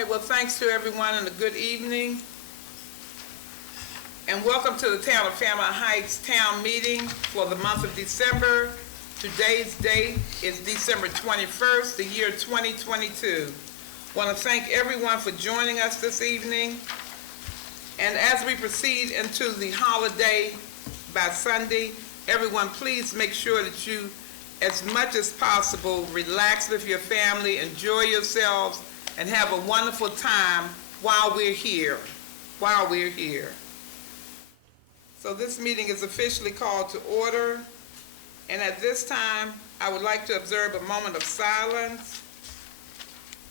right, well, thanks to everyone and a good evening. And welcome to the Town of Fairmount Heights Town Meeting for the month of December. Today's date is December 21st, the year 2022. Want to thank everyone for joining us this evening. And as we proceed into the holiday by Sunday, everyone please make sure that you, as much as possible, relax with your family, enjoy yourselves, and have a wonderful time while we're here. So this meeting is officially called to order. And at this time, I would like to observe a moment of silence.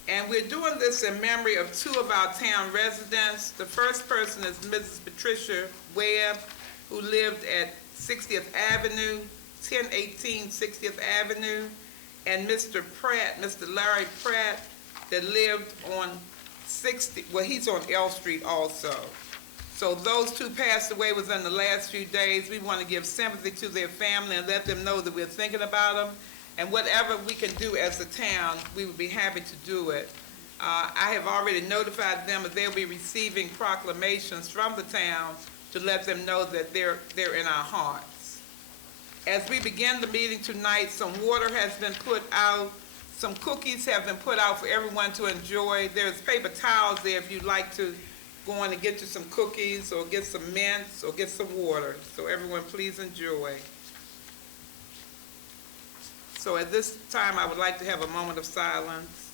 And we're doing this in memory of two of our town residents. The first person is Mrs. Patricia Webb, who lived at 60th Avenue, 1018 60th Avenue, and Mr. Pratt, Mr. Larry Pratt, that lived on he's on L Street also. So those two passed away within the last few days. We want to give sympathy to their family and let them know that we're thinking about them. And whatever we can do as a town, we would be happy to do it. I have already notified them that they'll be receiving proclamations from the town to let them know that they're in our hearts. As we begin the meeting tonight, some water has been put out. Some cookies have been put out for everyone to enjoy. There's paper towels there if you'd like to go in and get you some cookies or get some mints or get some water. So everyone please enjoy. So at this time, I would like to have a moment of silence.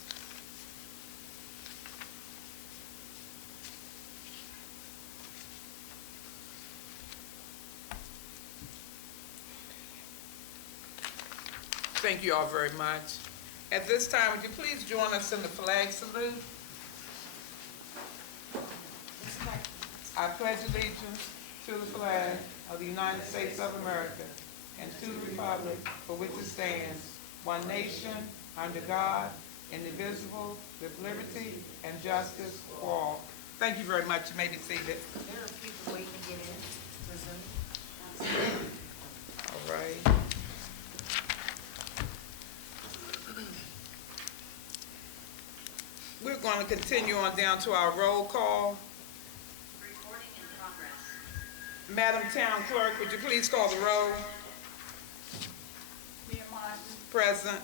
Thank you all very much. At this time, would you please join us in the flag salute? I pledge allegiance to the flag of the United States of America and to the republic for which it stands, one nation, under God, indivisible, with liberty and justice for all. Thank you very much. You may be seated. There are people waiting to get in. All right. We're going to continue on down to our roll call. Recording in progress. Madam Town Clerk, would you please call the roll? Mayor Martin. Present.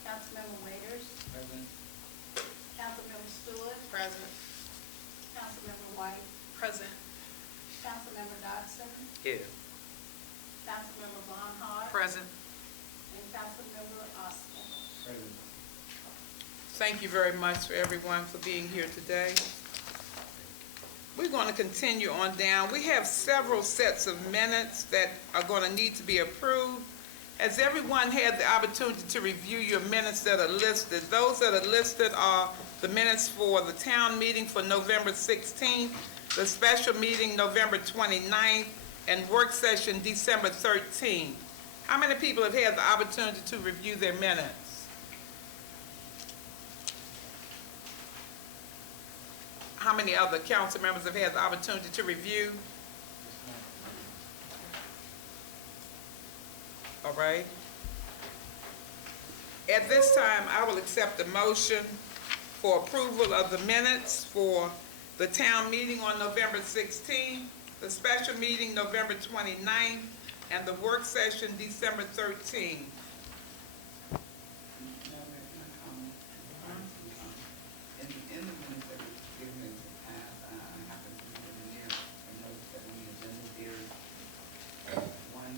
Councilmember Waiters. Present. Councilmember Stewart. Present. Councilmember White. Present. Councilmember Dodson. Here. Councilmember Barnhart. Present. And Councilmember Oscar. Present. Thank you very much for everyone for being here today. We're going to continue on down. We have several sets of minutes that are going to need to be approved. Has everyone had the opportunity to review your minutes that are listed? Those that are listed are the minutes for the town meeting for November 16th, the special meeting November 29th, and work session December 13th. How many people have had the opportunity to review their minutes? How many other council members have had the opportunity to review? All right. At this time, I will accept a motion for approval of the minutes for the town meeting on November 16th, the special meeting November 29th, and the work session December 13th. In the minutes that were given in the past, I happened to be in there and noticed that in the agenda there is one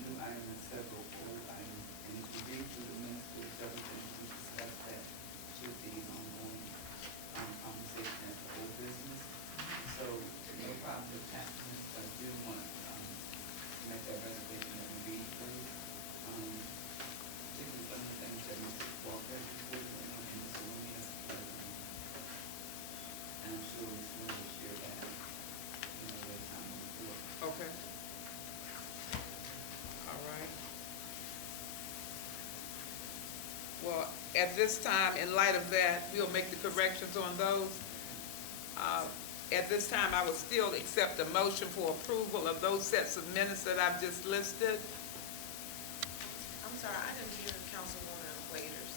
new item and several old items. And if you read through the minutes, there several things we discussed that should be ongoing conversation as the old business. So no problem with that, but I do want to make that reservation that we read through. Particularly some of the things that Mr. Walker has reported on and Mr. Williams. And I'm sure Ms. Moore will share that, later time in the report. Okay. All right. Well, at this time, in light of that, we'll make the corrections on those. At this time, I will still accept a motion for approval of those sets of minutes that I've just listed. I'm sorry, I didn't hear Councilwoman Waiters.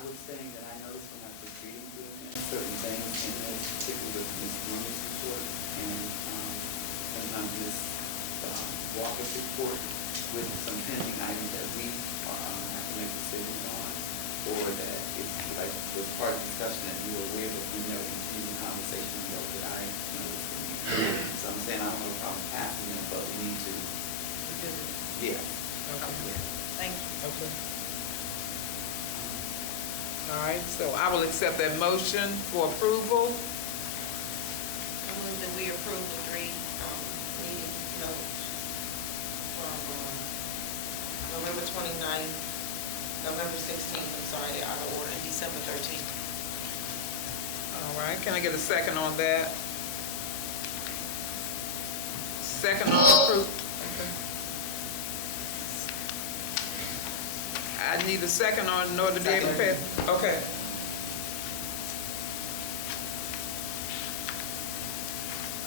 I was saying that I noticed when I was reading through it, certain things in this, particularly with Ms. Bloom's report and sometimes Ms. Walker's report, with some pending items that we have to make decisions on, or that it's like was part of the discussion that you were aware that we never continued the conversation, that I noticed. So I'm saying I don't have a problem passing it, but we need to. Yeah. Okay. Thank you. Okay. All right, so I will accept that motion for approval. I move that we approve the three meeting notes from November 29th, November 16th, I'm sorry, they're out of order, and December 13th. All right, can I get a second on that? Second on approval. Okay. I need a second in order to be able to pass. Okay.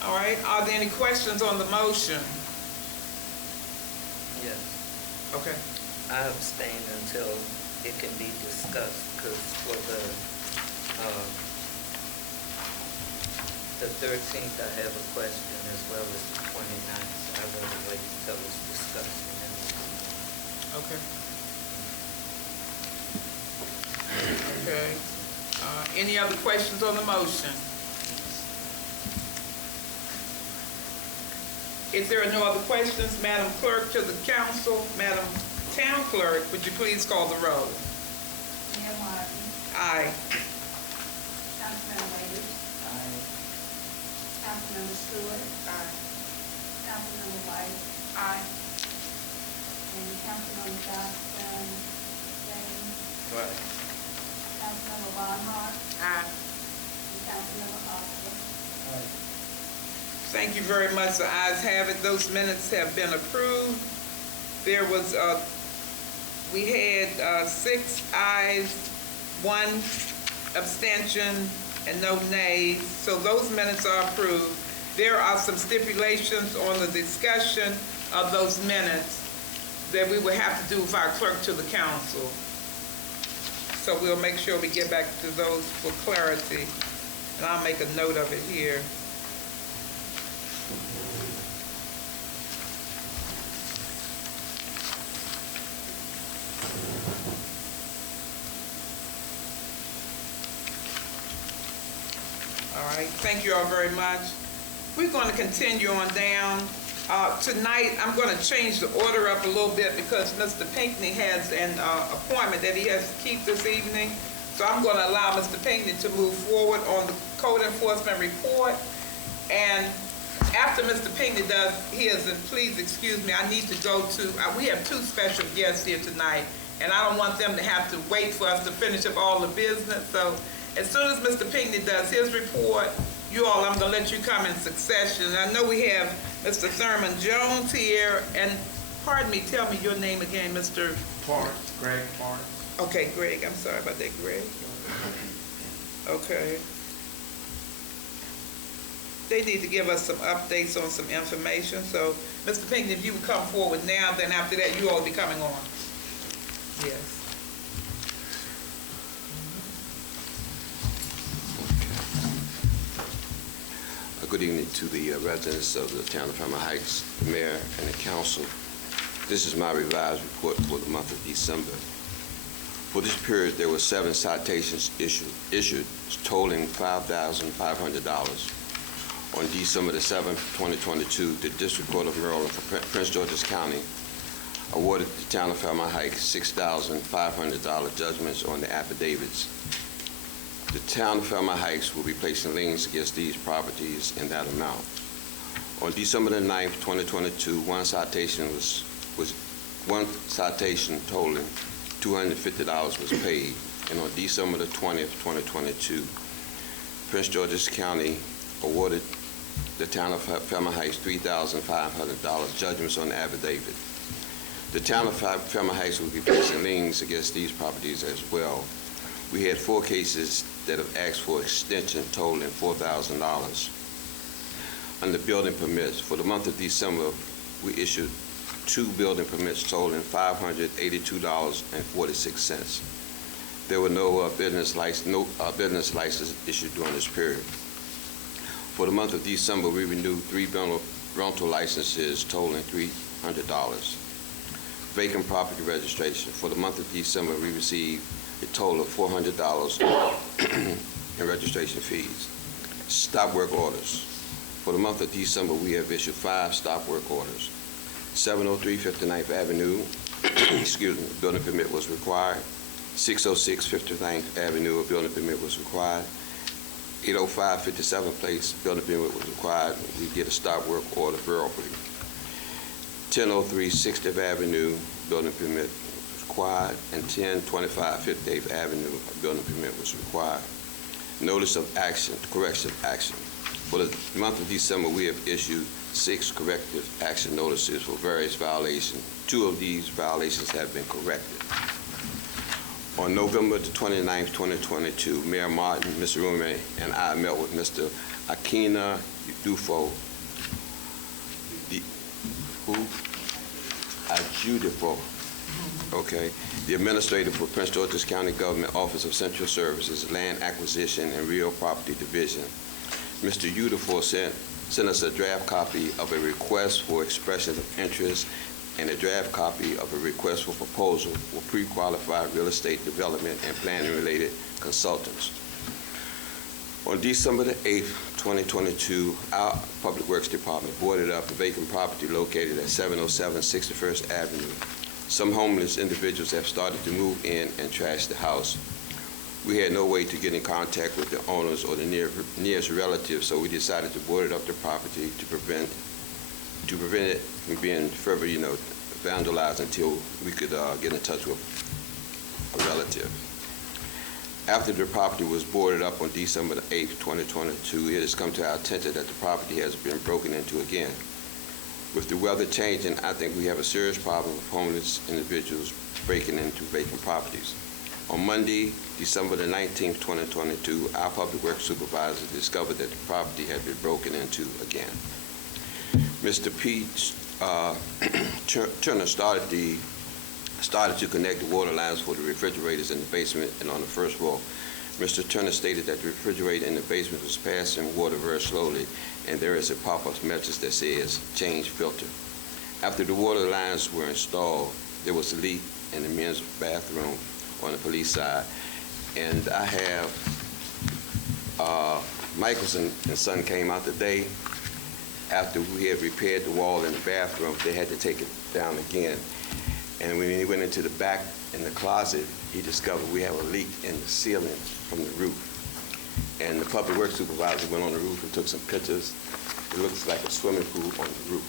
All right, are there any questions on the motion? Yes, Okay. I abstain until it can be discussed, because for the 13th, I have a question, as well as the 29th. So I'd rather wait until it's discussed and then we'll Okay. Okay. Any other questions on the motion? If there are no other questions, Madam Clerk to the council, Madam Town Clerk, would you please call the roll? Mayor Martin, Aye. Councilmember Wade, I Councilmember Stewart, Aye. Councilmember White, Aye. and Councilmember Johnson, James, see. Right. Councilmember Barnhart, Aye. and Councilmember Oscar. Thank you very much. The ayes have it. Those minutes have been approved. There was, we had 6 ayes, 1 abstention, and no nays. So those minutes are approved. There are some stipulations on the discussion of those minutes that we will have to do with our clerk to the council. So we'll make sure we get back to those for clarity. And I'll make a note of it here. All right, thank you all very much. We're going to continue on down. Tonight, I'm going to change the order up a little bit because Mr. Pinckney has an appointment that he has to keep this evening. So I'm going to allow Mr. Pinckney to move forward on the code enforcement report. And after Mr. Pinckney does his, and please excuse me, I need to go to, we have 2 special guests here tonight, and I don't want them to have to wait for us to finish up all the business. So as soon as Mr. Pinckney does his report, you all, I'm going to let you come in succession. I know we have Mr. Thurman Jones here, and pardon me, tell me your name again, Mr. Parks, Greg Parks. Okay, Greg, I'm sorry about that, Greg. Okay. They need to give us some updates on some information, so Mr. Pinckney, if you would come forward now, then after that, you all will be coming on. Yes. Good evening to the residents of the town of Fairmount Heights, the mayor, and the council. This is my revised report for the month of December. For this period, there were 7 citations issued totaling $5,500. On December the 7th, 2022, the District Court of Maryland for Prince George's County awarded the town of Fairmount Heights $6,500 judgments on the affidavits. The town of Fairmount Heights will be placing liens against these properties in that amount. On December the 9th, 2022, one citation totaling $250 was paid, and on December the 20th, 2022, Prince George's County awarded the town of Fairmount Heights $3,500 judgments on the affidavit. The town of Fairmount Heights will be placing liens against these properties as well. We had 4 cases that have asked for extension totaling $4,000. Under building permits, for the month of December, we issued 2 building permits totaling $582.46. There were no business license issued during this period. For the month of December, we renewed 3 rental licenses totaling $300. Vacant property registration. For the month of December, we received a total of $400 in registration fees. Stop work orders. For the month of December, we have issued 5 stop work orders. 703 59th Avenue, excuse me, building permit was required. 606 59th Avenue, a building permit was required. 805 57th Place, building permit was required. We get a stop work order verbally. 1003 60th Avenue, building permit was required. And 1025 58th Avenue, a building permit was required. Notice of action, corrective action. For the month of December, we have issued 6 corrective action notices for various violations. 2 of these violations have been corrected. On November the 29th, 2022, Mayor Martin, Mr. Rumi, and I met with Mr. Akina Udufo, Ajudifo, okay, the administrator for Prince George's County Government Office of Central Services, Land Acquisition and Real Property Division. Mr. Udufo sent us a draft copy of a request for expression of interest and a draft copy of a request for proposal for pre-qualified real estate development and planning-related consultants. On December the 8th, 2022, our Public Works Department boarded up a vacant property located at 707 61st Avenue. Some homeless individuals have started to move in and trash the house. We had no way to get in contact with the owners or the nearest relatives, so we decided to board up the property to prevent it from being further, vandalized until we could get in touch with a relative. After the property was boarded up on December the 8th, 2022, it has come to our attention that the property has been broken into again. With the weather changing, I think we have a serious problem with homeless individuals breaking into vacant properties. On Monday, December the 19th, 2022, our Public Works Supervisor discovered that the property had been broken into again. Mr. Pete Turner started to connect the water lines for the refrigerators in the basement and on the first floor. Mr. Turner stated that the refrigerator in the basement was passing water very slowly, and there is a pop-up message that says, change filter. After the water lines were installed, there was a leak in the men's bathroom on the police side, and I have Michelson and Son came out today. After we had repaired the wall in the bathroom, they had to take it down again. And when he went into the back in the closet, he discovered we have a leak in the ceiling from the roof. And the Public Works Supervisor went on the roof and took some pictures. It looks like a swimming pool on the roof.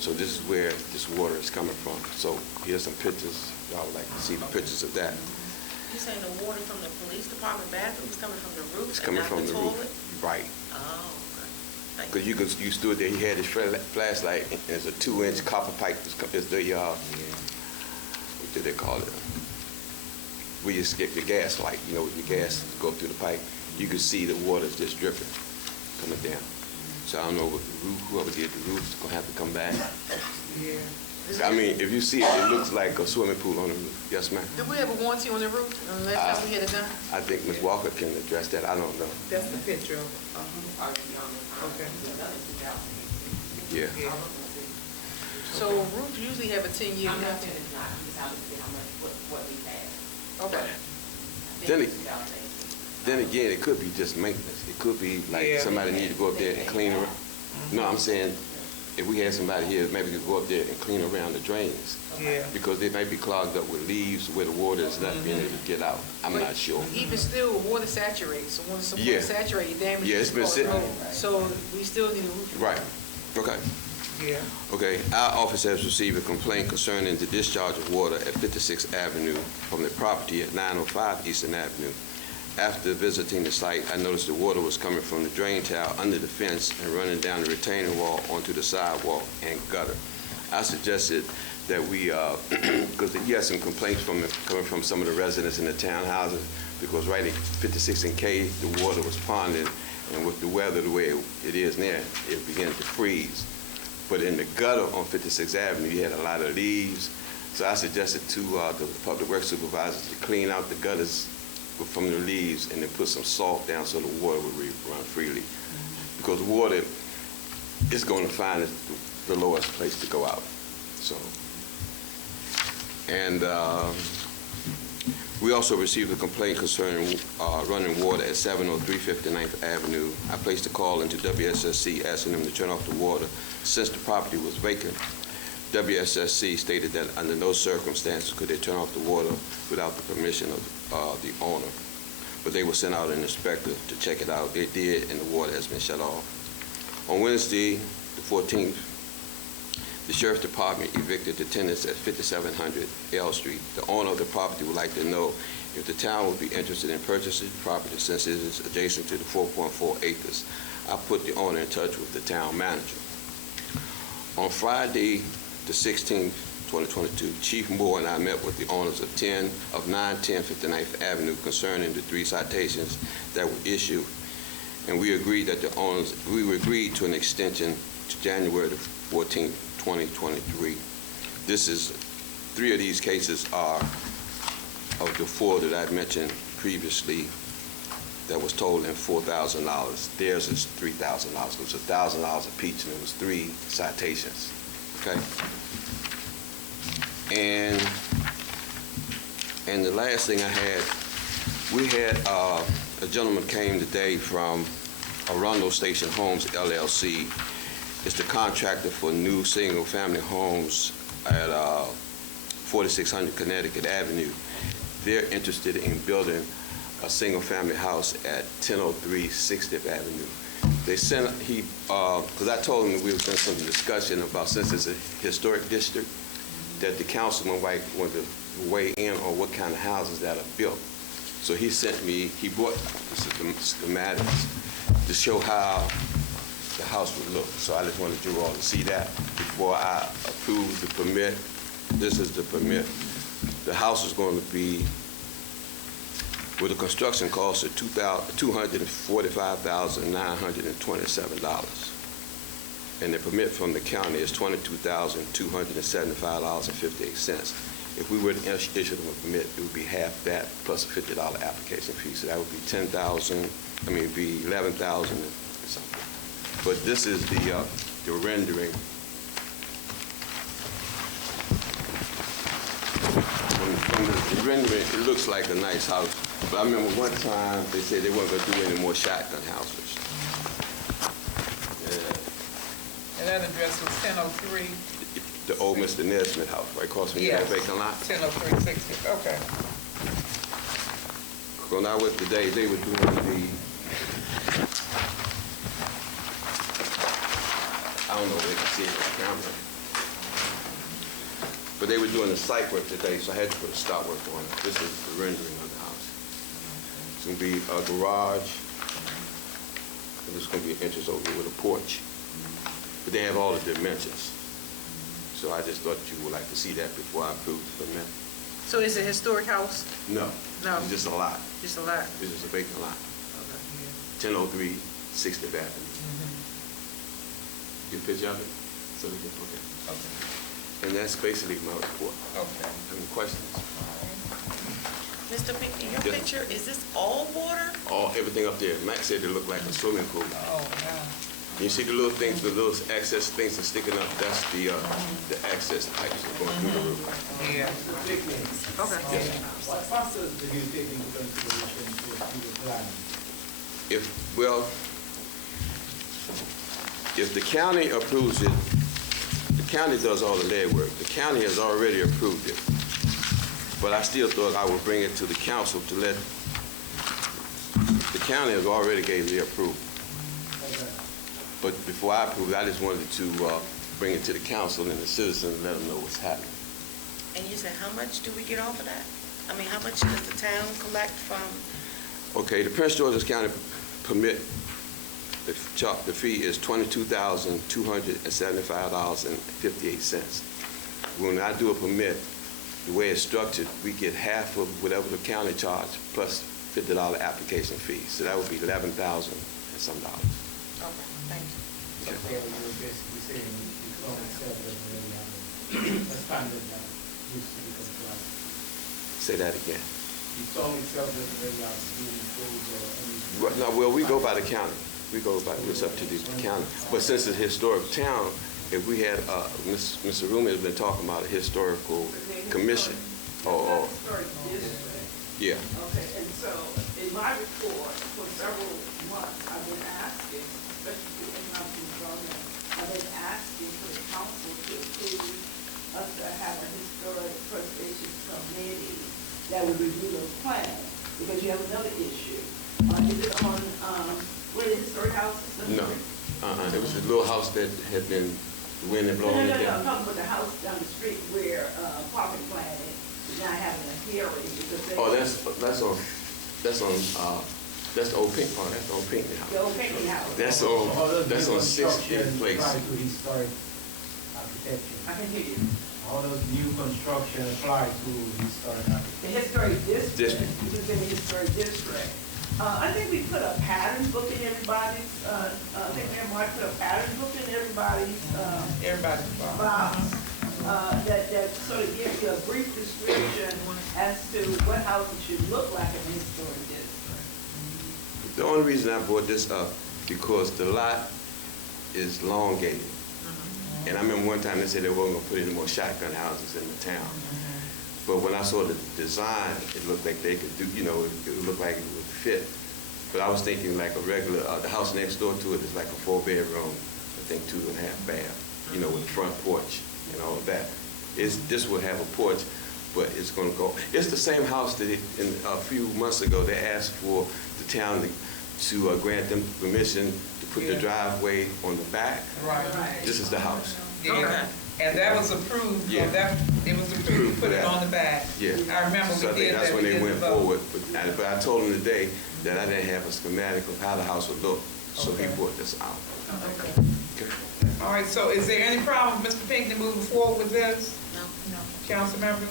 So this is where this water is coming from. So here's some pictures. Y'all would like to see the pictures of that. You saying the water from the police department bathroom is coming from the roof? It's coming from the toilet? roof. Right. Oh, okay. Because you stood there, he had his flashlight, and there's a 2-inch copper pipe. It's the, what do they call it? Where you skip your gas light, your gas go through the pipe. You could see the water just dripping, coming down. So I don't know what the roof, whoever did the roof is gonna have to come back. Yeah. I mean, if you see it, it looks like a swimming pool on the roof. Yes, ma'am? Do we have a warranty on the roof? Last time we had it done? I think Ms. Walker can address that. I don't know. That's the picture of, okay. Yeah. Yeah. So roofs usually have a 10-year warranty. Okay. Then again, it could be just maintenance. It could be like Yeah. somebody need to go up there and clean it. No, I'm saying if we had somebody here, maybe we could go up there and clean around the drains. Yeah. Because they might be clogged up with leaves where the water is not being able to get out. I'm not sure. Even still, water saturates. So when some Yeah. water saturates, it damages. Yeah, it's been the sitting. road. So we still need a roof. Right. Okay. Yeah. Okay, our office has received a complaint concerning the discharge of water at 56th Avenue from the property at 905 Eastern Avenue. After visiting the site, I noticed the water was coming from the drain tile under the fence and running down the retaining wall onto the sidewalk and gutter. I suggested that we, because he had some complaints coming from some of the residents in the townhouses, because right at 56 and K, the water was ponding, and with the weather the way it is now, it began to freeze. But in the gutter on 56th Avenue, you had a lot of leaves, So I suggested to the public works supervisors to clean out the gutters from the leaves and then put some salt down so the water would run freely. Because water is going to find the lowest place to go out. So, and we also received a complaint concerning running water at 703 59th Avenue. I placed a call into WSSC asking them to turn off the water since the property was vacant. WSSC stated that under no circumstances could they turn off the water without the permission of the owner. But they will send out an inspector to check it out. They did, and the water has been shut off. On Wednesday, the 14th, the Sheriff's Department evicted the tenants at 5700 L Street. The owner of the property would like to know if the town would be interested in purchasing the property since it is adjacent to the 4.4 acres. I put the owner in touch with the town manager. On Friday, the 16th, 2022, Chief Moore and I met with the owners of 910 59th Avenue concerning the 3 citations that were issued, and we agreed to an extension to January the 14th, 2023. This is 3 of these cases are of the 4 that I mentioned previously that was totaling $4,000. Theirs is $3,000. It was $1,000 a piece, and it was 3 citations. Okay. And the last thing I had, we had a gentleman came today from Arundel Station Homes LLC. It's the contractor for new single-family homes at 4600 Connecticut Avenue. They're interested in building a single-family house at 1003 60th Avenue. They sent, because I told him that we were doing some discussion about, since it's a historic district, that the councilman might want to weigh in on what kind of houses that are built. So he sent me, he brought the schematics to show how the house would look. So I just wanted you all to see that before I approve the permit. This is the permit. The house is going to be, with a construction cost of $245,927. And the permit from the county is $22,275.58. If we were to issue them a permit, it would be half that plus a $50 application fee. So that would be it'd be $11,000 and something. But this is the rendering. From the rendering, it looks like a nice house. But I remember one time they said they weren't going to do any more shotgun houses. Yeah. And that address was 1003? The old Mr. Nesmith house, right across from that vacant lot. 1003 60, okay. When I went today, they were doing the, I don't know if they can see it on camera, but they were doing the site work today, so I had to put a stop work on it. This is the rendering of the house. It's going to be a garage, and it's going to be an entrance over with a porch. But they have all the dimensions. So I just thought you would like to see that before I approve the permit. So is it a historic house? No. No. It's just a lot. Just a lot? This is a vacant lot. Okay. 1003 60th Avenue. Get a picture of it? So we can, okay. Okay. And that's basically my report. Okay. Any questions? Mr. Pinckney, your Yes. picture, is this all water? Everything up there. Max said it looked like a swimming pool. Oh, yeah. You see the little things, the little access things that are sticking up, that's the access pipes that are going through the roof. Yeah. Okay. What factors did you take into consideration to the plan? If the county approves it, the county does all the legwork. The county has already approved it. But I still thought I would bring it to the council to let, the county has already gave the approval. Okay. But before I approve it, I just wanted to bring it to the council and the citizens and let them know what's happening. And you said, how much do we get off of that? I mean, how much does the town collect from? Okay, the Prince George's County permit, the fee is $22,275.58. When I do a permit, the way it's structured, we get half of whatever the county charge plus $50 application fee. So that would be $11,000 and some dollars. Okay, thank you. So you were basically saying you can only sell it really have a standard now. used to be compliant. Say that again. You told me tell them that they are swimming pools or any. Well, no, well, we go by the county. We go by, it's up to the county. But since it's a historic town, if we had, Mr. Rumi has been talking about a historical commission. Or, Historic district. yeah. Okay, and so in my report, for several months, I've been asking, especially the economic development, I've been asking for the council to approve us to have a historic preservation committee that would review the plan, because you have another issue. Is it on, where the historic house is? No. It was a little house that had been, the wind had blown it No, down. I'm talking about the house down the street where, Parking Planet is not having a hearing because they. Oh, that's the old pink, oh, that's the old pink house. The old painting house. That's All on, those that's new on Sixth construction Place. apply to historic architecture. I can hear you. All those new construction apply to historic The architecture. historic district, District. which is in the historic district. I think we put a pattern book in everybody's, I think Mayor Mark put a pattern book in everybody's, Everybody's box, that sort of gives you a brief description as to what houses should look like in the historic district. The only reason I brought this up, because the lot is elongated. And I remember one time they said they weren't gonna put any more shotgun houses in the town. But when I saw the design, it looked like they could do, you know, it looked like it would fit. But I was thinking like a regular, the house next door to it is like a 4-bedroom, I think 2.5 bath, you know, with front porch and all of that. This would have a porch, but it's gonna go, it's the same house that a few months ago, they asked for the town to grant them permission to put the driveway on the back. Right. This is the house. Yeah. And that was approved, Yeah. it was approved, to put it on the back. Yeah. I remember So I we think did that's that. when we they did went the vote. forward, but I told him today that I didn't have a schematic of how the house would look, so he Okay. brought this out. Okay. Okay. All right, so is there any problem with Mr. Pinckney moving forward with this? No. Council members?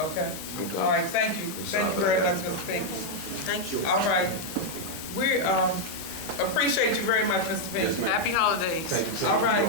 Okay. I'm done. All right, thank you. Thank you very much, Mr. Pinckney. Thank you. All right. We appreciate you very much, Mr. Yes, Pinckney. ma'am. Happy holidays. Thank you, sir. All right.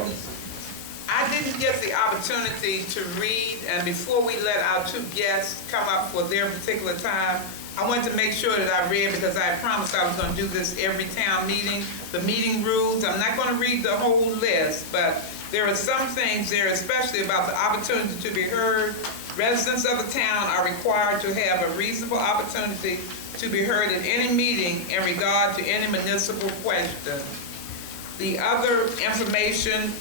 I didn't get the opportunity to read, and before we let our two guests come up for their particular time, I wanted to make sure that I read, because I promised I was going to do this every town meeting, the meeting rules. I'm not going to read the whole list, but there are some things there, especially about the opportunity to be heard. Residents of the town are required to have a reasonable opportunity to be heard at any meeting in regard to any municipal question. The other information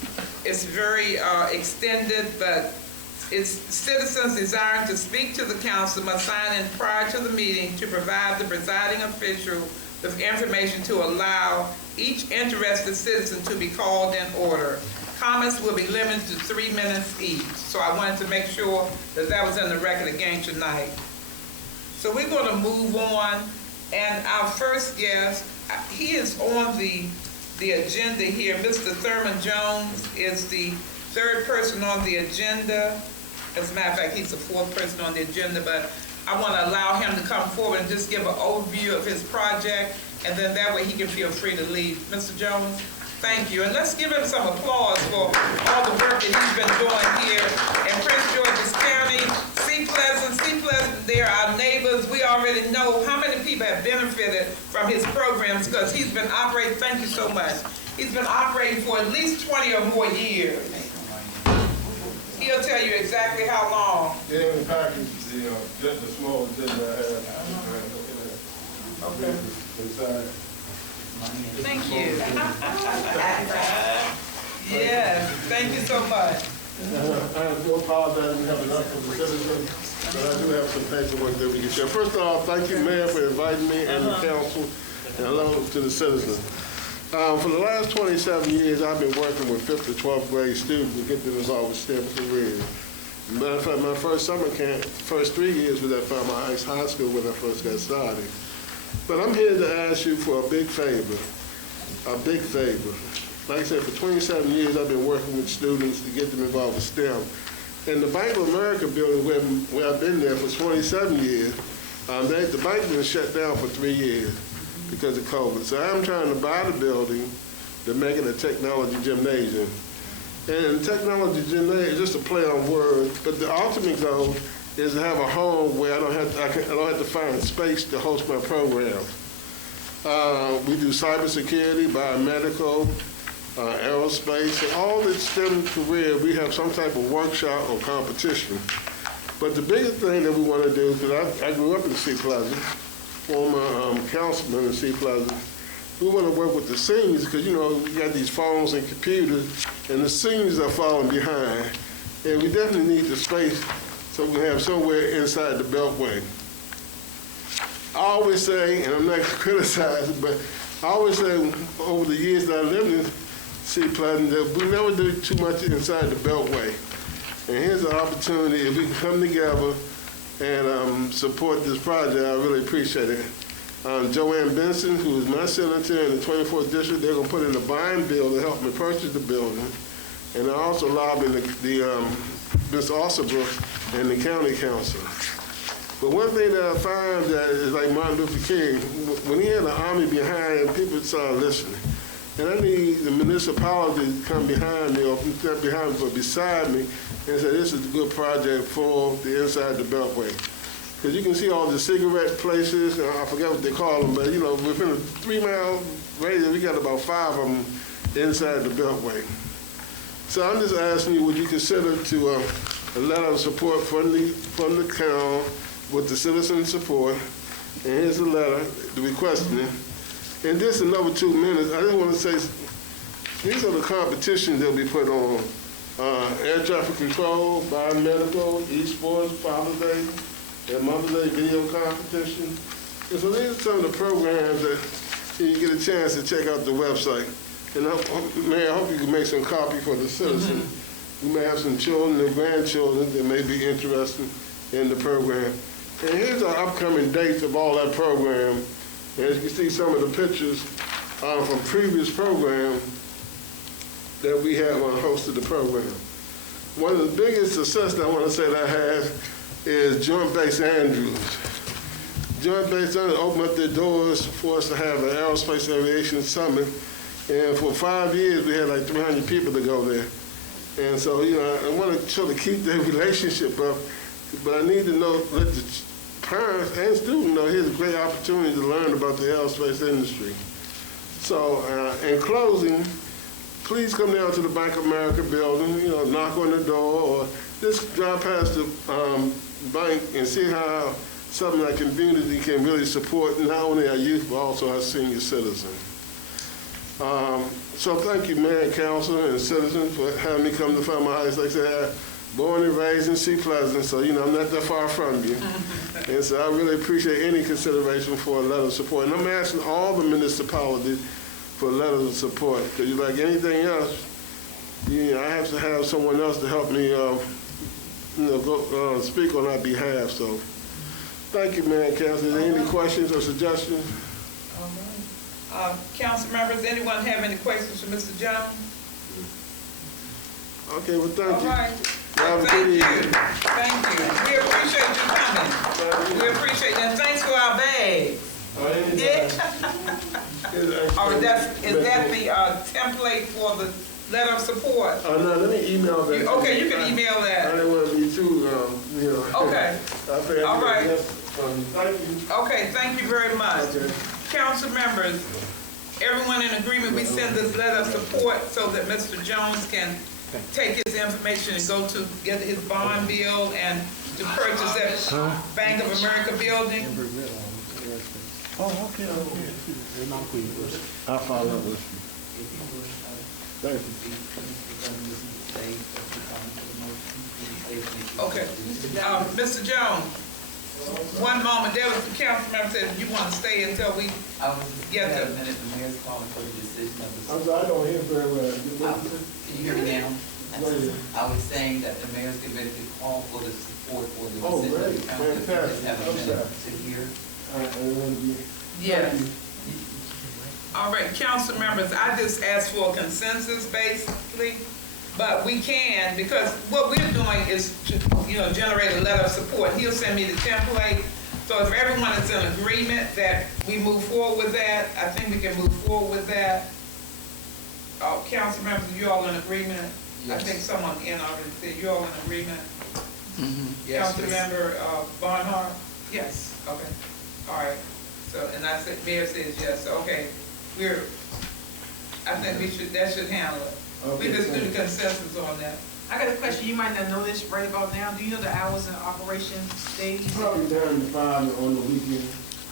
is very extended, but it's citizens desiring to speak to the council must sign in prior to the meeting to provide the presiding official with information to allow each interested citizen to be called in order. Comments will be limited to 3 minutes each. So I wanted to make sure that that was in the record again tonight. So we're going to move on, and our first guest, he is on the agenda here. Mr. Thurman Jones is the third person on the agenda. As a matter of fact, he's the fourth person on the agenda, but I want to allow him to come forward and just give an overview of his project, and then that way he can feel free to leave. Mr. Jones, thank you. And let's give him some applause for all the work that he's been doing here in Prince George's County. Sea Pleasant, they're our neighbors. We already know how many people have benefited from his programs, because he's been operating, thank you so much, he's been operating for at least 20 or more years. He'll tell you exactly how long. Yeah, in the package, just the small agenda I have. Okay. Inside. Thank you. Yes, thank you so much. I do apologize, we have enough for the citizens, but I do have some paperwork that we can share. First of all, thank you, Mayor, for inviting me and the council, and hello to the citizens. For the last 27 years, I've been working with 5th to 12th grade students to get them involved with STEM careers. Matter of fact, my first summer camp, first 3 years was at Fairmount High School when I first got started. But I'm here to ask you for a big favor, a big favor. Like I said, for 27 years, I've been working with students to get them involved with STEM. In the Bank of America building, where I've been there for 27 years, the bank's been shut down for 3 years because of COVID. So I'm trying to buy the building to make it a technology gymnasium. And technology is just a play on words, but the ultimate goal is to have a home where I don't have to find space to host my programs. We do cybersecurity, biomedical, aerospace, and all the STEM career, we have some type of workshop or competition. But the biggest thing that we want to do, because I grew up in Sea Pleasant, former councilman in Sea Pleasant, we want to work with the seniors because, you know, we got these phones and computers, and the seniors are falling behind. And we definitely need the space so we have somewhere inside the Beltway. I always say, and I'm not criticizing, but I always say over the years that I lived in Sea Pleasant that we never do too much inside the Beltway. And here's an opportunity, if we can come together and support this project, I really appreciate it. Joanne Benson, who is my senator in the 24th district, they're gonna put in a buying bill to help me purchase the building. And I also lobbied Ms. Ossobrook and the county council. But one thing that I find that is like Martin Luther King, when he had an army behind him, people started listening. And I need the municipality to come behind me, or not behind me, but beside me, and say this is a good project for the inside the Beltway. Because you can see all the cigarette places, I forget what they call them, but you know, within a 3-mile radius, we got about 5 of them inside the Beltway. So I'm just asking you, would you consider to a letter of support from the town with the citizen support, and here's the letter, the requesting it. And just another 2 minutes, I just want to say, these are the competitions that we put on. Air traffic control, biomedical, esports, Father's Day, and Mother's Day video competition. And so these are some of the programs that you get a chance to check out the website. And Mayor, I hope you can make some copy for the citizen. You may have some children and grandchildren that may be interested in the program. And here's our upcoming dates of all that program. And as you can see some of the pictures from previous programs that we have hosted the program. One of the biggest success that I want to say that I have is Joint Base Andrews. Joint Base Andrews opened up their doors for us to have an aerospace aviation summit. And for 5 years, we had like 300 people to go there. And so, you know, I want to try to keep that relationship up, but I need to know, let the parents and students know here's a great opportunity to learn about the aerospace industry. So, in closing, please come down to the Bank of America building, you know, knock on the door, or just drive past the bank and see how something like community can really support not only our youth, but also our senior citizens. So thank you, Mayor and Council and citizens, for having me come to Fairmount Heights. Like I said, born and raised in Sea Pleasant, so you know I'm not that far from you. And so I really appreciate any consideration for a letter of support. And I'm asking all the municipalities for letters of support, because like anything else, you know, I have to have someone else to help me, go speak on our behalf. So thank you, Mayor and Council. Is there any questions or suggestions? Council members, anyone have any questions for Mr. Jones? Okay, well, thank you. All right. Thank you. Thank you. We appreciate you coming. We appreciate you. And thanks for our bags. Yeah. Oh, is that the template for the letter of support? No, let me email that. Okay, you can email that. I didn't want to be too, you know. Okay. All right. Thank you. Okay, thank you very much. Okay. Council members, everyone in agreement, we send this letter of support so that Mr. Jones can take his information and go to get his bond bill and to purchase that Bank of America building. Oh, okay. I'll follow up with you. Thank you. Okay. Mr. Jones, one moment. There was the council member said you want to stay until we get a to. minute, the mayor's calling for the decision of the. I'm sorry, I don't hear very well. Can you hear me now? I was saying that the mayor's getting ready to call for the support for the decision of the council. Just have a minute to hear. Yes. All right, council members, I just asked for a consensus basically, but we can, because what we're doing is to, you know, generate a letter of support. He'll send me the template. So if everyone is in agreement that we move forward with that, I think we can move forward with that. Council members, are you all in agreement? I think someone in already said, you all in agreement? Yes, Councilmember Barnhart? Yes. Okay, all right. So, and I said, Mayor says yes, okay. I think that should handle it. We Okay, just do thank the consensus on that. I got a question, you might not know this right about now, do you know the hours in operation days? Probably 9 to 5 on the weekend.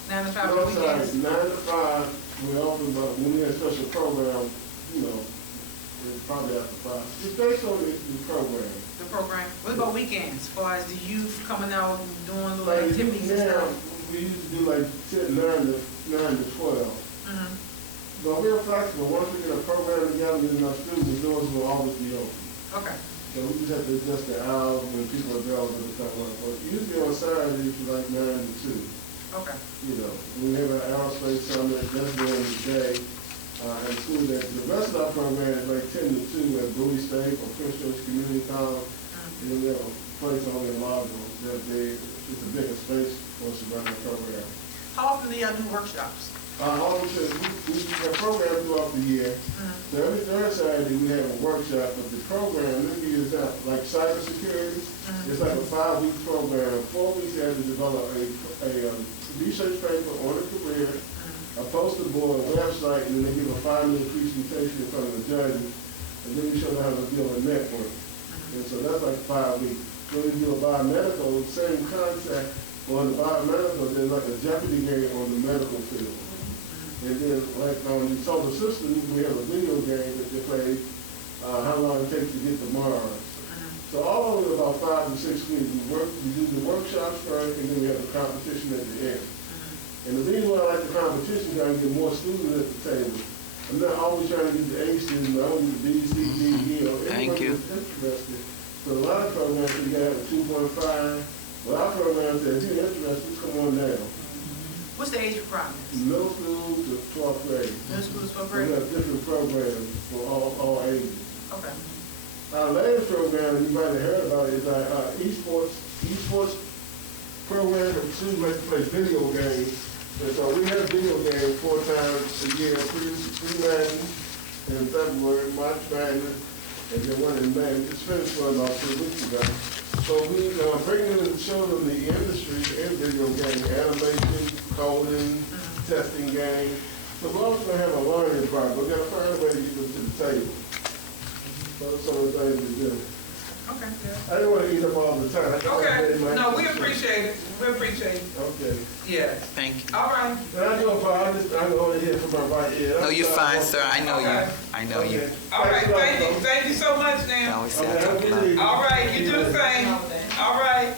9 to 5 on No, the sorry, weekends? 9 to 5, we're open, but when we have special program, you know, it's probably after 5. It's based on the program. The program, what about weekends, as far as the youth coming out and doing little Like activities and now, stuff? we used to do like 9 to 12. Mhm. But we're flexible. Once we get a program together with our students, the doors will always be open. Okay, So we just have to adjust the hours when people are available to come up. But usually on Saturdays, it's like 9 to 2. okay, You know, we have an aerospace summit, that's during the day, and school day. The rest of our program is like 10 to 2 at Bowie State or Prince George Community College. And then we have a place over in Largo that it's a bigger space for us to run the program. how often do y'all do workshops? All we have programs throughout the year. So every third Saturday, we have a workshop, but the program, let me give you an example, like cybersecurity, it's like a 5-week program. 4 weeks, you have to develop a research paper on a career, a poster board, a website, and then they give a 5-minute presentation in front of the judges, and then we show them how to build a network. And so that's like 5 weeks. When we do a biomedical, same concept, on the biomedical, there's like a Jeopardy game on the medical field. And then, like on the solar system, we have a video game that they play, how long it takes to get to Mars. So all over about 5 to 6 weeks, we do the workshops first, and then we have the competition at the end. And the reason why I like the competition is I can get more students at the table. I'm not always trying to get the A students, I want to get the B, C, D, E, or anyone that's interested. So a lot of programs, you gotta have a 2.5. Well, our program says, if you're interested, come on down. What's the age requirements? Middle school to 12th grade. Middle school is 12th We grade? have different programs for all ages. Okay. Our latest program, you might have heard about it, is our esports program, and students like to play video games. And so we have video games 4 times a year, pre-Madden in February, March Madness, and then one in May. It's finished for about 2 weeks ago. So we bring in and show them the industry in video game, animation, coding, testing games. So we're also going to have a learning project. We've got to find a way to get them to the table. So that's some of the things we do. Okay, good. I didn't want to eat up all the time. Okay, no, we appreciate it, we appreciate it, Okay. yeah. Thank you. All right, And I know, Paul, I go over here for my right ear. No, you're fine, sir. I know you. Okay. I know you. Okay. all right, Thanks a lot, thank you, folks. thank you so much I now. always Okay, say I have a talk good about it. evening. All right, you do the same, all right.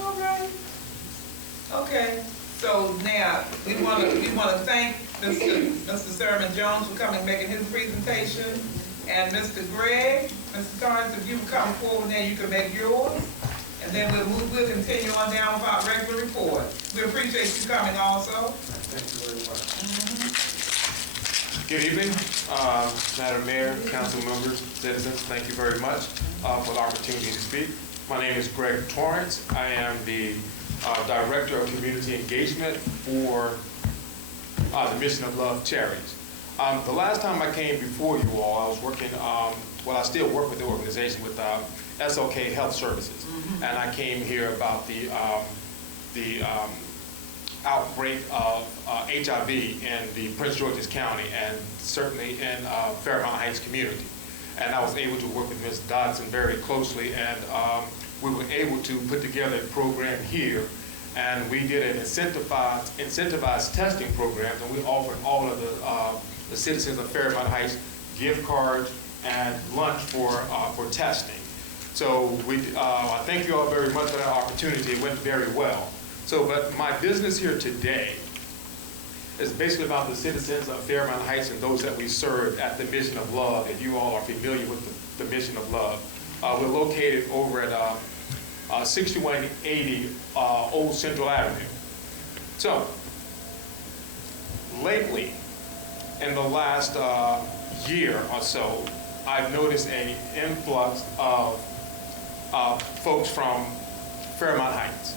All right. Okay, so now, we wanna thank Mr. Sermon Jones for coming, making his presentation, and Mr. Greg, Mr. Torrance, if you would come forward now, you can make yours, and then we'll continue on down with our regular report. We appreciate you coming also. Thank you very much. Good evening, Madam Mayor, council members, citizens, thank you very much for the opportunity to speak. My name is Greg Torrance. I am the Director of Community Engagement for the Mission of Love Charities. The last time I came before you all, I was working, I still work with the organization with SOK Health Services. And I came here about the outbreak of HIV in the Prince George's County and certainly in Fairmount Heights community. And I was able to work with Ms. Dodson very closely, and we were able to put together a program here, and we did an incentivized testing program, and we offered all of the citizens of Fairmount Heights gift cards and lunch for testing. So I thank you all very much for that opportunity. It went very well. So, but my business here today is basically about the citizens of Fairmount Heights and those that we serve at the Mission of Love, if you all are familiar with the Mission of Love. We're located over at 6180 Old Central Avenue. So, lately, in the last year or so, I've noticed an influx of folks from Fairmount Heights.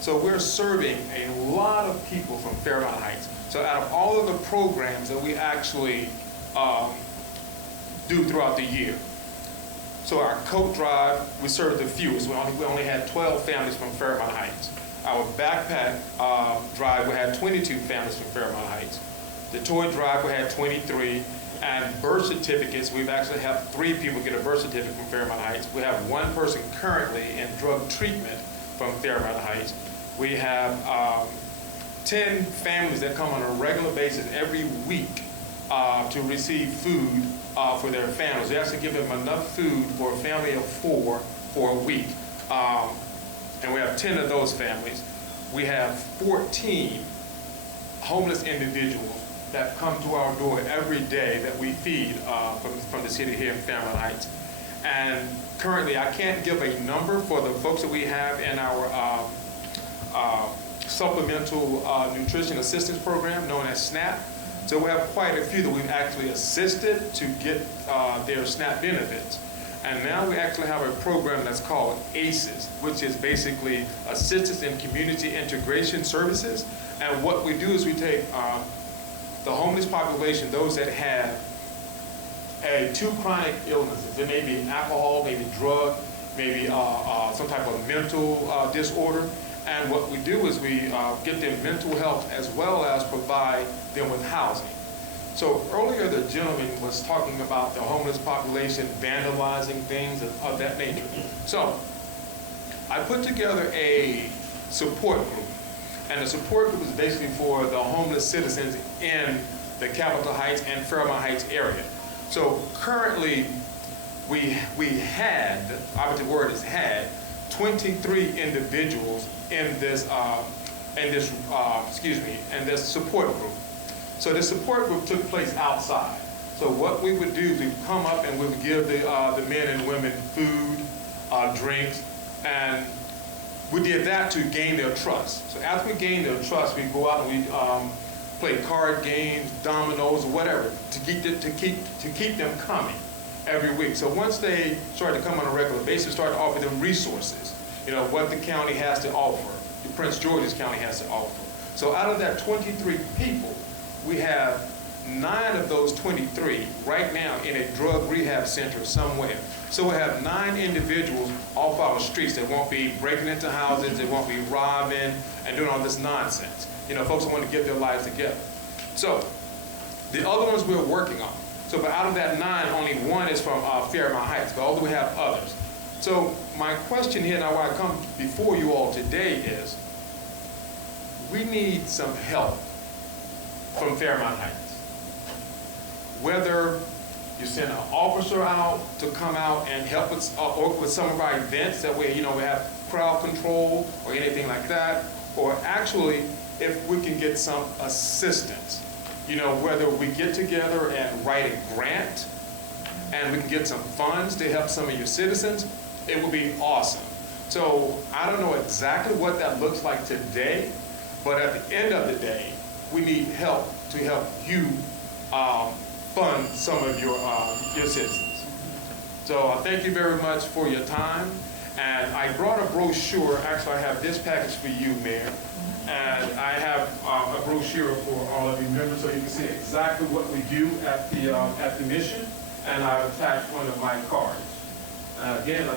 So we're serving a lot of people from Fairmount Heights. So out of all of the programs that we actually do throughout the year, So our coat drive, we served the fewest. We only had 12 families from Fairmount Heights. Our backpack drive, we had 22 families from Fairmount Heights. The toy drive, we had 23. And birth certificates, we've actually had 3 people get a birth certificate from Fairmount Heights. We have 1 person currently in drug treatment from Fairmount Heights. We have 10 families that come on a regular basis every week to receive food for their families. We actually give them enough food for a family of 4 for a week. And we have 10 of those families. We have 14 homeless individuals that come to our door every day that we feed from the city here in Fairmount Heights. And currently, I can't give a number for the folks that we have in our supplemental nutrition assistance program known as SNAP. So we have quite a few that we've actually assisted to get their SNAP benefits. And now we actually have a program that's called ACES, which is basically Assistance in Community Integration Services. And what we do is we take the homeless population, those that have 2 chronic illnesses. It may be alcohol, maybe drug, maybe some type of mental disorder. And what we do is we get them mental health as well as provide them with housing. So earlier the gentleman was talking about the homeless population vandalizing things of that nature. So I put together a support group. And the support group is basically for the homeless citizens in the Capitol Heights and Fairmount Heights area. So currently, we had, the word is had, 23 individuals in this support group. So the support group took place outside. So what we would do is we'd come up and we would give the men and women food, drinks, and we did that to gain their trust. So after we gained their trust, we go out and we play card games, dominoes, or whatever, to keep them coming every week. So once they started to come on a regular basis, we started to offer them resources. You know, what the county has to offer, the Prince George's County has to offer. So out of that 23 people, we have 9 of those 23 right now in a drug rehab center somewhere. So we have 9 individuals off our streets that won't be breaking into houses, they won't be robbing and doing all this nonsense. You know, folks want to get their lives together. So the other ones we're working on. So but out of that 9, only 1 is from Fairmount Heights, but although we have others. So my question here now, why I come before you all today is, we need some help from Fairmount Heights. Whether you send an officer out to come out and help us or with some of our events, that way, you know, we have crowd control or anything like that, or actually if we can get some assistance, you know, whether we get together and write a grant and we can get some funds to help some of your citizens, it would be awesome. So I don't know exactly what that looks like today, but at the end of the day, we need help to help you fund some of your citizens. So I thank you very much for your time. And I brought a brochure. Actually, I have this package for you, Mayor. And I have a brochure for all of you members so you can see exactly what we do at the mission. And I've attached one of my cards. Again, I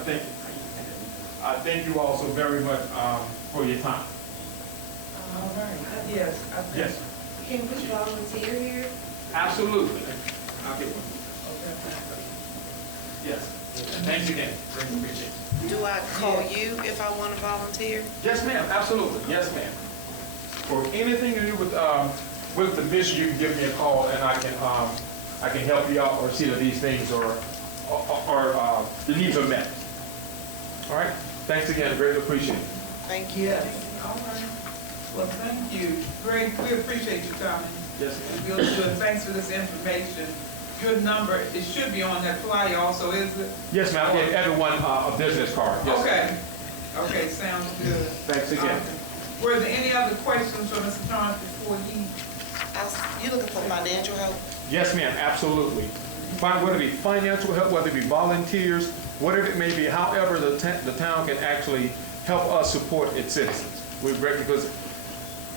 thank you all so very much for your time. All right. Yes. Yes. Can we volunteer here? Absolutely. I'll get one. Okay. Yes. Thanks again. Greatly appreciate it. Do I call you if I want to volunteer? Yes, ma'am. Absolutely. Yes, ma'am. For anything to do with the mission, you can give me a call and I can help you out or see that these things are the needs are met. All right. Thanks again. Greatly appreciate it. Thank you. Yes, all right. Well, thank you. Greg, we appreciate you coming. Yes, ma'am. Really good. Thanks for this information. Good number. It should be on that flyer also, is it? Yes, ma'am. I gave everyone a business card. Yes, Okay. Okay, sounds good. Thanks again. Were there any other questions for Mr. Johns before he? You looking for financial help? Yes, ma'am. Absolutely. Whether it be financial help, whether it be volunteers, whatever it may be, however the town can actually help us support its citizens. We're grateful because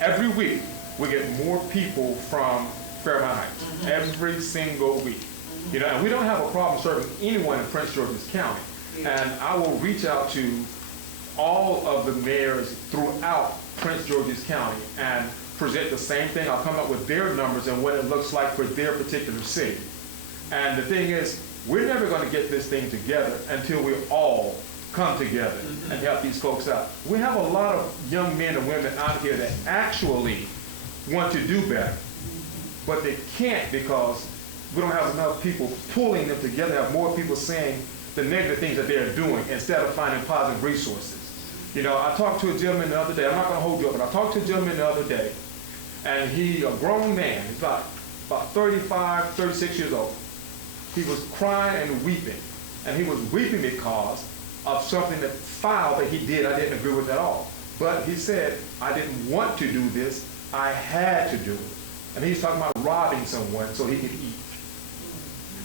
every week we get more people from Fairmount Heights, every single week. You know, and we don't have a problem serving anyone in Prince George's County. And I will reach out to all of the mayors throughout Prince George's County and present the same thing. I'll come up with their numbers and what it looks like for their particular city. And the thing is, we're never going to get this thing together until we all come together and help these folks out. We have a lot of young men and women out here that actually want to do better, but they can't because we don't have enough people pulling them together, have more people saying the negative things that they're doing instead of finding positive resources. You know, I talked to a gentleman the other day, I'm not going to hold you up, but I talked to a gentleman the other day, and he, a grown man, he's about 35, 36 years old. He was crying and weeping, and he was weeping because of something that foul that he did I didn't agree with at all. But he said, I didn't want to do this, I had to do it. And he's talking about robbing someone so he could eat.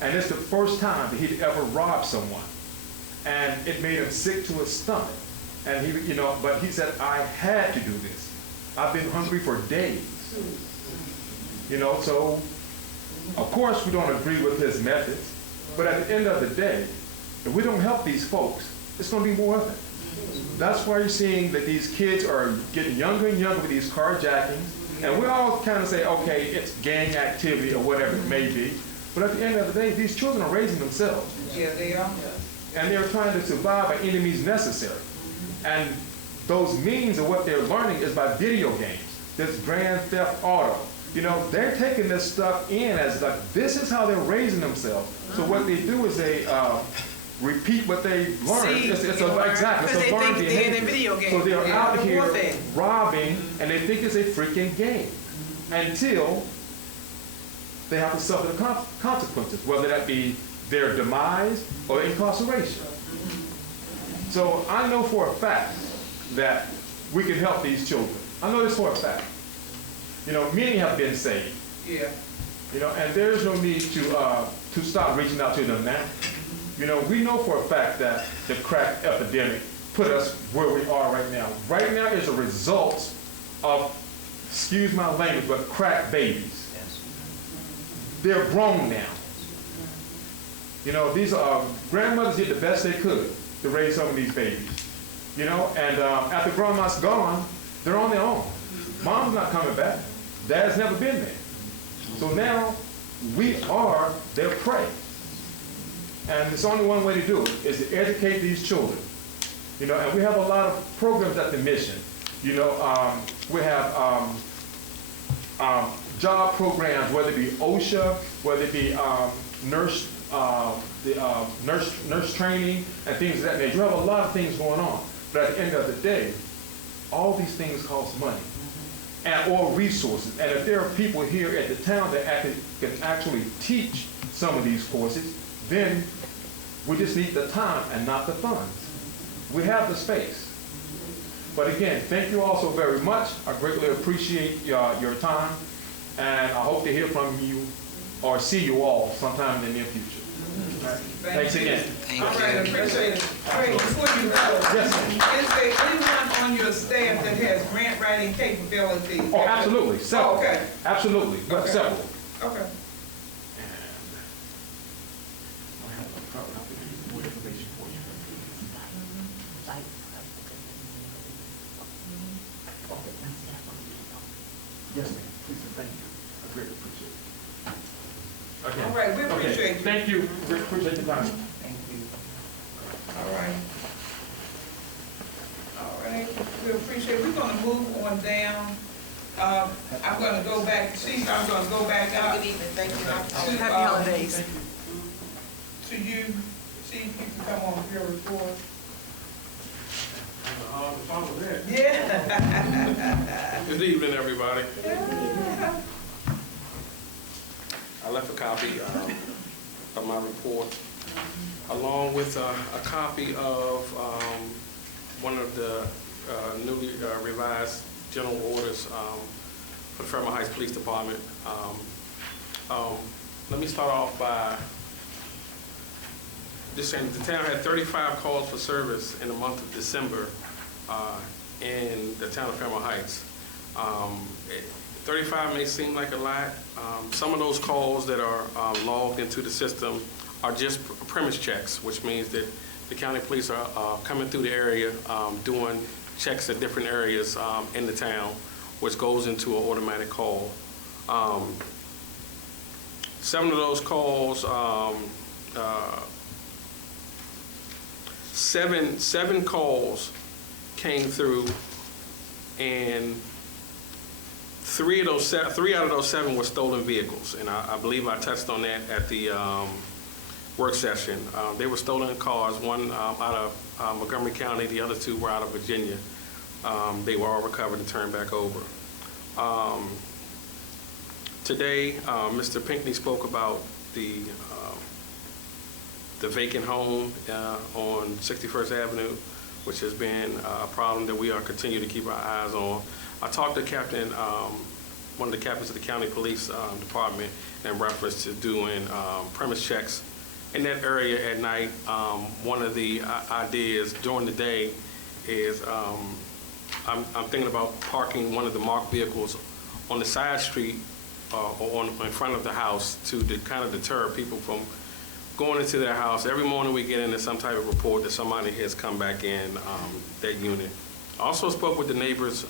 And it's the first time that he'd ever robbed someone. And it made him sick to his stomach. And he, you know, but he said, I had to do this. I've been hungry for days. You know, so of course we don't agree with his methods, but at the end of the day, if we don't help these folks, it's going to be more of it. That's why you're seeing that these kids are getting younger and younger with these carjackings, and we all kind of say, okay, it's gang activity or whatever it may be, but at the end of the day, these children are raising themselves. Yeah, they are. And they're trying to survive by any means necessary. And those means of what they're learning is by video games, this Grand Theft Auto. You know, they're taking this stuff in as like, this is how they're raising themselves. So what they do is they repeat what they learned. It's a learned behavior. So they're out here robbing, and they think it's a freaking game until they have to suffer the consequences, whether that be their demise or incarceration. So I know for a fact that we can help these children. I know this for a fact. You know, many have been saved. Yeah. You know, and there's no need to stop reaching out to them now. You know, we know for a fact that the crack epidemic put us where we are right now. Right now is a result of, excuse my language, but crack babies. They're grown now. You know, these grandmothers did the best they could to raise some of these babies. You know, and after grandma's gone, they're on their own. Mom's not coming back. Dad's never been there. So now we are their prey. And there's only one way to do it, is to educate these children. You know, and we have a lot of programs at the mission. You know, we have job programs, whether it be OSHA, whether it be nurse training and things of that nature. We have a lot of things going on. But at the end of the day, all these things cost money or resources. And if there are people here at the town that can actually teach some of these courses, then we just need the time and not the funds. We have the space. But again, thank you all so very much. I greatly appreciate your time, and I hope to hear from you or see you all sometime in the near future. Right. Thanks again. All right, I appreciate it. All right, before you go, is there anyone on your staff that has grant writing capabilities? Oh, absolutely. Several. Oh, okay. Absolutely. Okay. Several. Okay. Yes, ma'am. Please, thank you. I greatly appreciate it. Okay. All right, we appreciate you. Thank you. We appreciate the time. Thank you. All right. All right, we appreciate it. We're gonna move on down. I'm gonna go back, Chief, I'm gonna go back out. Good evening, thank you. Happy holidays. To you, Chief, you can come on with your report. Yeah. Good evening, everybody. I left a copy of my report, along with a copy of one of the newly revised general orders for the Fairmount Heights Police Department. Let me start off by just saying the town had 35 calls for service in the month of December in the town of Fairmount Heights. 35 may seem like a lot. Some of those calls that are logged into the system are just premise checks, which means that the county police are coming through the area, doing checks at different areas in the town, which goes into an automatic call. 7 of those calls, seven calls came through, and 3 out of those 7 were stolen vehicles, and I believe I touched on that at the work session. They were stolen cars, one out of Montgomery County, the other 2 were out of Virginia. They were all recovered and turned back over. Today, Mr. Pinckney spoke about the vacant home on 61st Avenue, which has been a problem that we are continuing to keep our eyes on. I talked to one of the captains of the county police department in reference to doing premise checks in that area at night. One of the ideas during the day is I'm thinking about parking one of the marked vehicles on the side street or in front of the house to kind of deter people from going into their house. Every morning we get into some type of report that somebody has come back in that unit. I also spoke with the neighbors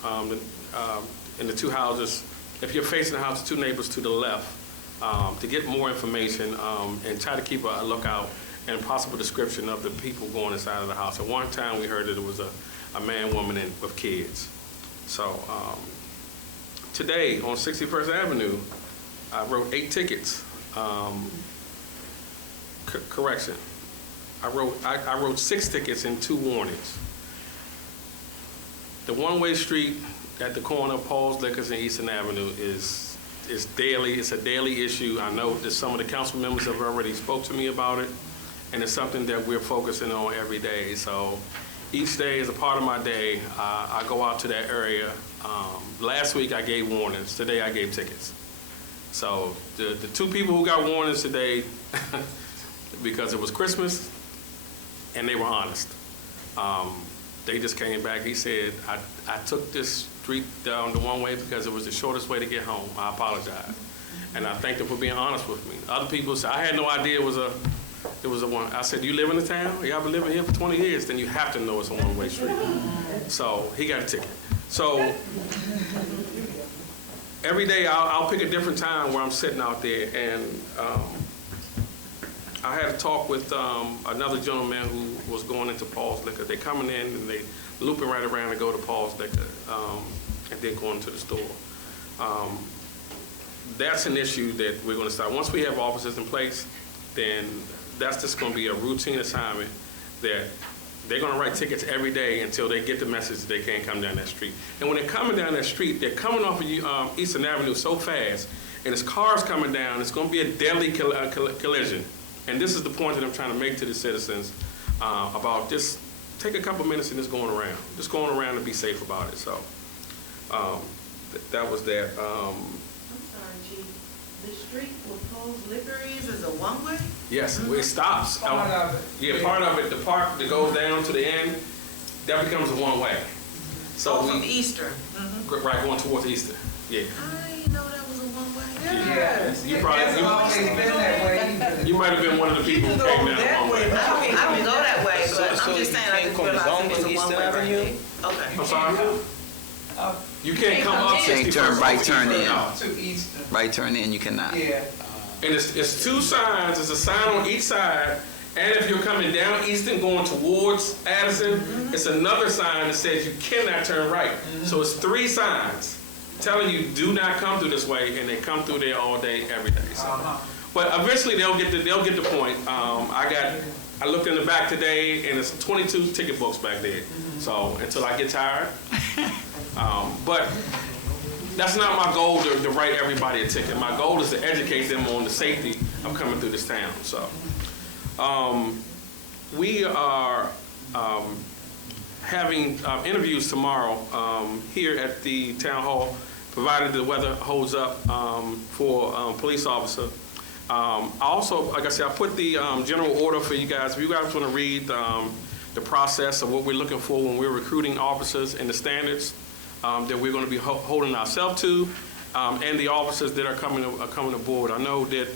in the 2 houses. If you're facing the house, 2 neighbors to the left, to get more information and try to keep a lookout and a possible description of the people going inside of the house. At one time we heard that it was a man, woman, and with kids. So today on 61st Avenue, I wrote 8 tickets. Correction. I wrote 6 tickets and 2 warnings. The one-way street at the corner of Paul's Liquors and Eastern Avenue is daily. It's a daily issue. I know that some of the council members have already spoke to me about it, and it's something that we're focusing on every day. So each day is a part of my day. I go out to that area. Last week I gave warnings. Today I gave tickets. So the 2 people who got warnings today, because it was Christmas, and they were honest. They just came back. He said, I took this street down the one way because it was the shortest way to get home. I apologize. And I thank them for being honest with me. Other people said, I had no idea it was a one. I said, you live in the town? Yeah, I've been living here for 20 years. Then you have to know it's a one-way street. So he got a ticket. So every day I'll pick a different time where I'm sitting out there, and I had a talk with another gentleman who was going into Paul's Liquor. They're coming in and they looping right around and go to Paul's Liquor and then going to the store. That's an issue that we're going to start. Once we have officers in place, then that's just going to be a routine assignment that they're going to write tickets every day until they get the message that they can't come down that street. And when they're coming down that street, they're coming off of Eastern Avenue so fast, and as cars coming down, it's going to be a deadly collision. And this is the point that I'm trying to make to the citizens about just take a couple minutes and just going around. Just going around and be safe about it. So that was that. I'm sorry, Chief. The street where Paul's Liquor is a one-way? Yes, it stops. Part of it. Yeah, part of it, the part that goes down to the end, that becomes a one-way. So from Eastern? Right, going towards Eastern. Yeah. I didn't know that was a one-way. Yes. You probably, It's always been that way. you might have been one of the people who came down the one-way. I don't go that way, but So I'm just you saying, I can't just come realized zone it was to a Eastern one-way right Avenue? there. Okay. I'm sorry? You can't come up Can't 61st. turn right turn in. No. To Eastern. Right turn in, you cannot. Yeah. And it's 2 signs. There's a sign on each side. And if you're coming down Eastern going towards Addison, it's another sign that says you cannot turn right. So it's 3 signs telling you do not come through this way, and they come through there all day, every day. So. But eventually they'll get the point. I looked in the back today, and it's 22 ticket books back there. So until I get tired. But that's not my goal to write everybody a ticket. My goal is to educate them on the safety of coming through this town. So we are having interviews tomorrow here at the town hall, provided the weather holds up for police officer. I also, like I said, I put the general order for you guys. If you guys want to read the process of what we're looking for when we're recruiting officers and the standards that we're going to be holding ourselves to, and the officers that are coming aboard. I know that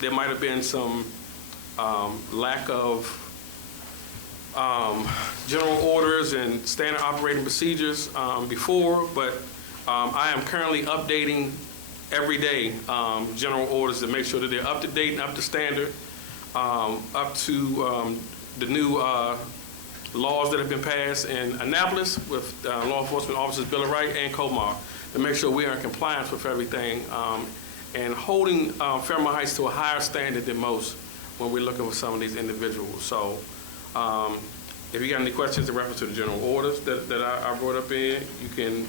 there might have been some lack of general orders and standard operating procedures before, but I am currently updating every day general orders to make sure that they're up to date and up to standard, up to the new laws that have been passed in Annapolis with law enforcement officers Bill of Rights and COMAR to make sure we are in compliance with everything and holding Fairmount Heights to a higher standard than most when we're looking for some of these individuals. So if you got any questions in reference to the general orders that I brought up in, you can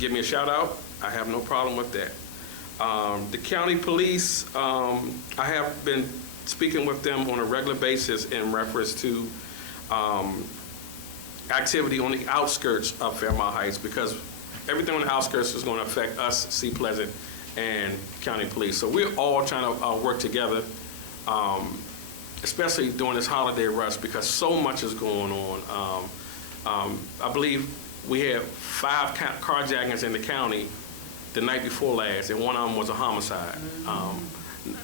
give me a shout out. I have no problem with that. The county police, I have been speaking with them on a regular basis in reference to activity on the outskirts of Fairmount Heights, because everything on the outskirts is going to affect us, Sea Pleasant, and county police. So we're all trying to work together, especially during this holiday rush, because so much is going on. I believe we had 5 carjackings in the county the night before last, and one of them was a homicide.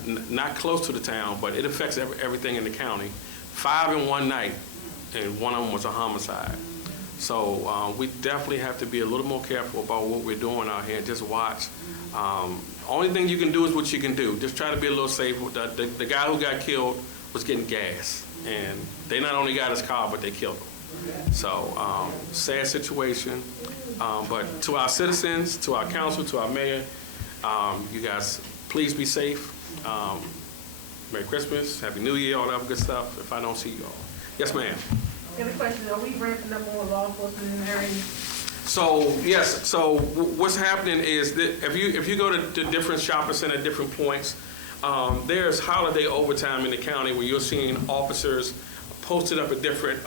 Not close to the town, but it affects everything in the county. 5 in one night, and one of them was a homicide. So we definitely have to be a little more careful about what we're doing out here and just watch. Only thing you can do is what you can do. Just try to be a little safer. The guy who got killed was getting gas, and they not only got his car, but they killed him. So sad situation. But to our citizens, to our council, to our mayor, you guys, please be safe. Merry Christmas, Happy New Year, all that good stuff, if I don't see you all. Yes, ma'am. I have a question. Are we ramping up more law enforcement in the area? So, yes, so what's happening is that if you go to different shopping centers, different points, there's holiday overtime in the county where you're seeing officers posted up at different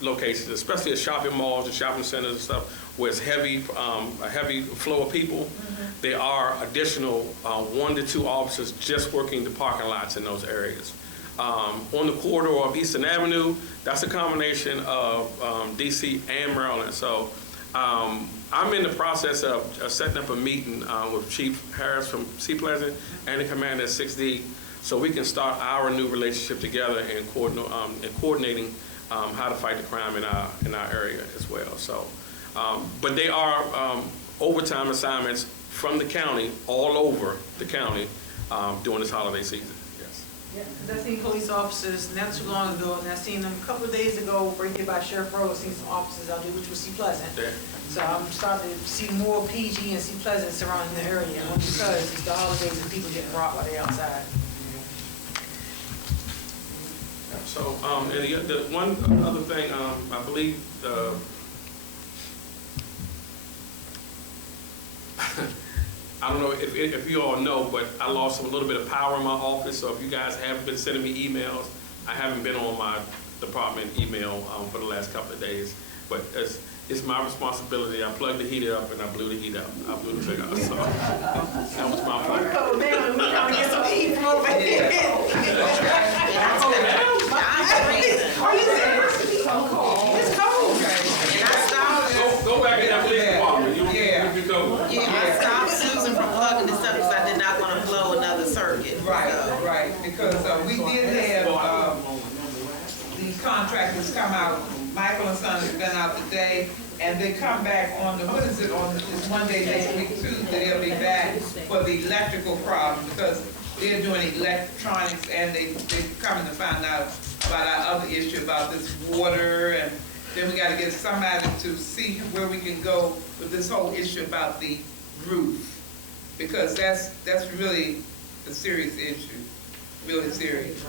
locations, especially at shopping malls and shopping centers and stuff, where it's a heavy flow of people. There are additional 1 to 2 officers just working the parking lots in those areas. On the corridor of Eastern Avenue, that's a combination of DC and Maryland. So I'm in the process of setting up a meeting with Chief Harris from Sea Pleasant and the commander at 6D, so we can start our new relationship together and coordinating how to fight the crime in our area as well. So, but they are overtime assignments from the county, all over the county, during this holiday season. Yes. Yeah, because I seen police officers not too long ago, and I seen them a couple of days ago right there by Sheriff Road. I seen some officers out there, which was Sea Pleasant. Yeah. So I'm starting to see more PG and Sea Pleasant surrounding the area, only because it's the holidays and people getting robbed while they're outside. So, and the one other thing, I believe, I don't know if you all know, but I lost a little bit of power in my office. So if you guys haven't been sending me emails, I haven't been on my department email for the last couple of days. But it's my responsibility. I plugged the heater up and I blew the heat up. I blew the trigger out. So that was my fault. Oh, man, we're trying to get some heat from over here. It's cold. And I stopped. Go back in that police department. You go. I stopped Susan from plugging this up because I did not want to blow another circuit. Right, because we did have these contractors come out. Michael and Son has been out today, and they come back on the, it's one day next week, Tuesday, they'll be back for the electrical problem, because they're doing electronics, and they coming to find out about our other issue about this water, and then we gotta get somebody to see where we can go with this whole issue about the roof, because that's really a serious issue, really serious.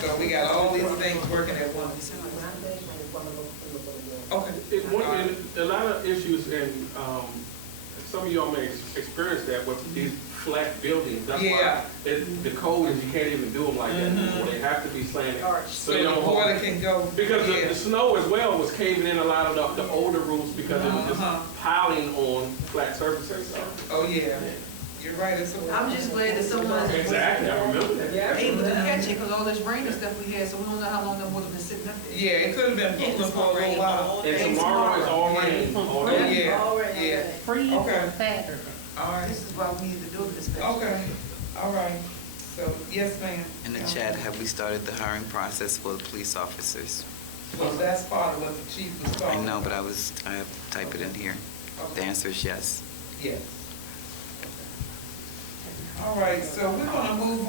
So we got all these things working at once. Okay. A lot of issues, and some of y'all may experience that with these flat buildings. That's why the code is you can't even do them like that anymore. They have to be slanted. So the water can go. Because the snow as well was caving in a lot of the older roofs because it was just piling on flat surfaces. So. Oh, yeah. You're right, it's a. I'm just glad that someone Exactly, I remember that. able to catch it, because all this rain and stuff we had, so we don't know how long that water been sitting up there. Yeah, it could have been cooler for a little while. And tomorrow is all rain. All Oh, day. yeah, Already. yeah. Freeze Okay. Saturday. All right, This is why we need to do this. okay, all right. So, yes, ma'am. In the chat, have we started the hiring process for the police officers? Well, that's part of what the chief was I talking. know, but I have to type it in here. The Okay. answer is yes. Yes. All right, so we're gonna move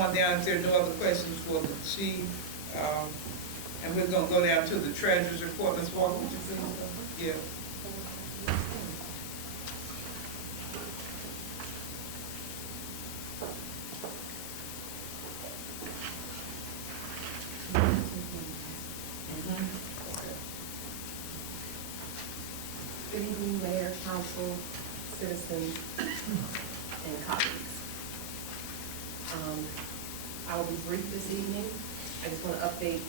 on, down if there are no other questions for the chief. And we're gonna go down to the treasurer's report. Ms. Walker, would you please? Yeah. Good evening, Mayor, Council, citizens, and colleagues. I will be brief this evening. I just want to update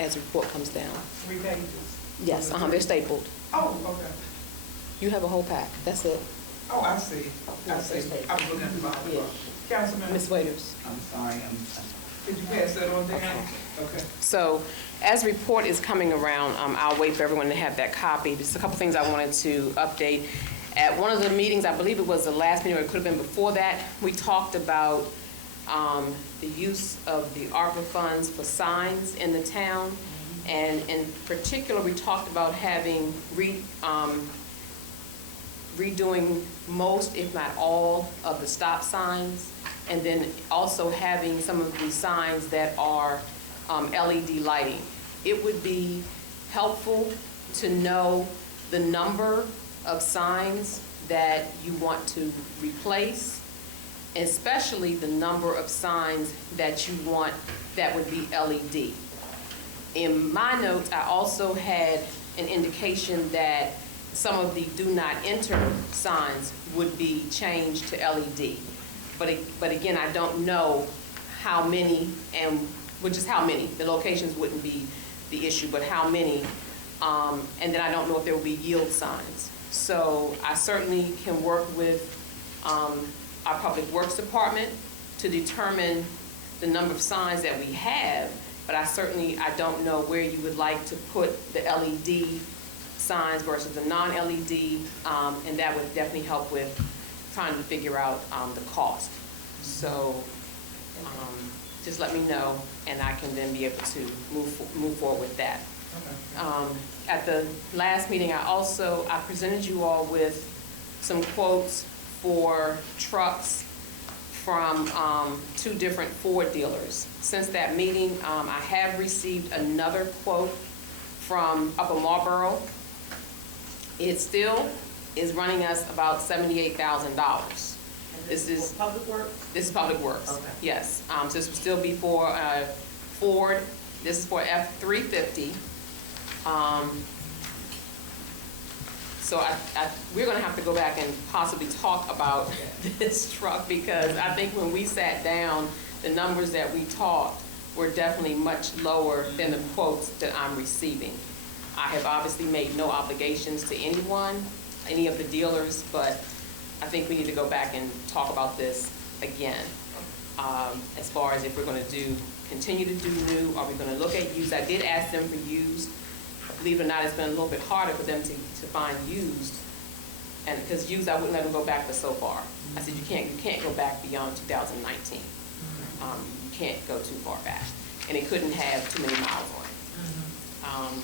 as the report comes down. 3 pages. Yes, they're stapled. Oh, okay. You have a whole pack, that's it. Oh, I see. I see. I was looking at the bottom. Yeah. Councilman, Ms. Waiters. I'm sorry, could you pass that on down? Okay. So as the report is coming around, I'll wait for everyone to have that copy. Just a couple things I wanted to update. At one of the meetings, I believe it was the last meeting, or it could have been before that, we talked about the use of the ARPA funds for signs in the town. And in particular, we talked about having redoing most, if not all, of the stop signs, and then also having some of the signs that are LED lighting. It would be helpful to know the number of signs that you want to replace, especially the number of signs that you want that would be LED. In my notes, I also had an indication that some of the do not enter signs would be changed to LED. But again, I don't know how many, and which is how many. The locations wouldn't be the issue, but how many. And then I don't know if there will be yield signs. So I certainly can work with our Public Works Department to determine the number of signs that we have, but I don't know where you would like to put the LED signs versus the non-LED, and that would definitely help with trying to figure out the cost. So just let me know, and I can then be able to move forward with that. At the last meeting, I presented you all with some quotes for trucks from 2 different Ford dealers. Since that meeting, I have received another quote from Upper Marlboro. It still is running us about $78,000. This is Public Works? This is Public Works. Okay. Yes. So this will still be for Ford. This is for F-350. So we're going to have to go back and possibly talk about this truck, because I think when we sat down, the numbers that we talked were definitely much lower than the quotes that I'm receiving. I have obviously made no obligations to anyone, any of the dealers, but I think we need to go back and talk about this again. As far as if we're going to continue to do new, are we going to look at used? I did ask them for used. Believe it or not, it's been a little bit harder for them to find used, and because used, I wouldn't let them go back but so far. I said you can't go back beyond 2019. You can't go too far back, and it couldn't have too many miles on it.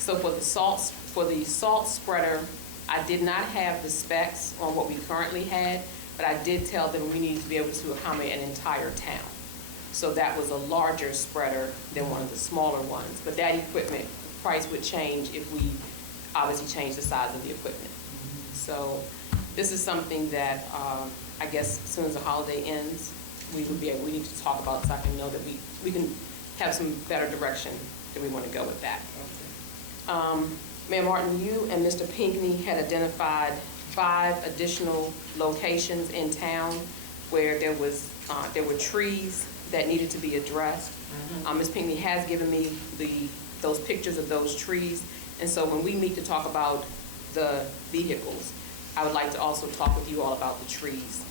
So for the salt spreader, I did not have the specs on what we currently had, but I did tell them we needed to be able to accommodate an entire town. So that was a larger spreader than one of the smaller ones, but that equipment price would change if we obviously change the size of the equipment. So this is something that I guess as soon as the holiday ends, we need to talk about, so I can know that we can have some better direction that we want to go with that. Mayor Martin, you and Mr. Pinckney had identified 5 additional locations in town where there were trees that needed to be addressed. Ms. Pinckney has given me those pictures of those trees, and so when we meet to talk about the vehicles, I would like to also talk with you all about the trees.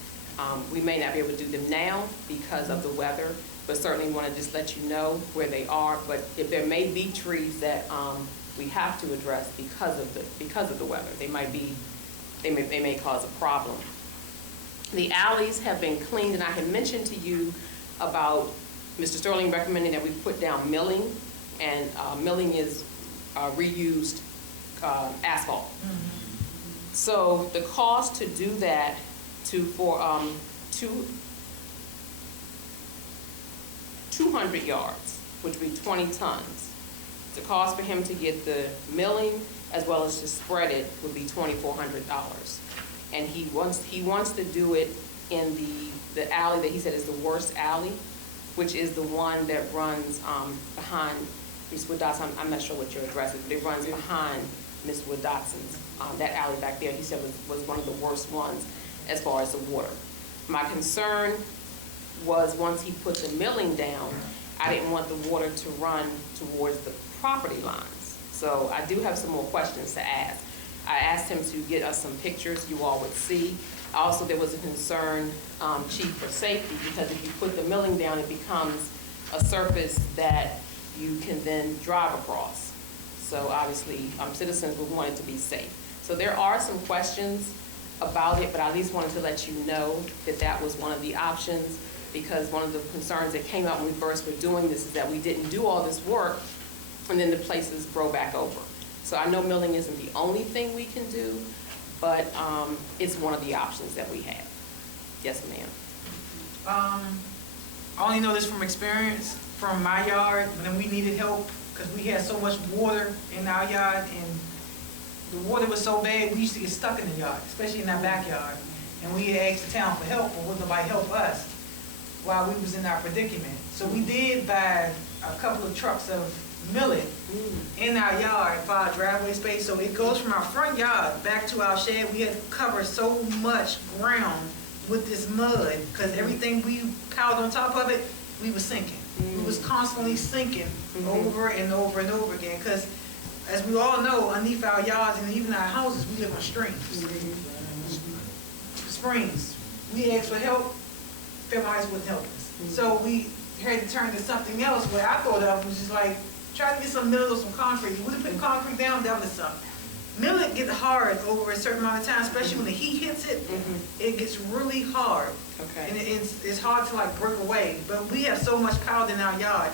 We may not be able to do them now because of the weather, but certainly want to just let you know where they are. But if there may be trees that we have to address because of the weather, they may cause a problem. The alleys have been cleaned, and I had mentioned to you about Mr. Sterling recommending that we put down milling, and milling is reused asphalt. So the cost to do that for 200 yards, which would be 20 tons. The cost for him to get the milling as well as to spread it would be $2,400. And he wants to do it in the alley that he said is the worst alley, which is the one that runs behind Ms. Wood Dotson. I'm not sure what your address is, but it runs behind Ms. Wood Dotson's. That alley back there, he said was one of the worst ones as far as the water. My concern was once he put the milling down, I didn't want the water to run towards the property lines. So I do have some more questions to ask. I asked him to get us some pictures you all would see. Also, there was a concern, Chief, for safety, because if you put the milling down, it becomes a surface that you can then drive across. So obviously, citizens would want it to be safe. So there are some questions about it, but I at least wanted to let you know that that was one of the options, because one of the concerns that came out when we first were doing this is that we didn't do all this work and then the places grow back over. So I know milling isn't the only thing we can do, but it's one of the options that we have. Yes, ma'am. I only know this from experience from my yard when we needed help because we had so much water in our yard, and the water was so bad we used to get stuck in the yard, especially in our backyard. And we had asked the town for help, but wouldn't nobody help us while we was in our predicament. So we did buy a couple of trucks of millet in our yard for our driveway space. So it goes from our front yard back to our shed. We had to cover so much ground with this mud because everything we piled on top of it, we were sinking. We was constantly sinking over and over and over again because, as we all know, underneath our yards and even our houses, we live on streams. Springs. We asked for help, Fairmount wouldn't help us. So we had to turn to something else. What I thought of was just like, try to get some millet or some concrete. We put concrete down, that was something. Millet gets hard over a certain amount of time, especially when the heat hits it. It gets really hard. Okay. And it's hard to like break away. But we have so much piled in our yard,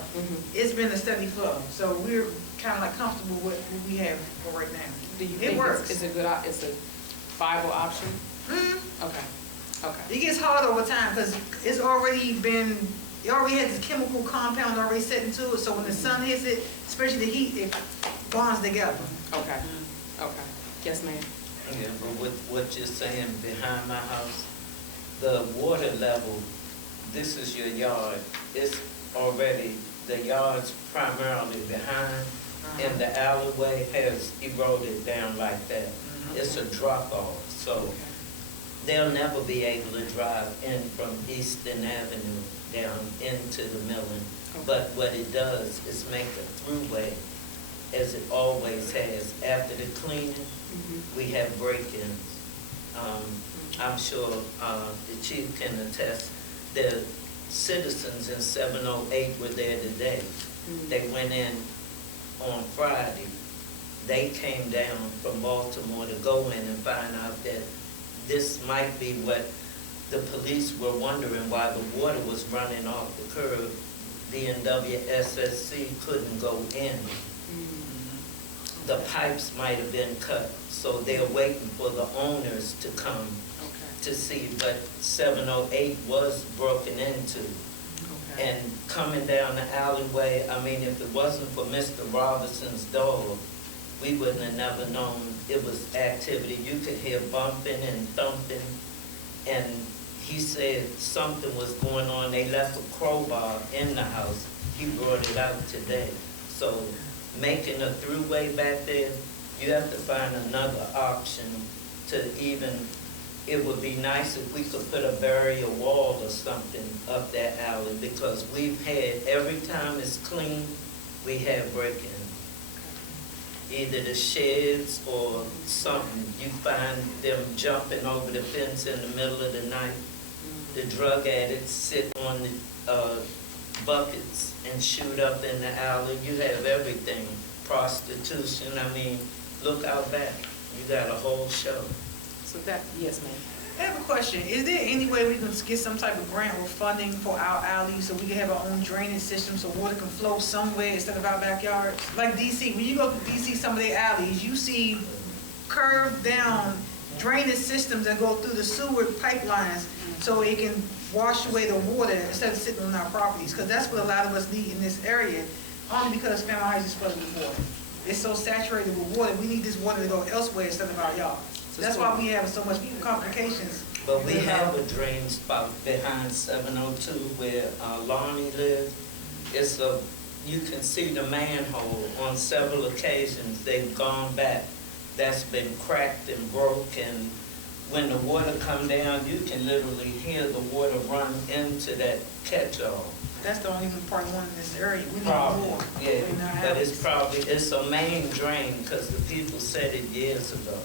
it's been a steady flow. So we're kind of like comfortable with what we have for right now. Do you it think works. It's a viable option? Okay. Okay. It gets hard over time because it already had this chemical compound already set into it. So when the sun hits it, especially the heat, it bonds together. Okay. Okay. Yes, ma'am. Yeah, but with what you're saying behind my house, the water level, this is your yard, it's already, the yard's primarily behind, and the alleyway has eroded down like that. It's a drop off, so they'll never be able to drive in from Eastern Avenue down into the milling. But what it does is make a throughway, as it always has. After the cleaning, we have break-ins. I'm sure the chief can attest. The citizens in 708 were there today. They went in on Friday. They came down from Baltimore to go in and find out that this might be what the police were wondering, why the water was running off the curb. The NWSSC couldn't go in. The pipes might have been cut, so they're waiting for the owners to come to see. But 708 was broken into. And coming down the alleyway, I mean, if it wasn't for Mr. Robinson's dog, we wouldn't have never known it was activity. You could hear bumping and thumping, and he said something was going on. They left a crowbar in the house. He brought it out today. So making a throughway back there, you have to find another option to even, it would be nice if we could put a barrier wall or something up that alley, because we've had, every time it's clean, we have break-ins. either the sheds or something. You find them jumping over the fence in the middle of the night. The drug addicts sit on the buckets and shoot up in the alley. You have everything. Prostitution, I mean, look out back. You got a whole show. So that, yes, ma'am. I have a question. Is there any way we can get some type of grant or funding for our alleys so we can have our own drainage system so water can flow somewhere instead of our backyards? Like DC, when you go to DC, some of their alleys, you see curved down drainage systems that go through the sewer pipelines so it can wash away the water instead of sitting on our properties. Because that's what a lot of us need in this area, only because Fairmount Heights is flooded with water. It's so saturated with water, we need this water to go elsewhere instead of our yards. That's why we have so much complications. But we have a drain spot behind 702 where Lonnie lives. It's a, you can see the manhole on several occasions. They've gone back. That's been cracked and broke, and when the water come down, you can literally hear the water run into that catch-all. That's the only part one in this area. We need Probably, more. yeah, We not but have it's probably, it's a main drain because the people said it years ago.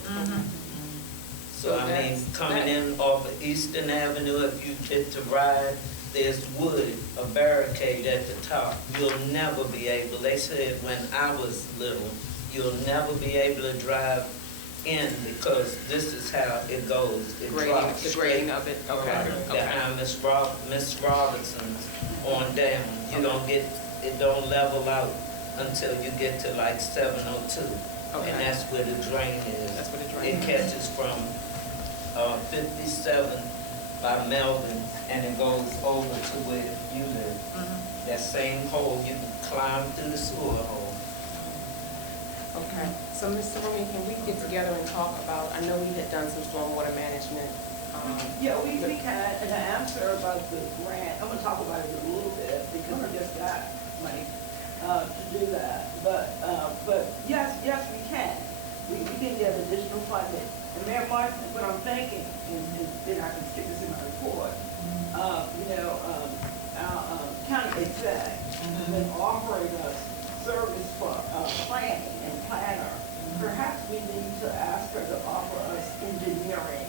So I mean, coming in off of Eastern Avenue, if you get to ride, there's wood, a barricade at the top. You'll never be able, they said when I was little, you'll never be able to drive in because this is how it goes. It drops The grading of it, okay. behind Miss Robinson's on down. You don't get, it don't level out until you get to like 702. Okay. And that's where the drain is. That's where the drain It is. catches from 57 by Melvin and it goes over to where you live. That same hole, you can climb through the sewer hole. Okay, so Mr. Rooney, can we get together and talk about, I know we had done some stormwater management. Yeah, we can, and to answer about the grant, I'm gonna talk about it a little bit, because we just got money, to do that. But yes, we can. We can get additional funding. And Mayor Martin, what I'm thinking, and then I can stick this in my report, our county exec has been offering us service for planning and planner. Perhaps we need to ask her to offer us engineering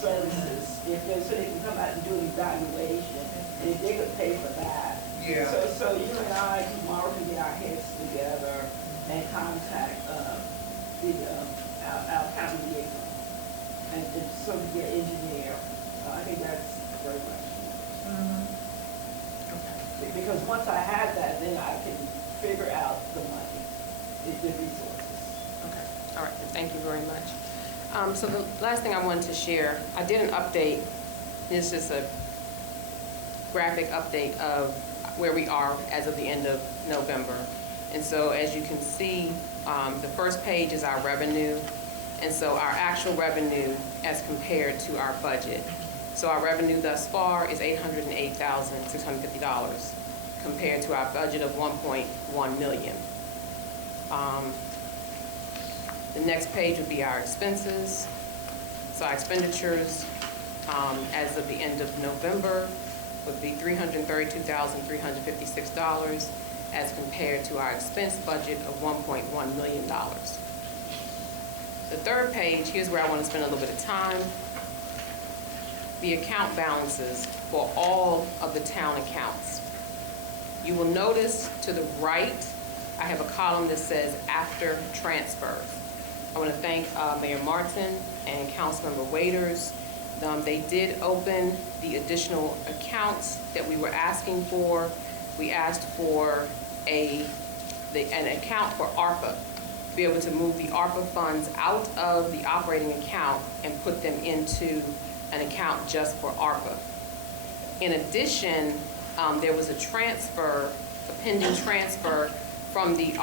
services, so they can come out and do an evaluation, and if they could pay for that. Yeah. So you and I, tomorrow, can get our heads together and contact our county liaison, and so we get engineer. I think that's very much. Because once I have that, then I can figure out the money, the resources. Okay, all right, thank you very much. So the last thing I wanted to share, I did an update. This is a graphic update of where we are as of the end of November. And so as you can see, the first page is our revenue. And so our actual revenue as compared to our budget. So our revenue thus far is $808,650 compared to our budget of $1.1 million. The next page would be our expenses. So our expenditures as of the end of November would be $332,356 as compared to our expense budget of $1.1 million. The third page, here's where I want to spend a little bit of time. The account balances for all of the town accounts. You will notice to the right, I have a column that says after transfers. I want to thank Mayor Martin and Councilmember Waiters. They did open the additional accounts that we were asking for. We asked for an account for ARPA, to be able to move the ARPA funds out of the operating account and put them into an account just for ARPA. In addition, there was a transfer, a pending transfer from the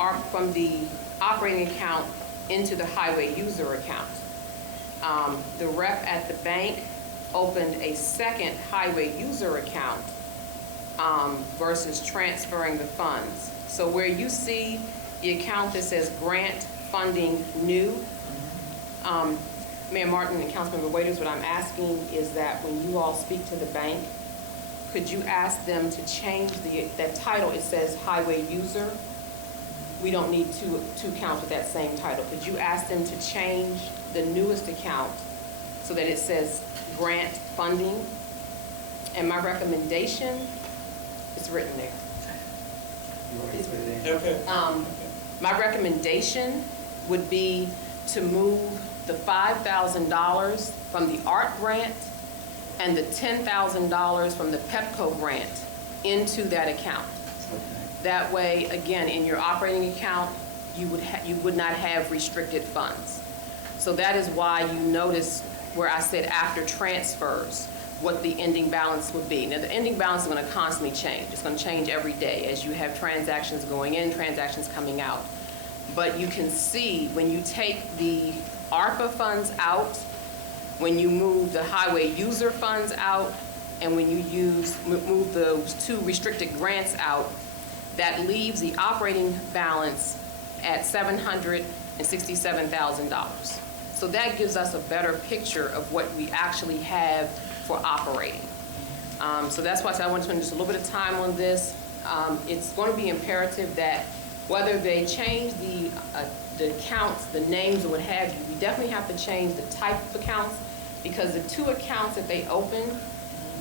operating account into the highway user account. The rep at the bank opened a second highway user account versus transferring the funds. So where you see the account that says grant funding new, Mayor Martin and Councilmember Waiters, what I'm asking is that when you all speak to the bank, could you ask them to change that title? It says highway user, we don't need two accounts with that same title. Could you ask them to change the newest account so that it says grant funding? And my recommendation, it's written there. You already put it in. Okay. My recommendation would be to move the $5,000 from the ART grant and the $10,000 from the PEPCO grant into that account. That way, again, in your operating account, you would not have restricted funds. So that is why you notice where I said after transfers, what the ending balance would be. Now, the ending balance is going to constantly change. It's going to change every day as you have transactions going in, transactions coming out. But you can see when you take the ARPA funds out, when you move the highway user funds out, and when you move those two restricted grants out, that leaves the operating balance at $767,000. So that gives us a better picture of what we actually have for operating. So that's why I said I want to spend just a little bit of time on this. It's going to be imperative that whether they change the accounts, the names, or what have you, we definitely have to change the type of accounts, because the two accounts that they open,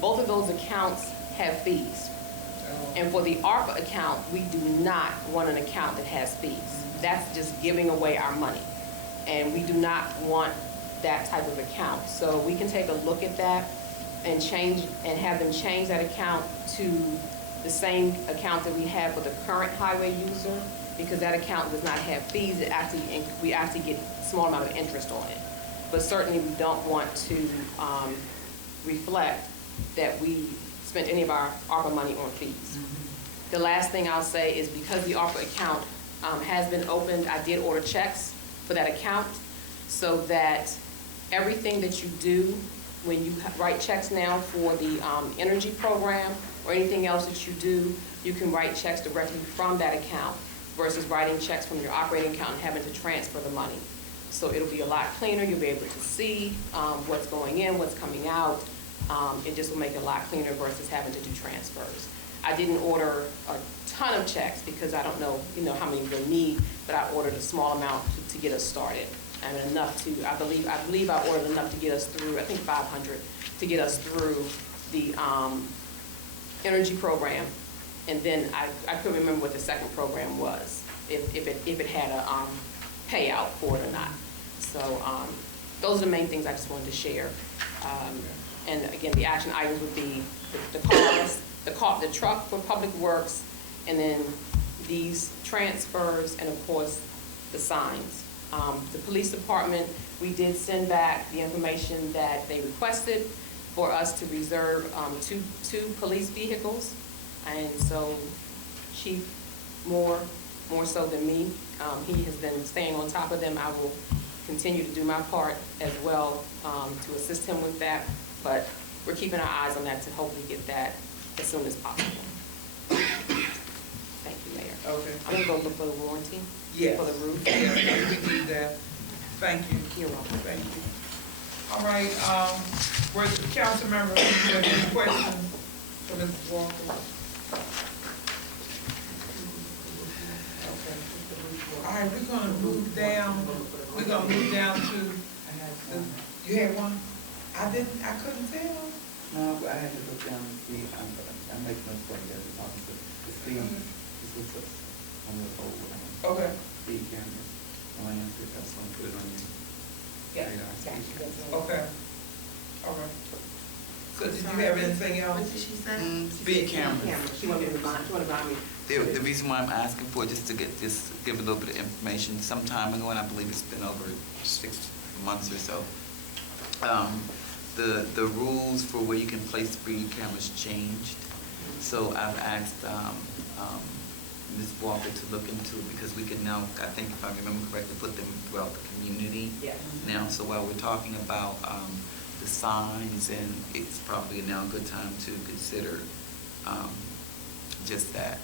both of those accounts have fees. And for the ARPA account, we do not want an account that has fees. That's just giving away our money. And we do not want that type of account. So we can take a look at that and have them change that account to the same account that we have for the current highway user, because that account does not have fees. We actually get a small amount of interest on it. But certainly we don't want to reflect that we spent any of our ARPA money on fees. The last thing I'll say is because the ARPA account has been opened, I did order checks for that account so that everything that you do when you write checks now for the energy program or anything else that you do, you can write checks directly from that account versus writing checks from your operating account and having to transfer the money. So it'll be a lot cleaner. You'll be able to see what's going in, what's coming out. It just will make it a lot cleaner versus having to do transfers. I didn't order a ton of checks because I don't know, how many we'll need, but I ordered a small amount to get us started, and enough to, I believe I ordered enough to get us through, I think 500, to get us through the energy program, and then I couldn't remember what the second program was, if it had a payout for it or not. So those are the main things I just wanted to share. And again, the action items would be the truck for Public Works, and then these transfers, and of course, the signs. The police department, we did send back the information that they requested for us to reserve two police vehicles. And so Chief more so than me, he has been staying on top of them. I will continue to do my part as well to assist him with that. But we're keeping our eyes on that to hopefully get that as soon as possible. Thank you, Mayor. Okay. I'm gonna go look for the warranty. Yes. For the roof. Yes, we need that. Thank you. You're welcome. Thank you. All right, were the council members, have any questions for Mrs. Walker? Okay. All right, we're gonna move down to, you had one? I couldn't tell. No, I had to look down and see, I'm making notes for you guys, I'm talking to the speed, this was on the old, Okay. speed camera. I answered, that's why I put it on you. Yeah. Okay. All right. So did you have anything else? What did she say? Speed cameras. She wanted to remind me. The reason why I'm asking for, just to give a little bit of information, some time ago, and I believe it's been over 6 months or so, the rules for where you can place speed cameras changed. So I've asked Ms. Walker to look into it, because we can now, I think if I remember correctly, put them throughout the community now. So while we're talking about the signs, and it's probably now a good time to consider just that.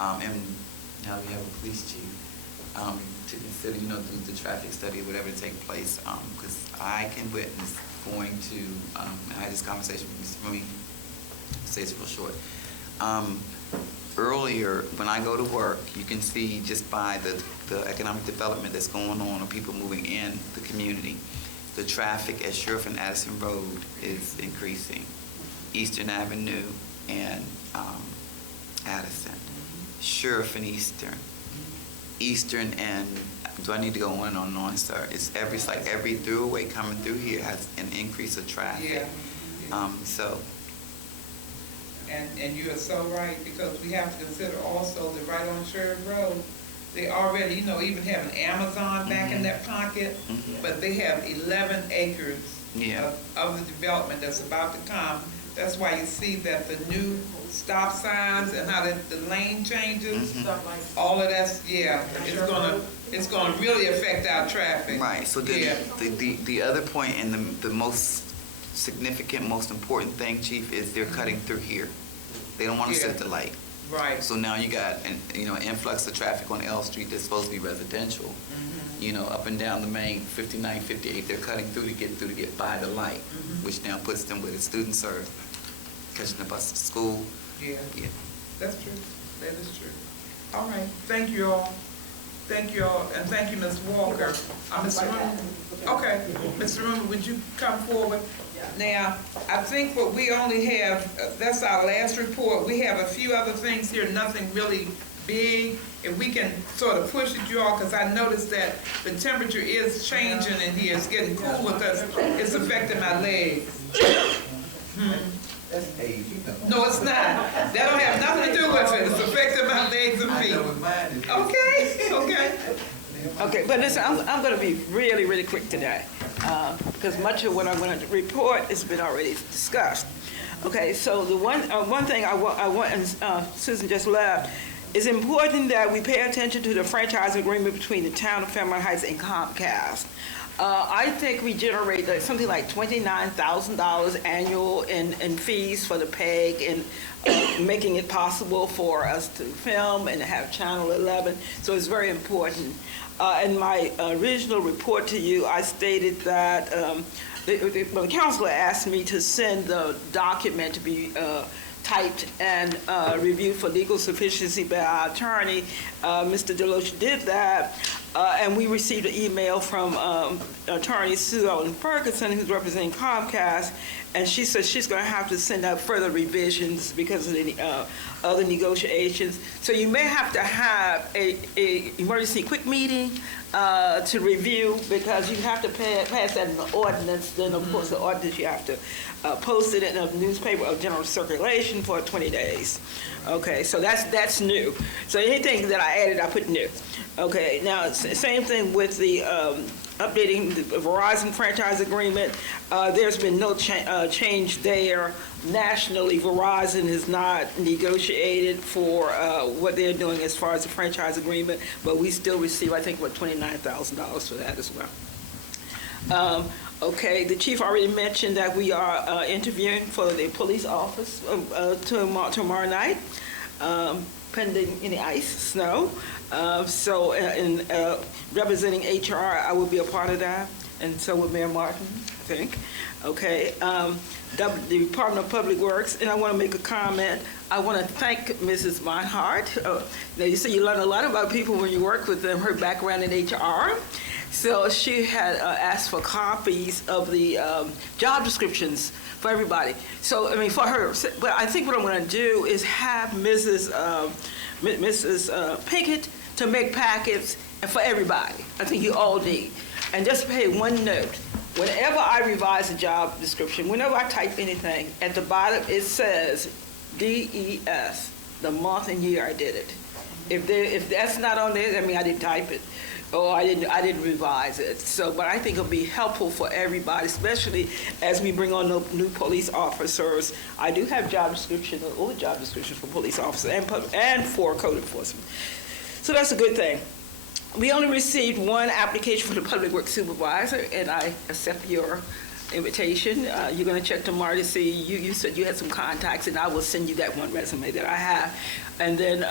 And now we have a police chief to consider, do the traffic study or whatever to take place, because I can witness going to, I had this conversation with Ms. Marie, say it's real short. earlier, when I go to work, you can see just by the economic development that's going on or people moving in the community, the traffic at Sheriff and Addison Road is increasing. Eastern Avenue and Addison, Sheriff and Eastern, Eastern and, do I need to go on and on, sir? It's every throughway coming through here has an increase of traffic. Yeah. So. And you are so right, because we have to consider also that right on Sheriff Road, they already, even have an Amazon back in their pocket, but they have 11 acres of the development that's about to come. That's why you see that the new stop signs and how the lane changes, all of that's, it's gonna really affect our traffic. Right, so the other point and the most significant, most important thing, Chief, is they're cutting through here. They don't want to sit at the light. Right. So now you got an influx of traffic on L Street that's supposed to be residential. Up and down the main 59, 58, they're cutting through to get by the light, which now puts them where the students are catching the bus to school. Yeah. That's true. That is true. All right. Thank you all. Thank you all, and thank you, Ms. Walker. Mr. Rumble. Okay. Mr. Rumble, would you come forward? Now, I think what we only have, that's our last report. We have a few other things here, nothing really big. If we can sort of push it, you all, because I noticed that the temperature is changing in here. It's getting cooler because it's affecting my legs. That's age, No, it's not. That don't have nothing to do with it. It's affecting my legs and feet. Okay. Okay, but listen, I'm going to be really, really quick today, because much of what I'm going to report has been already discussed. Okay, so the one thing I want, and Susan just left, it's important that we pay attention to the franchise agreement between the town of Fairmount Heights and Comcast. I think we generate something like $29,000 annual in fees for the PEG and making it possible for us to film and have Channel 11. So it's very important. In my original report to you, I stated that the counselor asked me to send the document to be typed and reviewed for legal sufficiency by our attorney. Mr. Deloach did that, and we received an email from attorney Sue Ellen Ferguson, who's representing Comcast, and she said she's going to have to send out further revisions because of the other negotiations. So you may have to have a emergency quick meeting to review, because you have to pass that in the ordinance. Then, of course, the ordinance, you have to post it in a newspaper of general circulation for 20 days. Okay, so that's new. So anything that I added, I put new. Okay, now, same thing with the updating the Verizon franchise agreement. There's been no change there. Nationally, Verizon has not negotiated for what they're doing as far as the franchise agreement, but we still receive, I think, what, $29,000 for that as well. Okay, the chief already mentioned that we are interviewing for the police office tomorrow night, pending any ice, snow. So in representing HR, I will be a part of that, and so will Mayor Martin, I think. Okay, the Department of Public Works, and I want to make a comment. I want to thank Mrs. Monhart. Now, you say you learn a lot about people when you work with them, her background in HR. So she had asked for copies of the job descriptions for everybody. So, I mean, for her. But I think what I'm going to do is have Mrs. Pickett to make packets for everybody. I think you all need. And just pay one note. Whenever I revise a job description, whenever I type anything, at the bottom it says DES, the month and year I did it. If that's not on there, I mean I didn't type it, or I didn't revise it. So, but I think it'll be helpful for everybody, especially as we bring on new police officers. I do have job descriptions, all the job descriptions for police officers and for code enforcement. So that's a good thing. We only received one application for the public works supervisor, and I accept your invitation. You're going to check tomorrow to see, you said you had some contacts, and I will send you that one resume that I have. And then,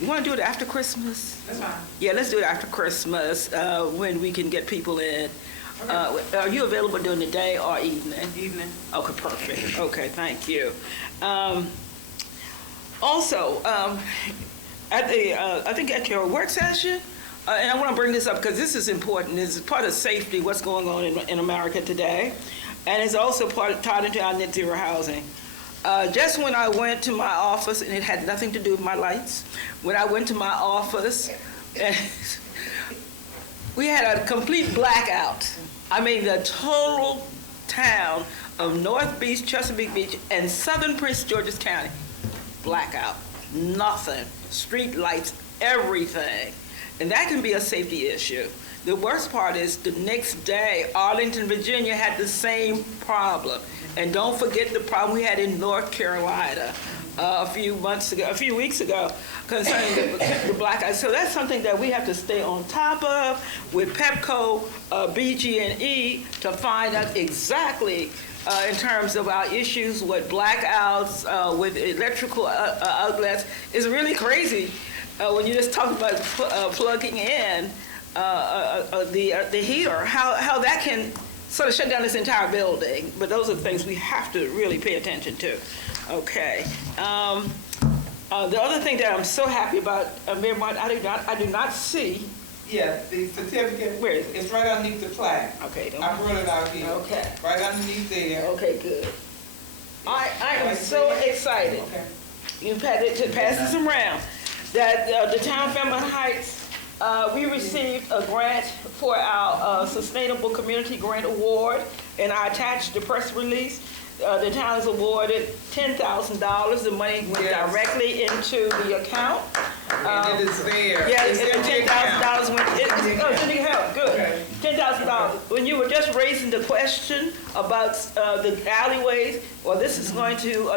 you want to do it after Christmas? That's fine. Yeah, let's do it after Christmas, when we can get people in. Okay. Are you available during the day or evening? Evening. Okay, perfect. Okay, thank you. Also, at the, I think at your work session, and I want to bring this up because this is important. This is part of safety, what's going on in America today, and it's also tied into our net zero housing. Just when I went to my office, and it had nothing to do with my lights, when I went to my office, we had a complete blackout. I mean, the total town of North Beach, Chesapeake Beach, and southern Prince George's County, blackout. Nothing. Street lights, everything. And that can be a safety issue. The worst part is the next day, Arlington, Virginia had the same problem. And don't forget the problem we had in North Carolina a few weeks ago concerning the blackout. So that's something that we have to stay on top of with PEPCO, BG&E to find out exactly in terms of our issues with blackouts, with electrical outlets. It's really crazy when you just talk about plugging in the heater, how that can sort of shut down this entire building. But those are the things we have to really pay attention to. Okay. The other thing that I'm so happy about, Mayor Martin, I do not see. Yeah, the certificate. Where is it? It's right underneath the plaque. Okay. I brought it out here. Okay. Right underneath there. Okay, good. I am so excited. Okay. You to pass this around, that the town of Fairmount Heights, we received a grant for our Sustainable Community Grant Award, and I attached the press release. The town is awarded $10,000. The money went directly into the account. And it is there. Yeah, It's in the $10,000 went. It's in the account. Good. Okay. $10,000. When you were just raising the question about the alleyways, well, this is going to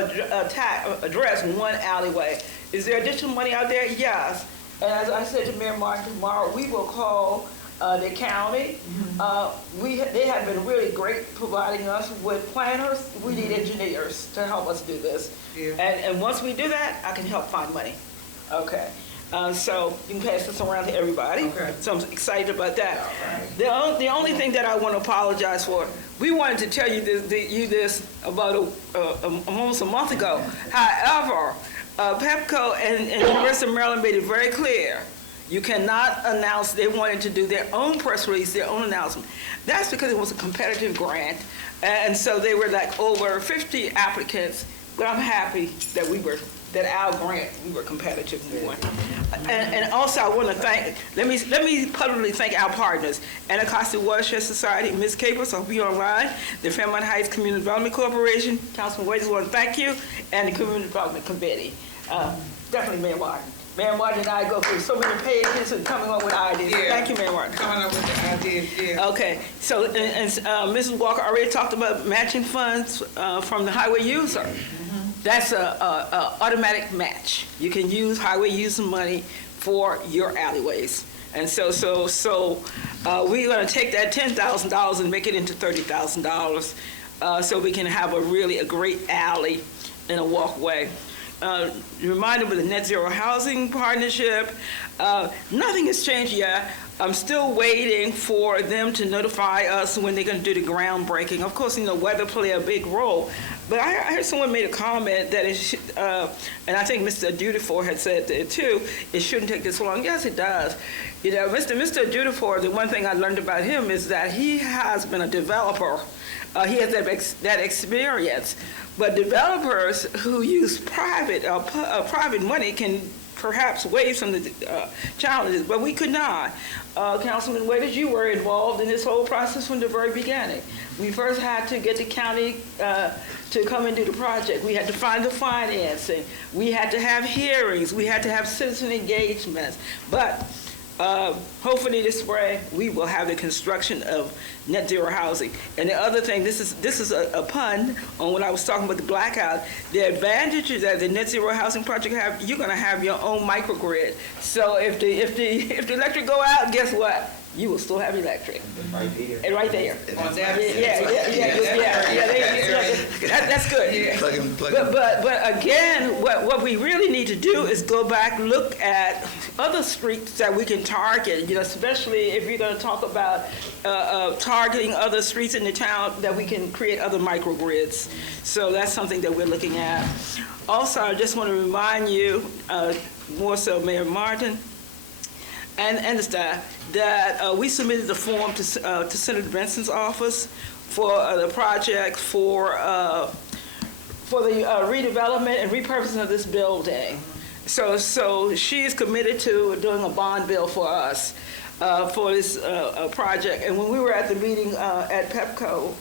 address one alleyway. Is there additional money out there? Yes. And as I said to Mayor Martin, tomorrow we will call the county. They have been really great providing us with planners. We need engineers to help us do this. Yeah. And once we do that, I can help find money. Okay. So you can pass this around to everybody. Okay. So I'm excited about that. All right. The only thing that I want to apologize for, we wanted to tell you this about almost a month ago. However, PEPCO and the University of Maryland made it very clear. You cannot announce. They wanted to do their own press release, their own announcement. That's because it was a competitive grant. And so they were like over 50 applicants, but I'm happy that our grant, we were competitive and won. And also I want to let me publicly thank our partners, Anacostia Watershed Society, Ms. Capers, I'll be online, the Fairmount Heights Community Development Corporation, Councilman Wages, want to thank you, and the Community Development Committee. Definitely Mayor Martin. Mayor Martin and I go through so many pages and coming up with ideas. Yeah. Thank you, Mayor Martin. Coming up with the ideas, yeah. Okay, so Mrs. Walker already talked about matching funds from the highway user. That's a automatic match. You can use highway user money for your alleyways. And so we're going to take that $10,000 and make it into $30,000 so we can have a great alley and a walkway. Reminded with the Net Zero Housing Partnership, nothing has changed yet. I'm still waiting for them to notify us when they're going to do the groundbreaking. Of course, weather play a big role. But I heard someone made a comment that and I think Mr. Dutifore had said it too, it shouldn't take this long. Yes, it does. Mr. Dutifore, the one thing I learned about him is that he has been a developer. He has that experience. But developers who use private money can perhaps waive some of the challenges, but we could not. Councilman Waiters, you were involved in this whole process from the very beginning. We first had to get the county to come and do the project. We had to find the financing. We had to have hearings. We had to have citizen engagements. But hopefully this spring we will have the construction of net zero housing. And the other thing, this is a pun on what I was talking about the blackout. The advantages that the net zero housing project have, you're going to have your own microgrid. So if the electric go out, guess what? you will still have electric. Right there. And right there. On that. That's good. But again, what we really need to do is go back, look at other streets that we can target, especially if you're going to talk about targeting other streets in the town that we can create other microgrids. So that's something that we're looking at. Also, I just want to remind you, more so Mayor Martin, and the staff, that we submitted the form to Senator Benson's office for the project for the redevelopment and repurposing of this building. So she is committed to doing a bond bill for us for this project. And when we were at the meeting at PEPCO,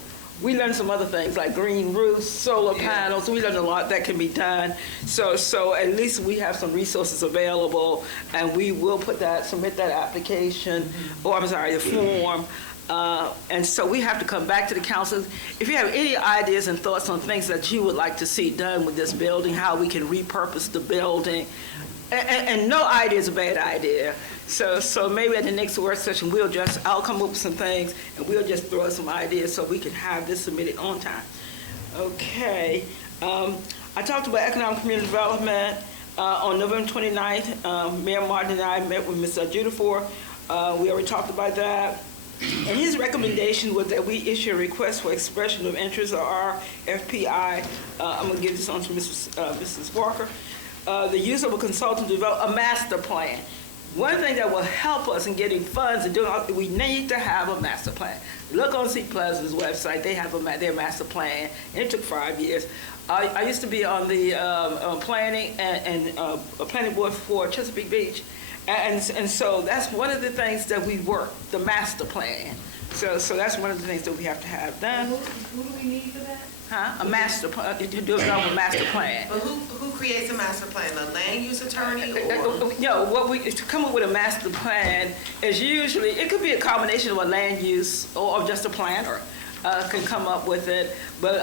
we learned some other things like green roofs, solar panels. We learned a lot that can be done. So at least we have some resources available, and we will submit that application, the form. And so we have to come back to the council. If you have any ideas and thoughts on things that you would like to see done with this building, how we can repurpose the building, and no idea is a bad idea. So maybe at the next work session, I'll come up with some things, and we'll just throw some ideas so we can have this submitted on time. Okay. I talked about economic community development on November 29th. Mayor Martin and I met with Ms. Judifor. We already talked about that. And his recommendation was that we issue a request for expression of interest, or RFPI. I'm going to give this on to Mrs. Walker. The use of a consultant to develop a master plan. One thing that will help us in getting funds and doing, we need to have a master plan. Look on C Pleasant's website; they have their master plan, and it took 5 years. I used to be on the planning and planning board for Chesapeake Beach, and so that's one of the things that we work, the master plan. So that's one of the things that we have to have done. Who do we need for that? A master plan, to develop a master plan. But who creates a master plan? A land use attorney or? To come up with a master plan is usually, it could be a combination of a land use or just a planner can come up with it. But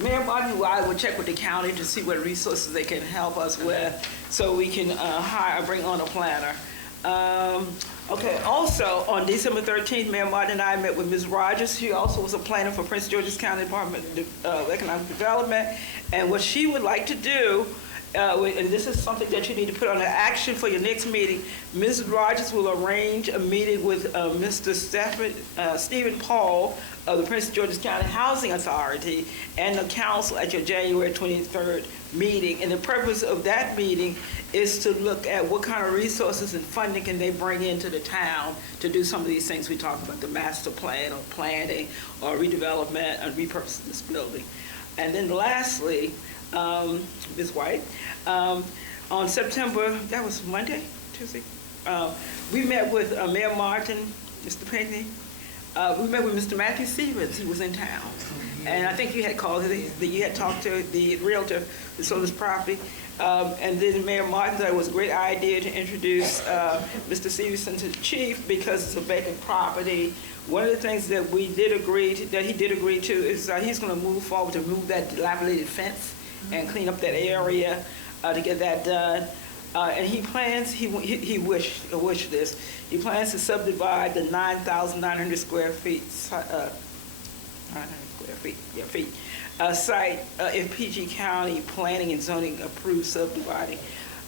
Mayor Martin, I will check with the county to see what resources they can help us with so we can bring on a planner. Okay, also, on December 13th, Mayor Martin and I met with Ms. Rogers. She also was a planner for Prince George's County Department of Economic Development. And what she would like to do, and this is something that you need to put on the action for your next meeting, Ms. Rogers will arrange a meeting with Mr. Stephen Paul of the Prince George's County Housing Authority and the council at your January 23rd meeting. And the purpose of that meeting is to look at what kind of resources and funding can they bring into the town to do some of these things we talked about, the master plan or planning or redevelopment and repurposing this building. And then lastly, Ms. White, on September, that was Monday, Tuesday, we met with Mayor Martin, Mr. Pinckney. We met with Mr. Matthew Stevens. He was in town. And I think you had called, you had talked to the realtor who sold this property. And then Mayor Martin thought it was a great idea to introduce Mr. Stevenson to the chief because it's a vacant property. One of the things that he did agree to is he's going to move forward to remove that dilapidated fence and clean up that area to get that done. And he plans, he wished this, he plans to subdivide the 9,900 square feet, 900 square feet, site if PG County Planning and Zoning approves subdividing.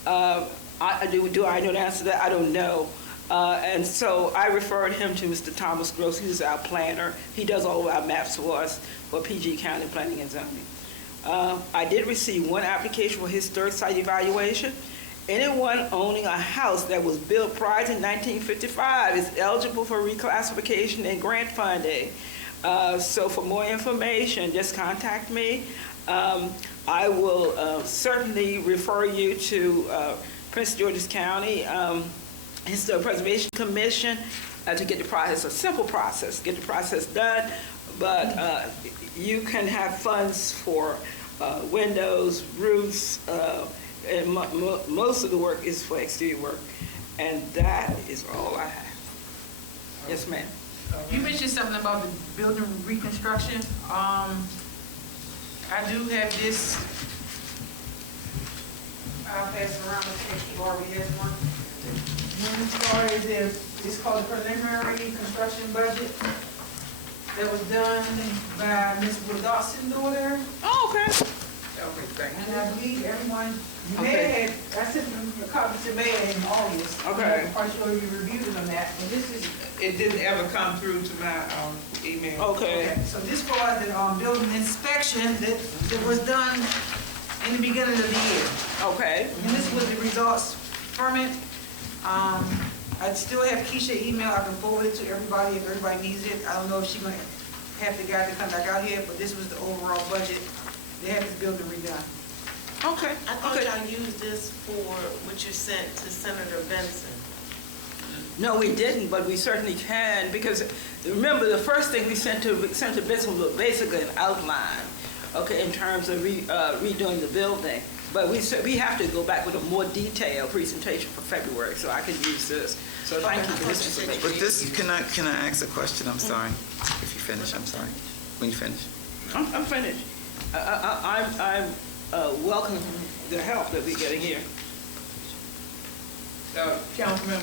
Do I know the answer to that? I don't know. And so I referred him to Mr. Thomas Gross, who's our planner. He does all of our maps for us for PG County Planning and Zoning. I did receive one application for historic site evaluation. Anyone owning a house that was built prior to 1955 is eligible for reclassification and grant funding. So for more information, just contact me. I will certainly refer you to Prince George's County Historic Preservation Commission to get the process, a simple process, get the process done. But you can have funds for windows, roofs, and most of the work is for exterior work. And that is all I have. Yes, ma'am. You mentioned something about the building reconstruction. I do have this. I'll pass it around and see if you already has one. When we started it's called the preliminary construction budget that was done by Ms. Wood Dawson's daughter. Oh, okay. Okay, thank you. And I believe everyone, the Okay. mayor had, I sent a copy to the mayor in August. Okay. I'm quite sure you reviewed it on that, and this is, It didn't ever come through to my email. Okay. so this was the, building inspection that was done in the beginning of the year. Okay. And this was the results from it. I still have Keisha's email, I can forward it to everybody if everybody needs it. I don't know if she's gonna have the guy to come back out here, but this was the overall budget. They had this building redone. Okay. I thought Okay. y'all used this for what you sent to Senator Benson. No, we didn't, but we certainly can, because remember, the first thing we sent to Benson was basically an outline, okay, in terms of redoing the building. But we have to go back with a more detailed presentation for February, so I can use this. So thank you for this information. But this, can I ask a question? I'm sorry. If you finish, I'm sorry. When you finish. I'm finished. I'm welcoming the help that we're getting here. Councilman.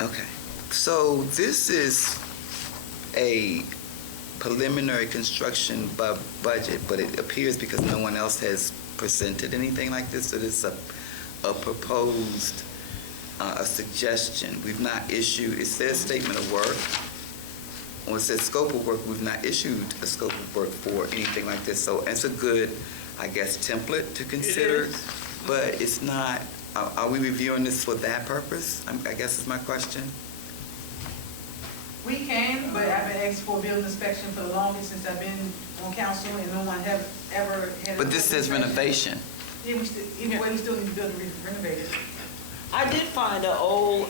Okay. So this is a preliminary construction budget, but it appears because no one else has presented anything like this, that it's a proposed, a suggestion. We've not issued, it says statement of work, or it says scope of work. We've not issued a scope of work for anything like this. So it's a good, I guess, template to consider, but it's not, are we reviewing this for that purpose? I guess is my question. We can, but I've been asked for a building inspection for the longest since I've been on council, and no one have ever had. But this says renovation. Yeah, either way, we still need the building renovated. I did find an old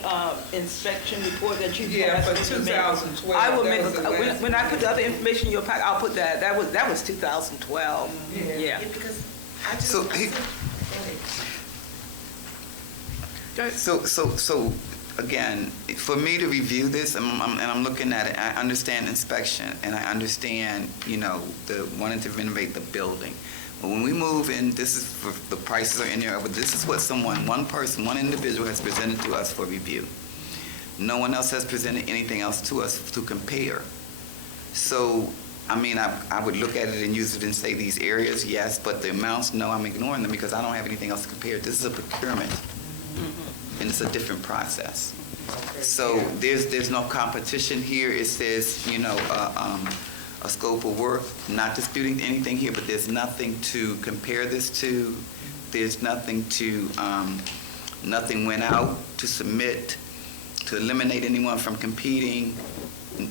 inspection report that you Yeah, passed for to me. 2012. I will That make, was the last when I put the other information in your pack, I'll put that. That was 2012. Yeah. Yeah. Because I just, So I he- said, So again, for me to review this, and I'm looking at it, I understand inspection, and I understand, the wanting to renovate the building. But when we move in, this is, the prices are in there, but this is what one person, one individual has presented to us for review. No one else has presented anything else to us to compare. So, I would look at it and use it and say these areas, yes, but the amounts, no, I'm ignoring them because I don't have anything else to compare. This is a procurement. And it's a different process. So there's no competition here. It says, a scope of work, not disputing anything here, but there's nothing to compare this to. There's nothing nothing went out to submit, to eliminate anyone from competing,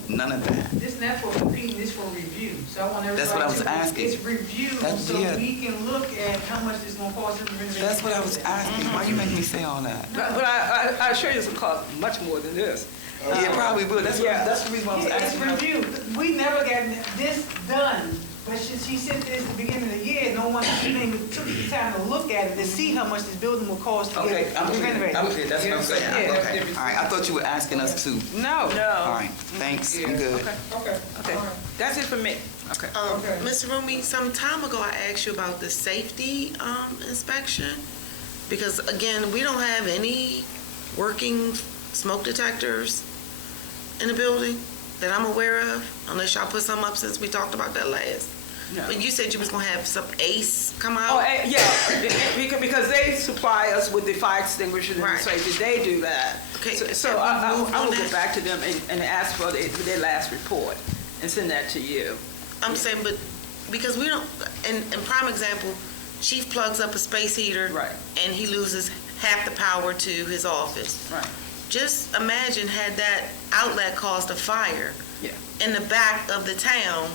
none of that. This not for competing, this for review. So I want everybody to. That's what I was asking. It's review, so we can look at how much it's gonna cost us to renovate. That's what I was asking. Why you making me say all that? But I assure you it's going to cost much more than this. Yeah, probably would. That's the reason why I was It's asking. review. We never got this done, but she said this at the beginning of the year, no one even took the time to look at it to see how much this building will cost to Okay, get I'm renovated. clear. That's what I'm saying. Yeah. Okay. All right, I thought you were asking us to. No. All right, thanks. I'm good. Okay. Okay. That's it for me. Okay. Mr. Rumi, some time ago I asked you about the safety inspection, because again, we don't have any working smoke detectors in the building that I'm aware of, unless y'all put some up since we talked about that last. No. But you said you was gonna have some ACE come Oh, out? yeah, because they supply us with the fire extinguishers and Right. safety. They do that. Okay, So have we moved I on will that? get back to them and ask for their last report and send that to you. I'm saying, but because we don't, and prime example, chief plugs up a space heater. Right. And he loses half the power to his office. Right. Just imagine had that outlet caused a fire Yeah. in the back of the town,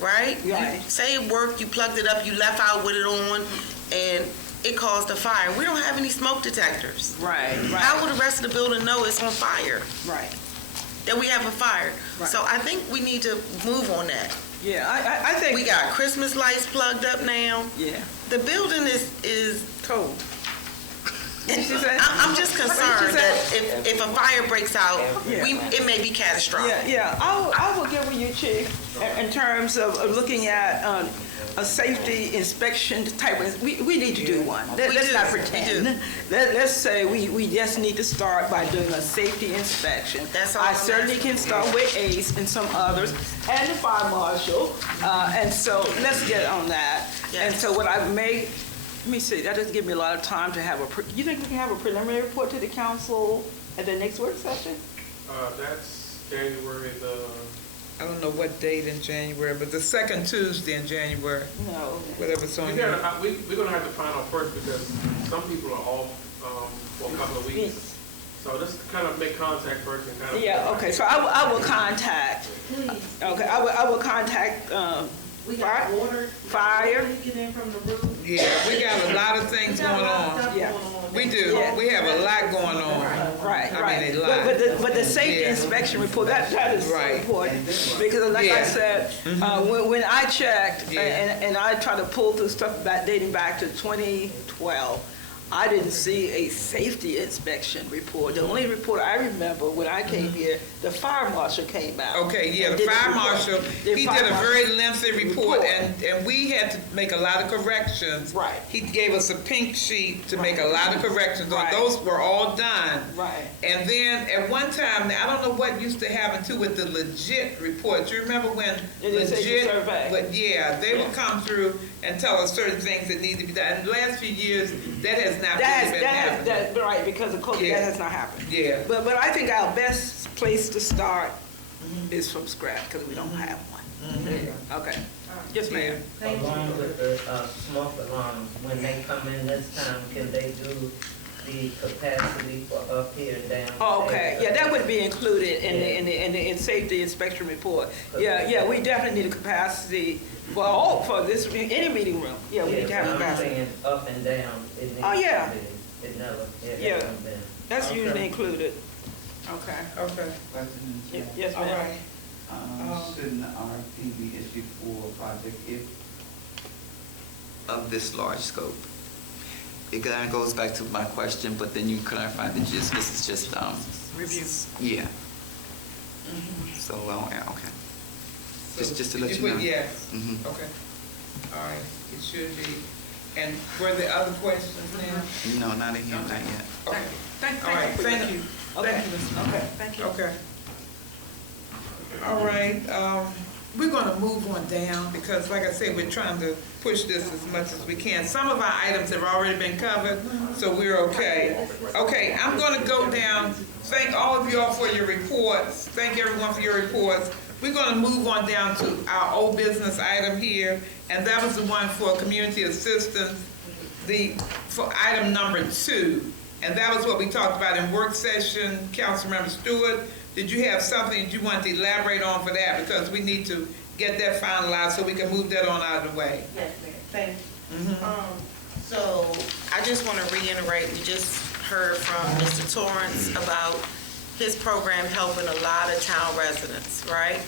right? Right. Say it worked, you plugged it up, you left out with it on, and it caused a fire. We don't have any smoke detectors. Right. How will the rest of the building know it's on fire, Right. that we have a fire? Right. So I think we need to move on that. Yeah, I think. We got Christmas lights plugged up now. Yeah. The building is Cold. I'm just concerned that if a fire breaks out, Yeah. it may be catastrophic. Yeah, I will get with you, Chief, in terms of looking at a safety inspection type of, we need to do one. Let's not pretend. Let's say we just need to start by doing a safety inspection. That's all I I'm certainly asking. can start with ACE and some others, and the fire marshal, and so let's get on that. And Yes. so what I may, let me see, that doesn't give me a lot of time to have you think we can have a preliminary report to the council at the next work session? That's January I don't know what date in January, but the second Tuesday in January, No. whatever's on we're your. gonna have to find out first because some people are off, for a couple of weeks. So let's kind of make contact first and kind of. Yeah, okay, so I will contact, okay, I will contact, We got water. Fire. Leaking in from the roof. Yeah, we got a lot of things going on. Yeah. We do. Yeah. We have a lot going on. Right, I right. mean, a lot. But the safety Yeah. inspection report, that is so Right. important. Because like I Yeah. said, when I checked, Yeah. and I tried to pull through stuff dating back to 2012, I didn't see a safety inspection report. The only report I remember when I came here, the fire marshal came out. Okay, yeah, and the did fire report. marshal, The he fire did a marshal- very lengthy report, and we had to make a lot of corrections. Right. He gave us a pink sheet to make a lot of corrections on. Right. Those were all done. Right. And then at one time, I don't know what used to happen too with the legit reports. You remember when It is a legit, survey. but yeah, they would come through and tell us certain things that need to be done. In the last few years, that has not really been happening. Right, because of COVID, Yeah. that has not happened. Yeah. But I think our best place to start is from scratch, because we don't have one. Okay. Yes, ma'am. Along with the smoke alarms, when they come in this time, can they do the capacity for up here and down? Oh, okay, yeah, that would be included in the safety inspection report. Yeah, we definitely need a capacity for this, any meeting room. Yeah, we need to have I'm capacity. saying up and down, it needs Oh, yeah. to be. It never, it Yeah. hasn't been. That's Okay. usually included. Okay. Okay. President Chair, Yes, All ma'am. right. shouldn't the RFP be issued for a project if Of this large scope. It kind of goes back to my question, but then you clarify that this is just, Review. yeah. So, yeah, okay. Just to let you know. put yes. Mhm. Okay. All right, it should be. And were there other questions now? No, not in here, not yet. Okay. Thank All right, thank you. Okay. Thank you, Mr. Okay, thank you. Okay. All right, we're gonna move on down because like I said, we're trying to push this as much as we can. Some of our items have already been covered, so we're okay. Okay, I'm gonna go down, thank all of y'all for your reports, thank everyone for your reports. We're gonna move on down to our old business item here, and that was the one for community assistance, for item number 2. And that was what we talked about in work session. Councilmember Stewart, did you have something that you wanted to elaborate on for that? Because we need to get that finalized so we can move that on out of the way. Yes, ma'am. Thank you. So I just want to reiterate, we just heard from Mr. Torrance about his program helping a lot of town residents, right?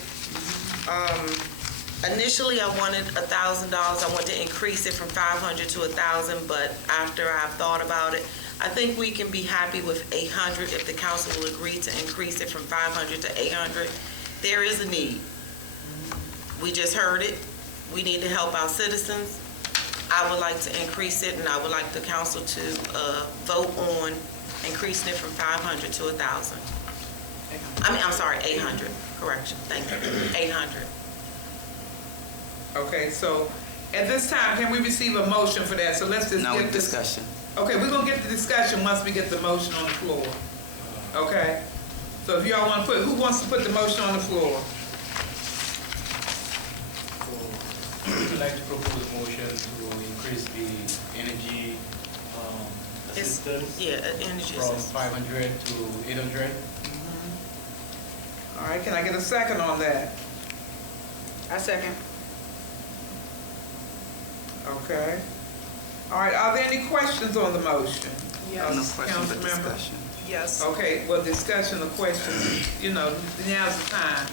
Initially, I wanted $1,000. I wanted to increase it from 500 to 1,000, but after I've thought about it, I think we can be happy with 800 if the council will agree to increase it from 500 to 800. There is a need. We just heard it. We need to help our citizens. I would like to increase it, and I would like the council to vote on increasing it from 500 to 1,000. I'm sorry, 800. Correction. Thank you. 800. Okay, so at this time, can we receive a motion for that? So let's just Now get this. discussion. Okay, we're gonna get the discussion once we get the motion on the floor. Okay? So if y'all wanna who wants to put the motion on the floor? I'd like to propose a motion to increase the energy assistance Yeah, energy from assistance. 500 to 800. All right, can I get a second on that? I second. Okay. All right, are there any questions on the motion? No question, but Councilmember? discussion. Yes. Okay, well, discussion or questions, now's the time.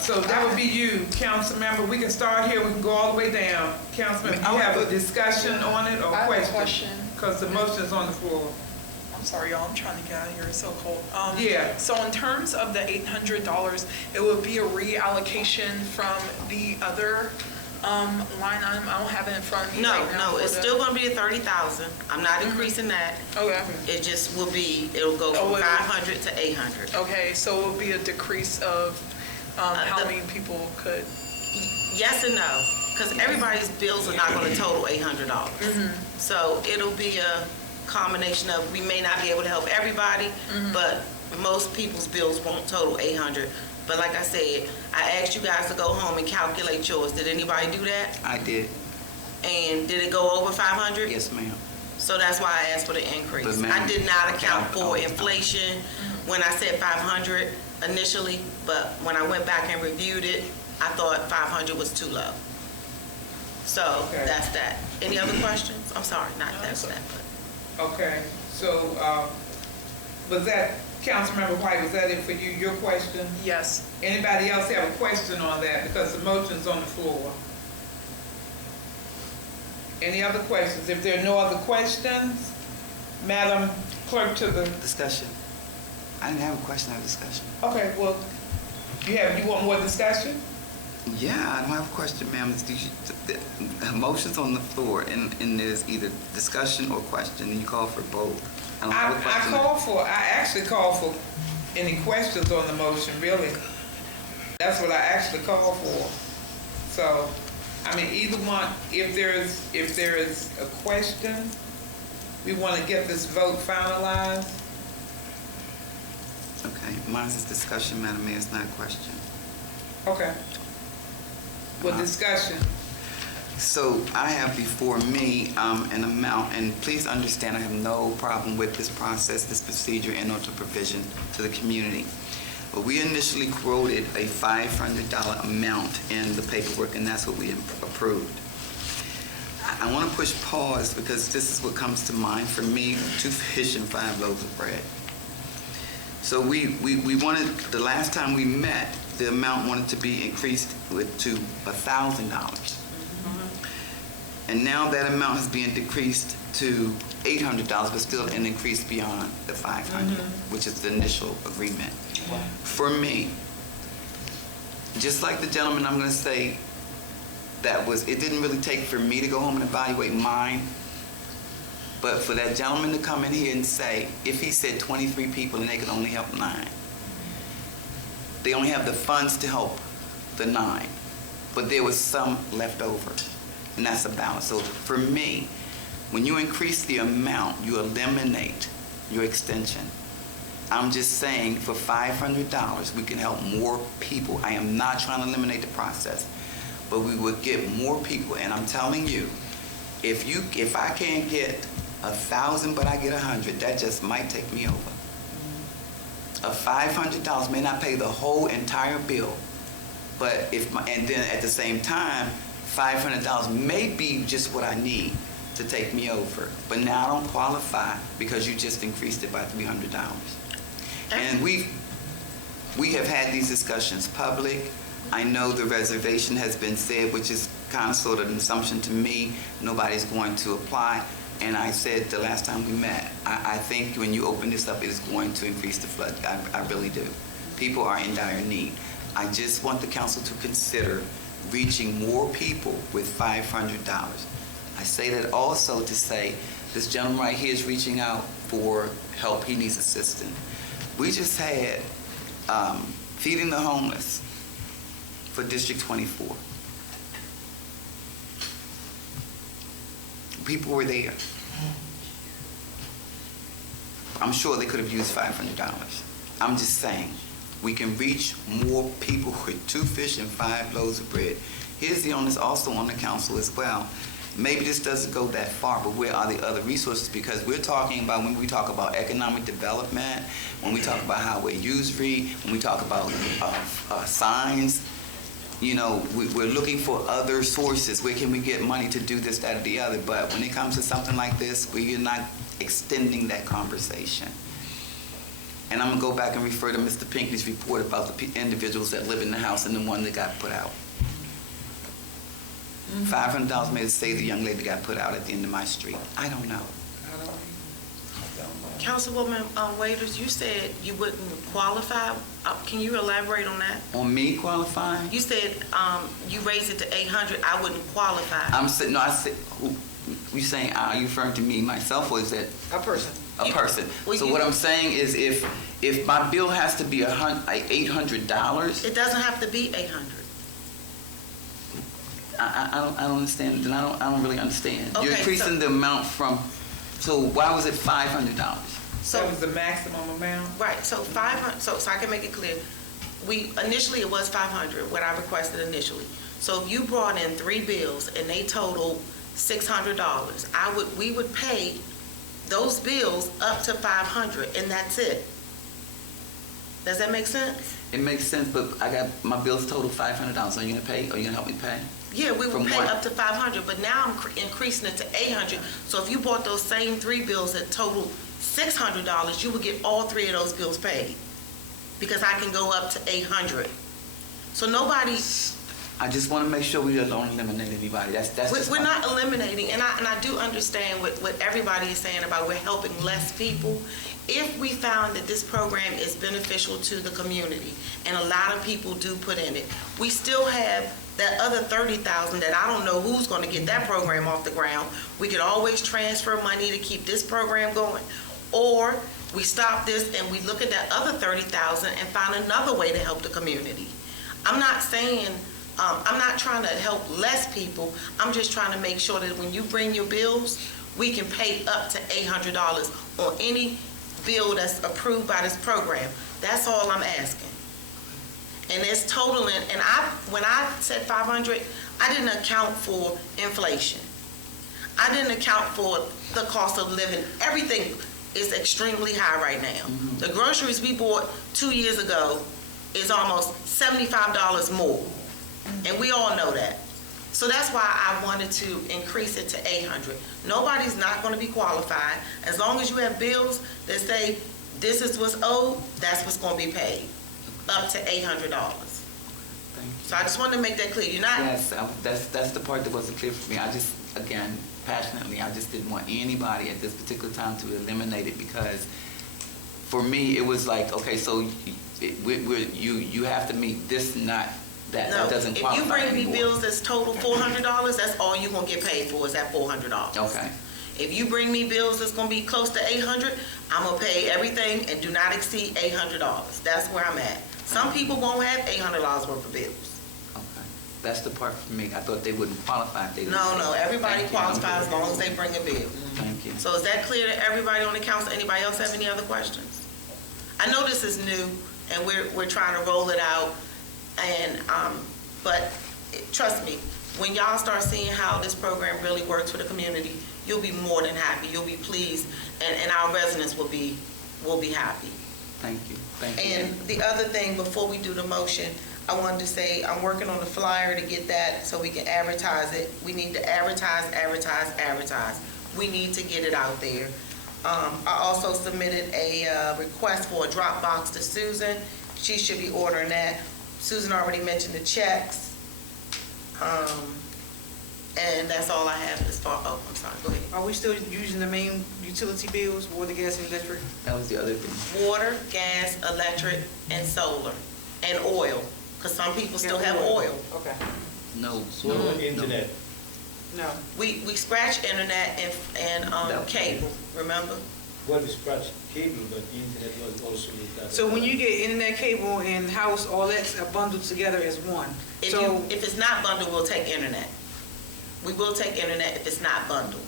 So that would be you, Councilmember. We can start here, we can go all the way down. Councilmember, do you have a discussion on it or I have a question? question. Go because the motion is on the floor. I'm sorry, y'all, I'm trying to get out of here, it's so cold. Yeah. So in terms of the $800, it would be a reallocation from the other line item. I don't have it in front of me right now. No, it's for the- still gonna be at 30,000. I'm not increasing that. Okay. It just will be, it'll go from 500 to 800. Okay, so it would be a decrease of how many people could? Yes and no, because everybody's bills are not gonna total $800. So it'll be a combination of, we may not be able to help everybody, but most people's bills won't total 800. But like I said, I asked you guys to go home and calculate yours. Did anybody do that? I did. And did it go over 500? Yes, ma'am. So that's why I asked for the increase. But ma'am, I did not account for okay. inflation when I said 500 initially, but when I went back and reviewed it, I thought 500 was too low. So Okay. that's that. Any other questions? I'm sorry, not that's that, but. Okay, so, was that, Councilmember White, was that it for you, your question? Yes. Anybody else have a question on that, because the motion's on the floor? Any other questions? If there are no other questions, Madam Clerk to the, Discussion. I didn't have a question, I have discussion. okay, well, you want more discussion? Yeah, I don't have a question, ma'am. The motion's on the floor, and there's either discussion or question, and you call for both. I don't have a question. I actually called for any questions on the motion, really. That's what I actually called for. So, I mean, either one, if there is a question, we want to get this vote finalized. Okay, mine is discussion, Madam Mayor, it's not a question. Okay. Well, discussion. So I have before me an amount, and please understand I have no problem with this process, this procedure, and or the provision to the community. But we initially quoted a $500 amount in the paperwork, and that's what we approved. I want to push pause because this is what comes to mind for me: 2 fish and 5 loaves of bread. So we wanted, the last time we met, the amount wanted to be increased to $1,000. And now that amount is being decreased to $800, but still an increase beyond the $500, which is the initial agreement. For me, just like the gentleman, I'm going to say it didn't really take for me to go home and evaluate mine, but for that gentleman to come in here and say, if he said 23 people and they could only help 9, they only have the funds to help the 9, but there was some left over, and that's a balance. So for me, when you increase the amount, you eliminate your extension. I'm just saying for $500, we can help more people. I am not trying to eliminate the process, but we would get more people, and I'm telling you, if I can't get 1,000 but I get 100, that just might take me over. $500 may not pay the whole entire bill, but and then at the same time, $500 may be just what I need to take me over. But now I don't qualify because you just increased it by $300. And we have had these discussions public. I know the reservation has been said, which is kind of sort of an assumption to me. Nobody's going to apply. And I said the last time we met, I think when you open this up, it is going to increase the flood. I really do. People are in dire need. I just want the council to consider reaching more people with $500. I say that also to say this gentleman right here is reaching out for help. He needs assistance. We just had feeding the homeless for District 24. People were there. I'm sure they could have used $500. I'm just saying, we can reach more people with 2 fish and 5 loaves of bread. Here's the onus also on the council as well. Maybe this doesn't go that far, but where are the other resources? Because we're talking about, when we talk about economic development, when we talk about highway usury, when we talk about signs, you know, we're looking for other sources. Where can we get money to do this, that, or the other? But when it comes to something like this, we're not extending that conversation. And I'm going to go back and refer to Mr. Pinckney's report about the individuals that live in the house and the one that got put out. $500 may save the young lady that got put out at the end of my street. I don't know. Councilwoman Waiters, you said you wouldn't qualify. Can you elaborate on that? On me qualifying? You said you raised it to 800, I wouldn't qualify. I'm saying, no, I said, you saying, are you referring to me, myself, or is that? A person. A person. well, So what I'm saying is if my bill has to be $800. It doesn't have to be 800. I don't understand, then I don't really understand. You're Okay, increasing the amount from, so why was it $500? That was the maximum amount? Right, so 500, so I can make it clear. Initially it was 500, what I requested initially. So if you brought in 3 bills and they totaled $600, we would pay those bills up to 500, and that's it. Does that make sense? It makes sense, but I got, my bills total $500. Are you gonna pay? Are you gonna help me pay? Yeah, we would From pay what? up to 500, but now I'm increasing it to 800. So if you bought those same 3 bills that total $600, you would get all 3 of those bills paid, because I can go up to 800. So nobody. I just want to make sure we don't eliminate anybody. That's just We're not eliminating, and I do understand what everybody is saying about we're helping less people. If we found that this program is beneficial to the community, and a lot of people do put in it, we still have that other 30,000 that I don't know who's going to get that program off the ground. We could always transfer money to keep this program going, or we stop this and we look at that other 30,000 and find another way to help the community. I'm not saying, I'm not trying to help less people. I'm just trying to make sure that when you bring your bills, we can pay up to $800 on any bill that's approved by this program. That's all I'm asking. And it's totaling, and when I said 500, I didn't account for inflation. I didn't account for the cost of living. Everything is extremely high right now. Mm-hmm. The groceries we bought 2 years ago is almost $75 more. And we all know that. So that's why I wanted to increase it to 800. Nobody's not going to be qualified. As long as you have bills that say this is what's owed, that's what's going to be paid, up to $800. So I just wanted to make that clear. You're not. Yes, that's the part that wasn't clear for me. I just, again, passionately, I just didn't want anybody at this particular time to eliminate it, because for me it was like, okay, so you have to meet this, not that. No, that doesn't qualify if you bring me anymore. bills that's total $400, that's all you're going to get paid for is that $400. Okay. If you bring me bills that's going to be close to $800, I'm going to pay everything and do not exceed $800. That's where I'm at. Some people won't have $800 worth of bills. Okay. That's the part for me. I thought they wouldn't qualify if they didn't. No, everybody Thank you. qualifies as long as they bring a bill. Thank you. So is that clear to everybody on the council? Anybody else have any other questions? I know this is new and we're trying to roll it out, and but trust me, when y'all start seeing how this program really works for the community, you'll be more than happy. You'll be pleased, and our residents will be happy. Thank you. Thank you. And the other thing, before we do the motion, I wanted to say I'm working on the flyer to get that so we can advertise it. We need to advertise. We need to get it out there. I also submitted a request for a drop box to Susan. She should be ordering that. Susan already mentioned the checks. And that's all I have as far, oh, I'm sorry, go ahead. Are we still using the main utility bills, water, gas, and electric? That was the other thing. Water, gas, electric, and solar, and oil, because some people still have oil. Okay. No. So what about internet? No. We scratched internet and cable, remember? Well, we scratched cable, but the internet was also looked at. So when you get internet, cable, and house, all that's bundled together as one. If it's not bundled, we'll take internet. We will take internet if it's not bundled.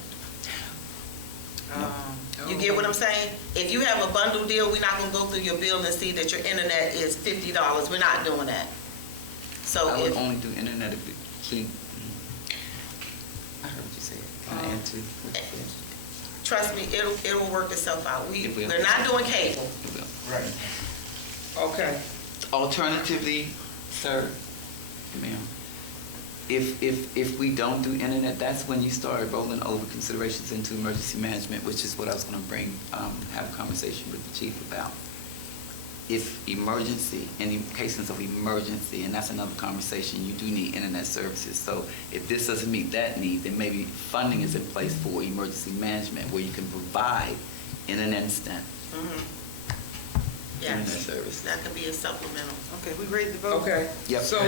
You get what I'm saying? If you have a bundle deal, we're not gonna go through your bill and see that your internet is $50. We're not doing that. So I would only do internet if it, I heard what you said. Can I add to? trust me, it'll work itself out. We're not doing cable. Right. Okay. Alternatively, sir, ma'am, if we don't do internet, that's when you start rolling over considerations into emergency management, which is what I was going to bring, have a conversation with the chief about. If emergency, in cases of emergency, and that's another conversation, you do need internet services. So if this doesn't meet that need, then maybe funding is in place for emergency management where you can provide in an instant. Yes, Internet service. that could be a supplemental. Okay, we ready to vote? Okay. Yep. So,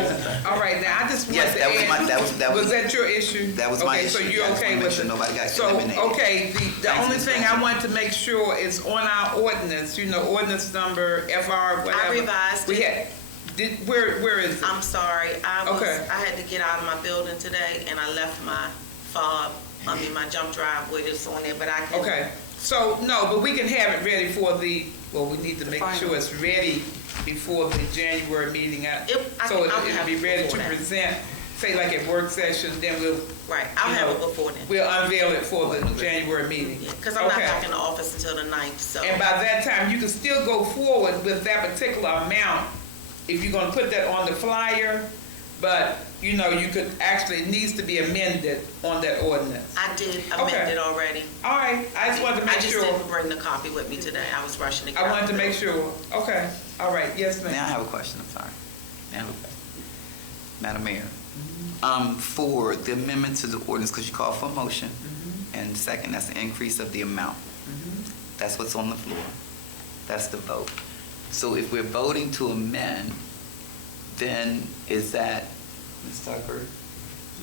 all right, now I just want Yes, to that was add. my- that was- Was that your issue? That was my Okay, so issue. you're I just okay wanna make with sure it? nobody got So, eliminated. okay, the Thanks, only Ms. thing I Graham. want to make sure is on our ordinance, ordinance number FR, whatever. I revised We it. had, where is it? I'm sorry, Okay. I had to get out of my building today and I left my fob, my jump drive with it on there, but I can. Okay, so, no, but we can have it ready for we need to make sure it's ready before the January meeting. So I'll it'll have be it ready before to that. present, say like at work session, then we'll. Right, I'll have it before then. We'll unveil it for the January meeting. Because I'm not Okay. back in the office until the 9th, so. And by that time, you can still go forward with that particular amount if you're gonna put that on the flyer, but, you could actually, it needs to be amended on that ordinance. I did amend Okay. it already. All right, I just wanted to make I just sure. didn't bring the copy with me today. I was rushing to get I out wanted the to make building. sure. Okay, all right, yes, ma'am. Now I have a question, I'm sorry. Now I have a question. Madam Mayor, for the amendment to the ordinance, because you called for a motion, and second, that's the increase of the amount. That's what's on the floor. That's the vote. So if we're voting to amend, then is that, Ms. Tucker,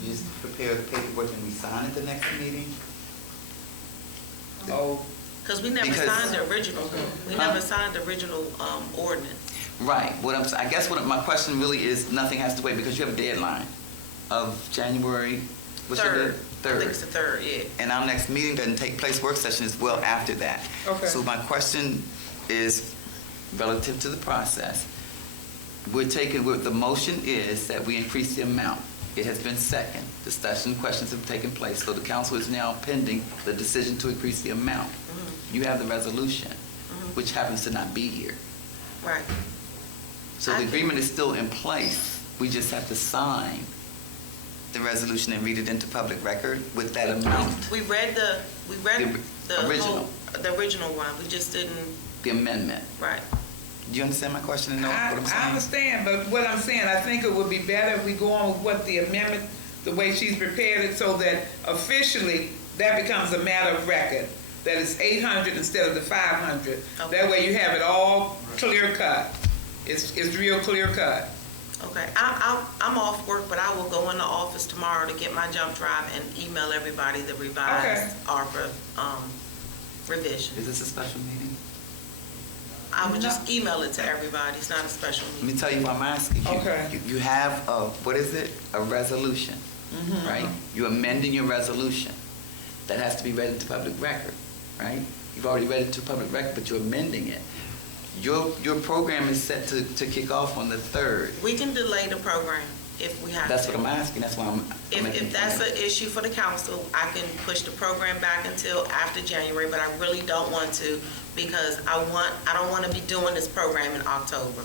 you just prepare the paperwork and we sign at the next meeting? Oh. Because we never Because- signed the original. We Huh? never signed the original ordinance. Right, I guess my question really is, nothing has to wait, because you have a deadline of January, what's your date? I think it's the 3rd, yeah. And our next meeting doesn't take place, work session is well after that. Okay. So my question is relative to the process. The motion is that we increase the amount. It has been second. Discussion, questions have taken place. So the council is now pending the decision to increase the amount. You have the resolution, which happens to not be here. Right. So the agreement is still in place. We just have to sign the resolution and read it into public record with that amount. We read the original. The original one. We just didn't. The amendment. Right. Do you understand my question and know what I'm saying? I understand, but what I'm saying, I think it would be better if we go on with what the amendment, the way she's prepared it, so that officially, that becomes a matter of record, that it's 800 instead of the 500. Okay. That way you have it all clear cut. It's real clear cut. Okay. I'm off work, but I will go in the office tomorrow to get my jump drive and email everybody the revised ARPA revision. Is this a special meeting? I would just email it to everybody. It's not a special Let meeting. me tell you why I'm asking you. Okay. You have what is it? A resolution, right? You're amending your resolution. That has to be read into public record, right? You've already read it to public record, but you're amending it. Your program is set to kick off on the 3rd. We can delay the program if we have to. That's what I'm asking. That's why I'm making If that's an issue for the council, I can push the program back until after January, but I really don't want to because I don't want to be doing this program in October.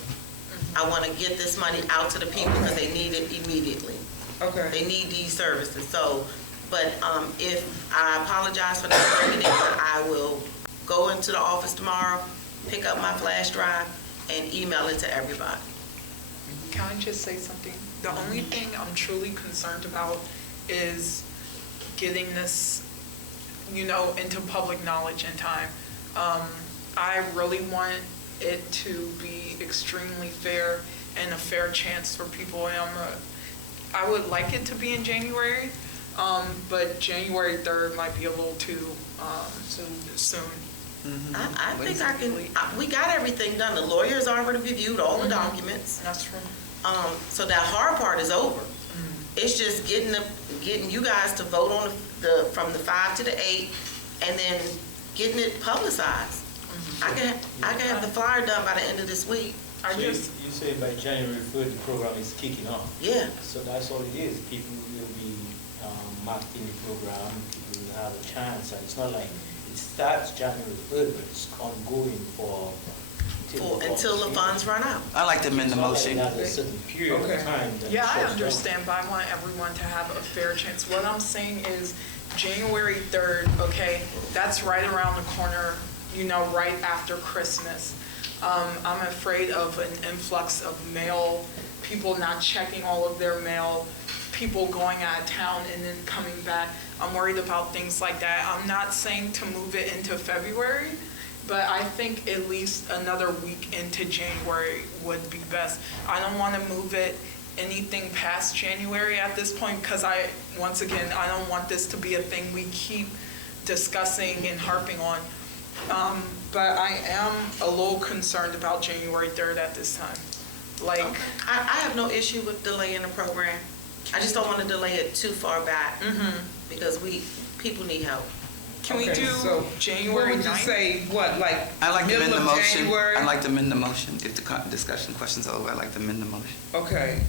I want to get this money out to the people because they need it immediately. Okay. They need these services. So, but if I apologize for not bringing it, but I will go into the office tomorrow, pick up my flash drive, and email it to everybody. Can I just say something? The only thing I'm truly concerned about is getting this, into public knowledge in time. I really want it to be extremely fair and a fair chance for people. I would like it to be in January, but January 3rd might be a little too soon. I think I can, we got everything done. The lawyers already reviewed all the documents. That's true. So that hard part is over. It's just getting you guys to vote on from the 5 to the 8 and then getting it publicized. I can have the flyer done by the end of this week. You say by January 3rd the program is kicking off. Yeah. So that's all it is. People will be marked in the program. People will have a chance. And it's not like it starts January 3rd, but it's ongoing until the funds run out. I'd like to amend the motion. Like a certain period of time. Yeah, I understand, but I want everyone to have a fair chance. What I'm saying is January 3rd, okay, that's right around the corner, right after Christmas. I'm afraid of an influx of mail, people not checking all of their mail, people going out of town and then coming back. I'm worried about things like that. I'm not saying to move it into February, but I think at least another week into January would be best. I don't want to move it anything past January at this point, because once again, I don't want this to be a thing we keep discussing and harping on. But I am a little concerned about January 3rd at this time. Like, Okay. I have no issue with delaying the program. I just don't want to delay it too far back because people need help. can we Okay, do so January What would you 9th? say, what, like I'd like to amend middle the of motion. January? I'd like to amend the motion. If the discussion question's over, I'd like to amend the motion. Okay,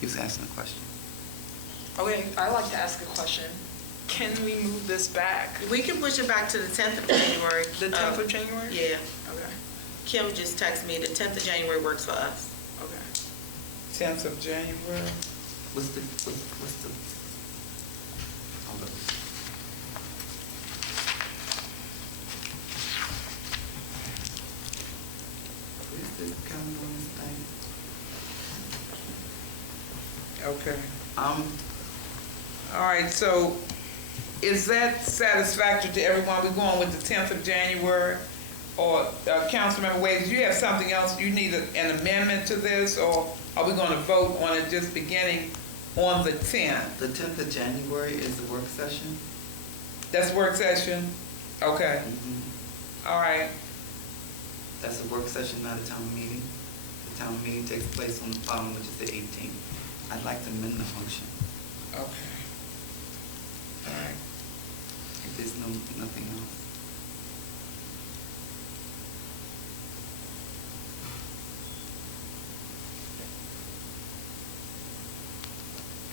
He was asking a question. Okay, I'd like to ask a question. Can we move this back? We can push it back to the 10th of January. The 10th of January? Yeah. Okay, Kim just texted me, the 10th of January works for us. okay. 10th of January. What's the, hold up. Where's the calendar on this thing? Okay. Um, All right, so is that satisfactory to everyone? We're going with the 10th of January? Or Councilmember Wade, do you have something else? You need an amendment to this, or are we going to vote on it just beginning on the 10th? the 10th of January is the work session. That's work session? Okay, all right. That's a work session, not a town meeting. The town meeting takes place on the following, which is the 18th. I'd like to amend the motion. Okay. All right. If there's nothing else.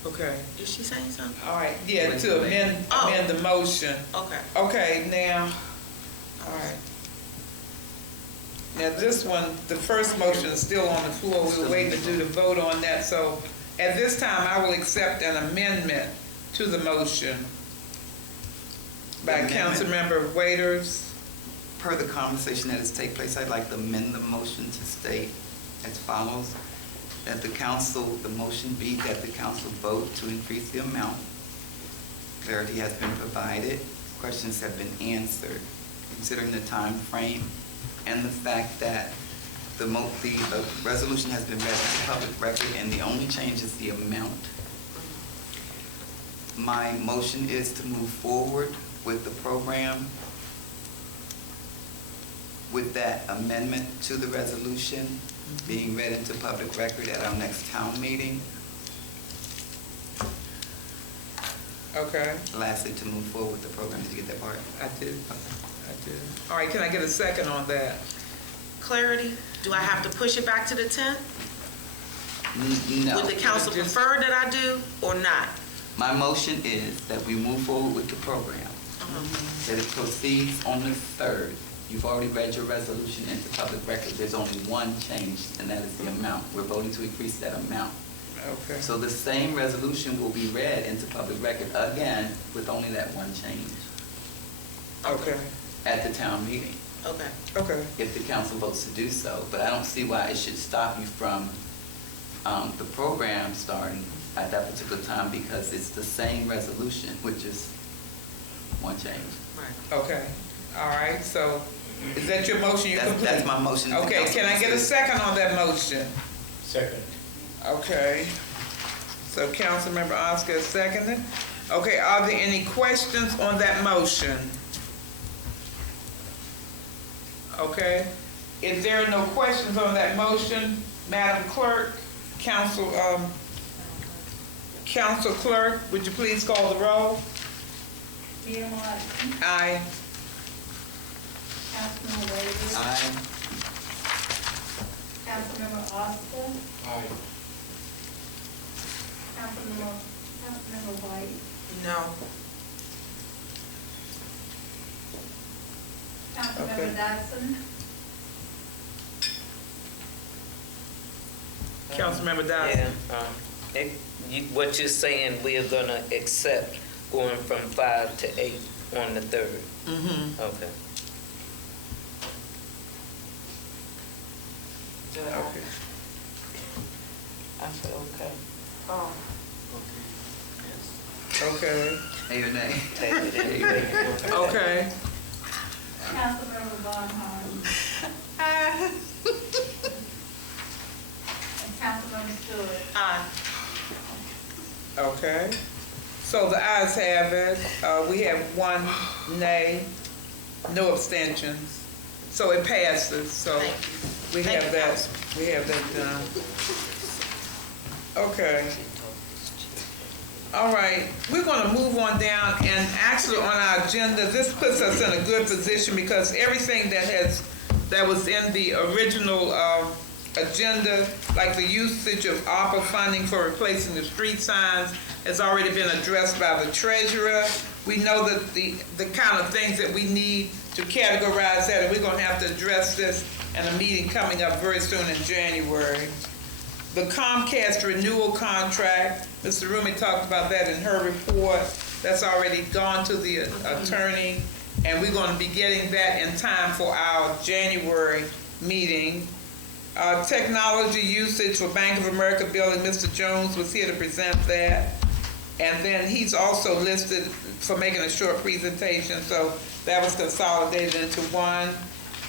Okay. Is she saying something? All right, yeah, to amend the motion. Okay. Okay, now, all right. Now, this one, the first motion is still on the floor. We were waiting to do the vote on that, so at this time, I will accept an amendment to the motion by Councilmember Waiters. Per the conversation that has taken place, I'd like to amend the motion to state as follows, that the motion be that the council vote to increase the amount. Clarity has been provided, questions have been answered. Considering the time frame and the fact that the resolution has been read into public record and the only change is the amount. My motion is to move forward with the program with that amendment to the resolution being read into public record at our next town meeting. Okay, Lastly, to move forward with the program. Did you get that part? I did. All right, can I get a second on that? Clarity, do I have to push it back to the 10th? No. Would the council prefer that I do or not? My motion is that we move forward with the program, that it proceeds on the 3rd. You've already read your resolution into public record. There's only one change, and that is the amount. We're voting to increase that amount. Okay. So the same resolution will be read into public record again with only that one change Okay. at the town meeting, Okay. Okay. if the council votes to do so. But I don't see why it should stop you from the program starting at that particular time, because it's the same resolution, which is one change. Right. Okay. All right. So, is that your motion? You complete? That's my motion. Okay. Can I get a second on that motion? Second. Okay. So, Councilmember Oscar is seconded. Okay. Are there any questions on that motion? Okay. If there are no questions on that motion, Madam Clerk, Council Clerk, would you please call the roll? Rita Martin, Aye. Councilmember Waver, Aye. Councilmember Oscar, Aye. Councilmember White, No. Councilmember Dodson, Councilmember Dodson. Yeah, what you're saying, we are gonna accept going from 5 to 8 on the 3rd. Mm-hmm. Okay. Okay. I said, okay. Oh. Okay, Hey, or nay? okay. Councilmember Barnhart. And Councilmember Stewart. Aye. Okay, so the ayes have it. We have 1 nay, no abstentions. So it passes, so we Thank have you, that, we have that done. Okay. All right, we're gonna move on down, and actually on our agenda, this puts us in a good position because everything that was in the original agenda, like the usage of ARPA funding for replacing the street signs, has already been addressed by the treasurer. We know that the kind of things that we need to categorize that, and we're gonna have to address this in a meeting coming up very soon in January. The Comcast renewal contract, Mr. Rumi talked about that in her report. That's already gone to the attorney, and we're gonna be getting that in time for our January meeting. Technology usage for Bank of America building, Mr. Jones was here to present that. And then he's also listed for making a short presentation, so that was consolidated into one.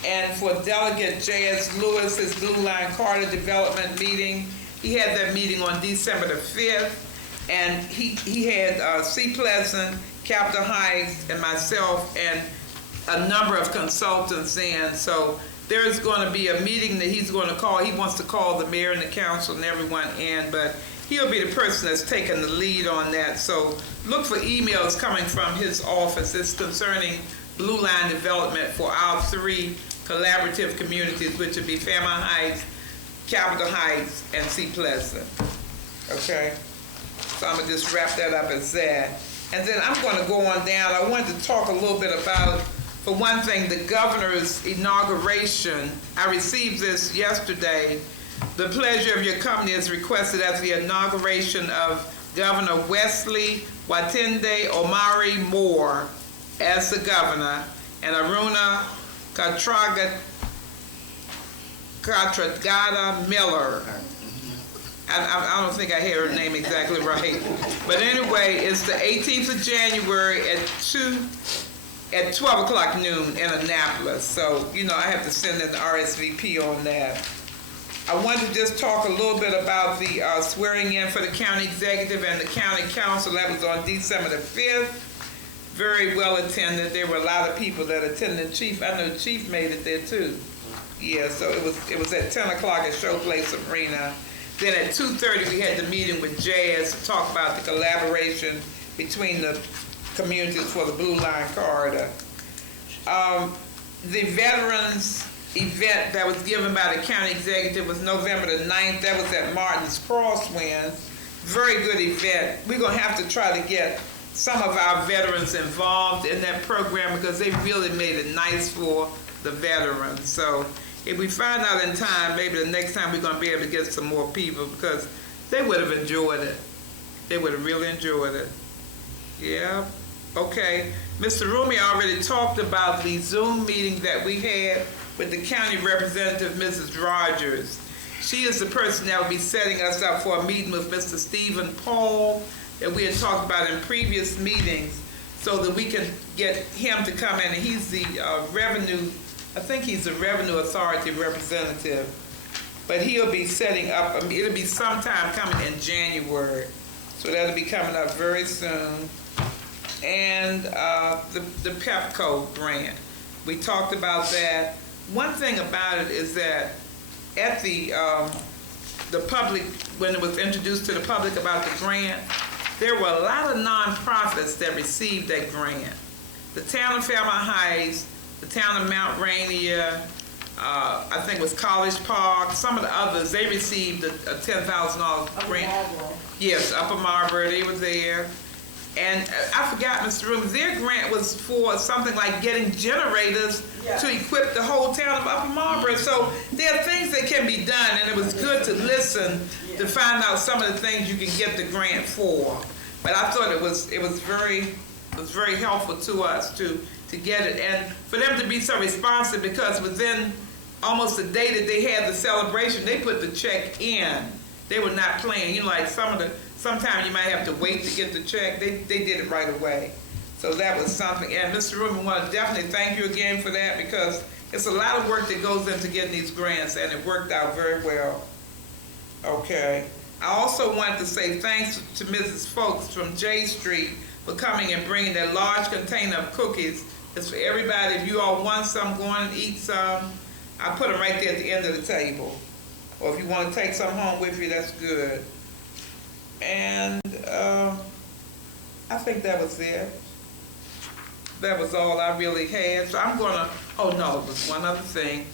And for Delegate J.S. Lewis, his Blue Line Corridor Development meeting, he had that meeting on December the 5th, and he had C. Pleasant, Capitol Heights, and myself, and a number of consultants in. So there's going to be a meeting that he's going to call. He wants to call the mayor and the council and everyone in, but he'll be the person that's taking the lead on that. So look for emails coming from his office. It's concerning Blue Line development for our 3 collaborative communities, which would be Fairmount Heights, Capitol Heights, and C. Pleasant. Okay? So I'm going to just wrap that up as that. And then I'm going to go on down. I wanted to talk a little bit about, for one thing, the governor's inauguration. I received this yesterday. The pleasure of your company is requested at the inauguration of Governor Wesley Watende Omari Moore as the governor, and Aruna Katragada Miller. I don't think I hear her name exactly right. But anyway, it's the 18th of January at 12 o'clock noon in Annapolis. So, you know, I have to send in the RSVP on that. I wanted to just talk a little bit about the swearing in for the county executive and the county council. That was on December the 5th. Very well attended. There were a lot of people that attended. Chief, I know Chief made it there too. Yeah, so it was at 10 o'clock at Showplace Arena. Then at 2:30 we had the meeting with Jazz to talk about the collaboration between the communities for the Blue Line Corridor. The veterans event that was given by the county executive was November the 9th. That was at Martin's Crosswinds. Very good event. We're going to have to try to get some of our veterans involved in that program because they really made it nice for the veterans. So if we find out in time, maybe the next time we're going to be able to get some more people because they would have enjoyed it. They would have really enjoyed it. Yeah. Okay. Mr. Rumi already talked about the Zoom meeting that we had with the county representative, Mrs. Rogers. She is the person that will be setting us up for a meeting with Mr. Stephen Paul that we had talked about in previous meetings so that we can get him to come in. And he's the revenue, I think he's the Revenue Authority representative. But he'll be setting up, it'll be sometime coming in January. So that'll be coming up very soon. And the PEPCO grant. We talked about that. One thing about it is that at the public, when it was introduced to the public about the grant, there were a lot of nonprofits that received that grant. The town of Fairmount Heights, the town of Mount Rainier, I think it was College Park, some of the others, they received a $10,000 grant. Yes, Upper Marlboro, they were there. And I forgot, Mr. Rooms, their grant was for something like getting generators to equip the whole town of Upper Marlboro. So there are things that can be done, and it was good to listen to find out some of the things you can get the grant for. But I thought it was very helpful to us to get it, and for them to be so responsive because within almost the day that they had the celebration, they put the check in. They were not playing. You know, like some of the sometimes you might have to wait to get the check. They did it right away. So that was something. And Mr. Rubin, I want to definitely thank you again for that, because it's a lot of work that goes into getting these grants, and it worked out very well. Okay. I also wanted to say thanks to Mrs. Folks from J Street for coming and bringing that large container of cookies. It's for everybody. If you all want some, go on and eat some. I put them right there at the end of the table. Or if you want to take some home with you, that's good. And I think that was it. That was all I really had. So I'm gonna, oh no, it was one other thing.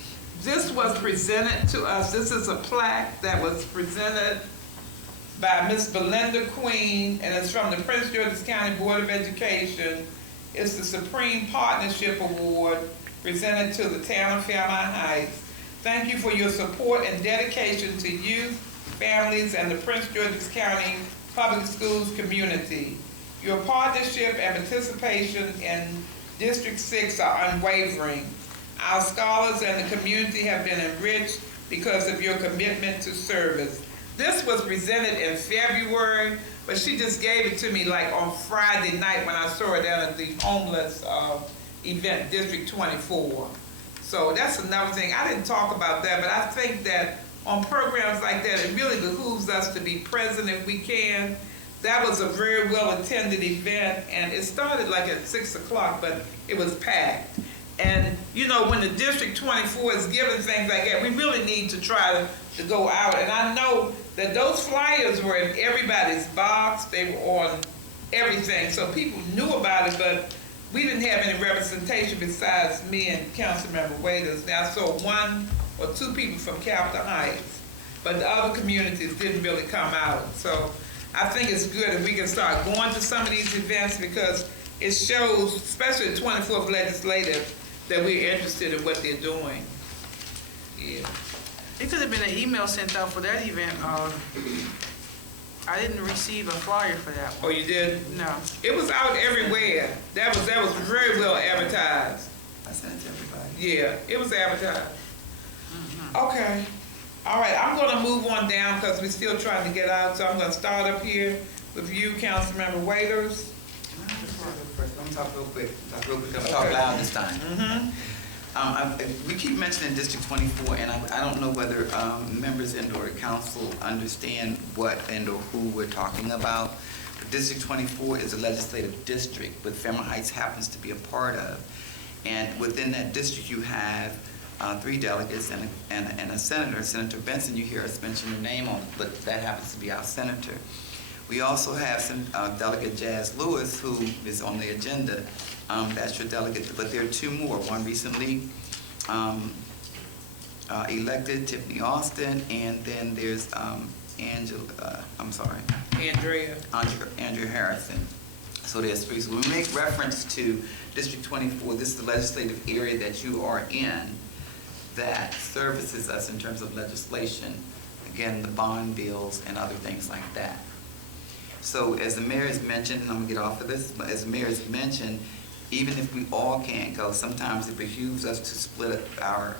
This was presented to us. This is a plaque that was presented by Miss Belinda Queen, and it's from the Prince George's County Board of Education. It's the Supreme Partnership Award presented to the town of Fairmount Heights. Thank you for your support and dedication to youth, families, and the Prince George's County Public Schools community. Your partnership and participation in District 6 are unwavering. Our scholars and the community have been enriched because of your commitment to service. This was presented in February, but she just gave it to me like on Friday night when I saw it down at the homeless event, District 24. So that's another thing. I didn't talk about that, but I think that on programs like that, it really behooves us to be present if we can. That was a very well-attended event, and it started like at 6 o'clock, but it was packed. And, you know, when the District 24 is giving things like that, we really need to try to go out. And I know that those flyers were in everybody's box. They were on everything, so people knew about it, but we didn't have any representation besides me and Councilmember Waiters. Now, I saw 1 or 2 people from Capitol Heights, but the other communities didn't really come out. So I think it's good if we can start going to some of these events, because it shows, especially the 24th Legislative, that we're interested in what they're doing. Yeah. It could have been an email sent out for that event. I didn't receive a flyer for that one. Oh, you did? No. It was out everywhere. That was very well advertised. I sent it to everybody. Yeah, it was advertised. Okay. All right, I'm going to move on down because we're still trying to get out. So I'm going to start up here with you, Councilmember Waiters. Let me talk real quick. I'm going to talk loud this time. We keep mentioning District 24, and I don't know whether members and/or council understand what and/or who we're talking about. But District 24 is a legislative district, but Fairmount Heights happens to be a part of. And within that district, you have 3 delegates and a senator. Senator Benson, you hear us mention her name on it, but that happens to be our senator. We also have some Delegate Jazz Lewis, who is on the agenda. That's your delegate, but there are 2 more. One recently elected, Tiffany Austin, and then there's Andrea Harrison. So there's 3. So when we make reference to District 24, this is the legislative area that you are in that services us in terms of legislation, again, the bond bills and other things like that. So as the mayor has mentioned, and I'm gonna get off of this, but as the mayor has mentioned, even if we all can't go, sometimes it behooves us to split our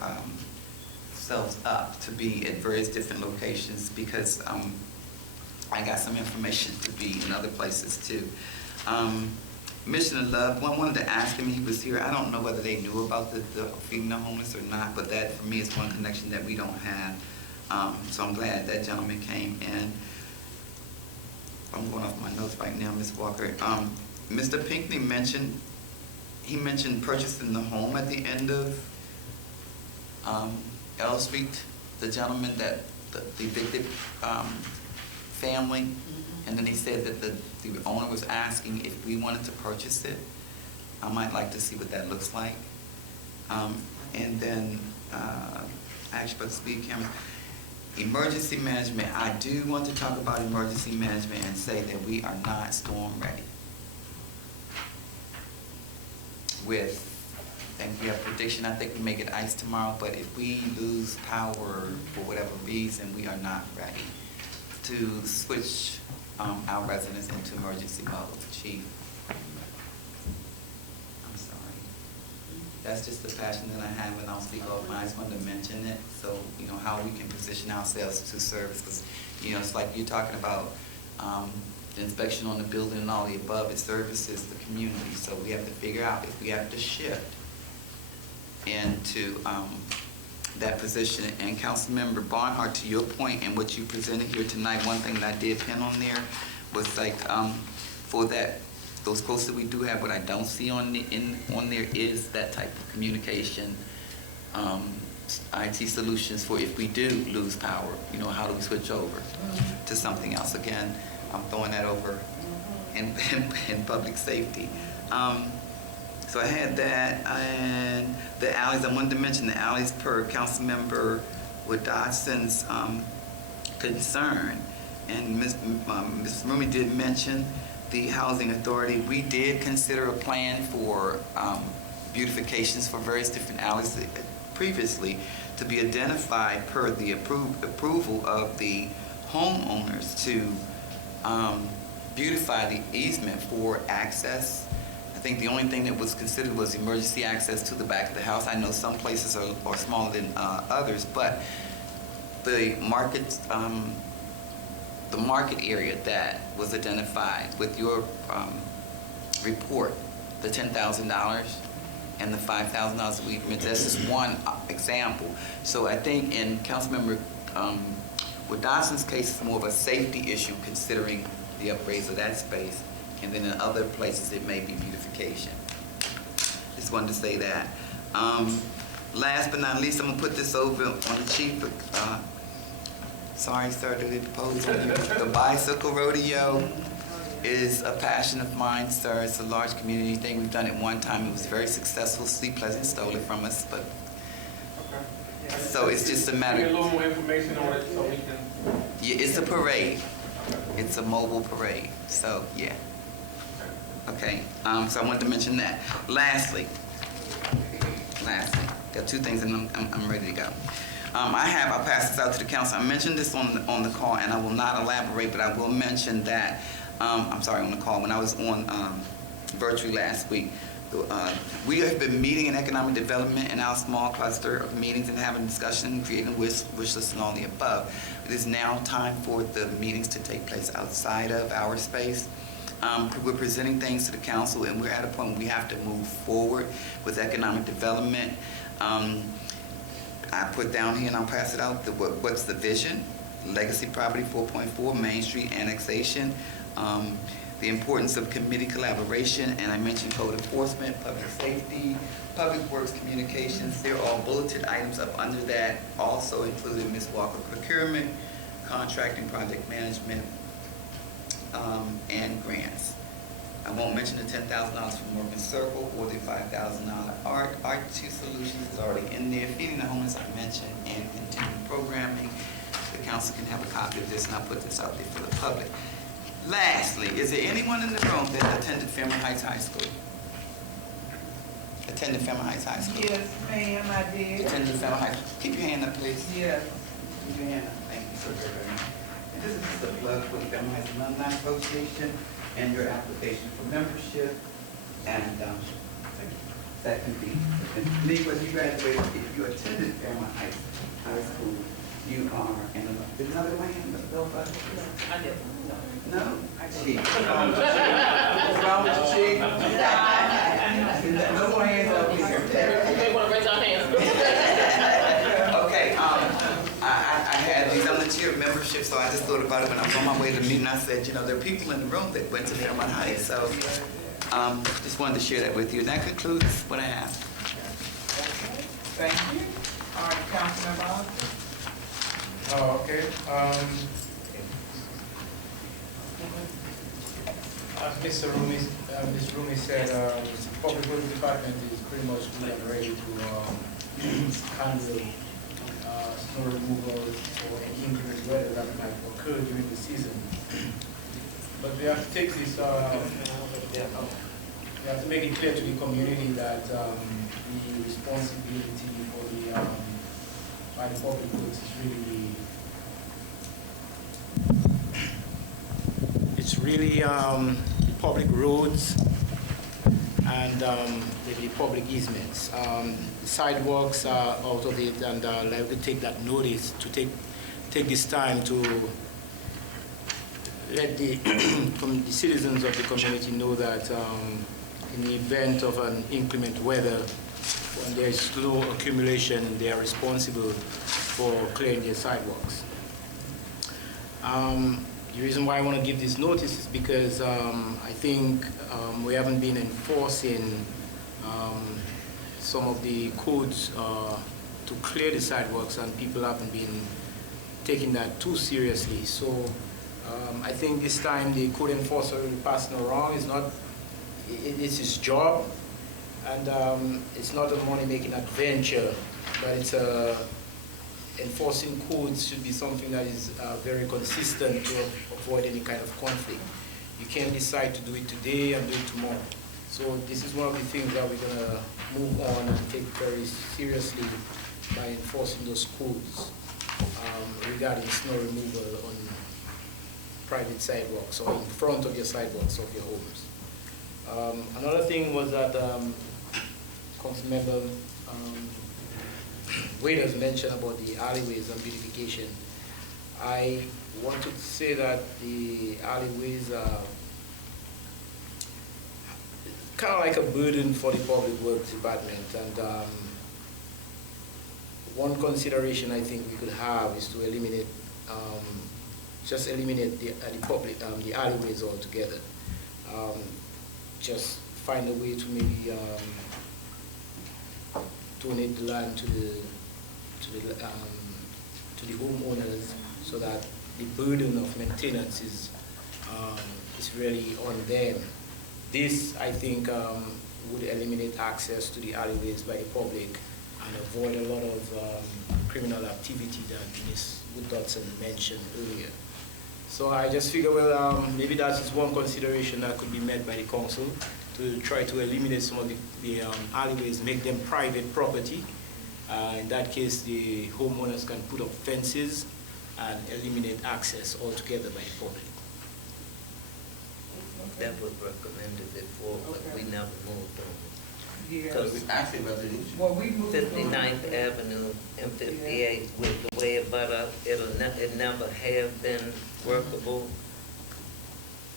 selves up to be at various different locations, because I got some information to be in other places too. Mission of Love, one wanted to ask him, he was here, I don't know whether they knew about the feeding the homeless or not, but that for me is one connection that we don't have. So I'm glad that gentleman came in. I'm going off my notes right now, Ms. Walker. Mr. Pinckney mentioned purchasing the home at the end of L Street, the gentleman that the evicted family, and then he said that the owner was asking if we wanted to purchase it. I might like to see what that looks like. And then, actually, about the speed camera. Emergency management, I do want to talk about emergency management and say that we are not storm ready. I think we have prediction, I think we may get ice tomorrow, but if we lose power for whatever reason, we are not ready to switch our residents into emergency mode. Chief, I'm sorry. That's just the passion that I have, and I'll speak over mine. I just wanted to mention it, so you know how we can position ourselves to service. Because you know, it's like you're talking about the inspection on the building and all the above. It services the community, so we have to figure out if we have to shift into that position. And Councilmember Barnhart, to your point and what you presented here tonight, one thing that I did pin on there was like for that, those quotes that we do have, what I don't see on there is that type of communication, IT solutions for if we do lose power, you know, how do we switch over to something else? Again, I'm throwing that over in public safety. So I had that, and the alleys, I wanted to mention the alleys per Councilmember with Dodson's concern. And Ms. Rumi did mention the Housing Authority. We did consider a plan for beautifications for various different alleys previously to be identified per the approval of the homeowners to beautify the easement for access. I think the only thing that was considered was emergency access to the back of the house. I know some places are smaller than others, but the market area that was identified with your report, the $10,000 and the $5,000 we mentioned, that's just one example. So I think in Councilmember with Dodson's case, it's more of a safety issue considering the upgrades of that space, and then in other places it may be beautification. Just wanted to say that. Last but not least, I'm gonna put this over on the chief. Sorry, sir, to impose on you. The bicycle rodeo is a passion of mine, sir. It's a large community thing. We've done it one time. It was very successful. Sleep Pleasant stole it from us, but so it's just a matter. Give me a little more information on it so we can. Yeah, it's a parade. It's a mobile parade. So yeah. Okay. So I wanted to mention that. Lastly, there are two things, and I'm ready to go. I'll pass this out to the council. I mentioned this on the call, and I will not elaborate, but I will mention that. I'm sorry, on the call when I was on virtually last week. We have been meeting in economic development in our small cluster of meetings and having discussion, creating wish lists and all the above. It is now time for the meetings to take place outside of our space. We're presenting things to the council, and we're at a point where we have to move forward with economic development. I put down here, and I'll pass it out, what's the vision? Legacy property 4.4, Main Street annexation. The importance of committee collaboration, and I mentioned code enforcement, public safety, public works communications. They're all bulleted items up under that, also including Ms. Walker procurement, contracting, project management, and grants. I won't mention the $10,000 from Morgan Circle or the $5,000 Art 2 Solutions is already in there. Feeding the Homeless I mentioned, and continuing programming. The council can have a copy of this, and I'll put this out there for the public. Lastly, is there anyone in the room that attended Fairmount Heights High School? Attended Fairmount Heights High School? Yes, ma'am, I did. Attended Fairmount Heights. Keep your hand up, please. Yes. Keep your hand up. Thank you so very much. And this is just a plug for the Fairmount Heights Alumni Association and your application for membership. And that can be, me, when you graduated, if you attended Fairmount Heights High School, you are in another way in the bill budget? I did. No? Chief. What's wrong with you, Chief? No more hands up here. They want to raise our hands. Okay, I had these, I'm the chair of membership, so I just thought about it when I was on my way to the meeting. I said, you know, there are people in the room that went to Fairmount Heights, so just wanted to share that with you. And that concludes what I have. Thank you. All right, Councilman Bond. Oh, okay. As Ms. Rumi said, Public Works Department is pretty much ready to handle snow removal or any inclement weather that might occur during the season. But we have to take this, we have to make it clear to the community that the responsibility for the by the public works is really the public roads and the public easements. The sidewalks are out of it, and like we take that notice to take this time to let the, from the citizens of the community know that in the event of an inclement weather, when there is snow accumulation, they are responsible for clearing their sidewalks. The reason why I want to give this notice is because I think we haven't been enforcing some of the codes to clear the sidewalks, and people haven't been taking that too seriously. So I think this time the code enforcer will be passing around. It's his job, and it's not a money-making adventure, but it's enforcing codes should be something that is very consistent to avoid any kind of conflict. You can't decide to do it today and do it tomorrow. So this is one of the things that we're going to move on and take very seriously by enforcing those codes regarding snow removal on private sidewalks or in front of your sidewalks of your homes. Another thing was that Councilmember Waiters mentioned about the alleyways and beautification. I wanted to say that the alleyways are kind of like a burden for the public works department, and one consideration I think we could have is to eliminate, just eliminate the alleyways altogether. Just find a way to maybe donate the land to the homeowners, so that the burden of maintenance is really on them. This, I think, would eliminate access to the alleyways by the public and avoid a lot of criminal activity that Ms. Wood-Dodson mentioned earlier. So I just figure, well, maybe that is one consideration that could be made by the council, to try to eliminate some of the alleyways, make them private property. In that case, the homeowners can put up fences and eliminate access altogether by the public. That was recommended before, but we never moved on it. Yeah. Because Actually, residential. Well, we moved on. 59th Avenue and 58, with the way it butt up, it never have been workable.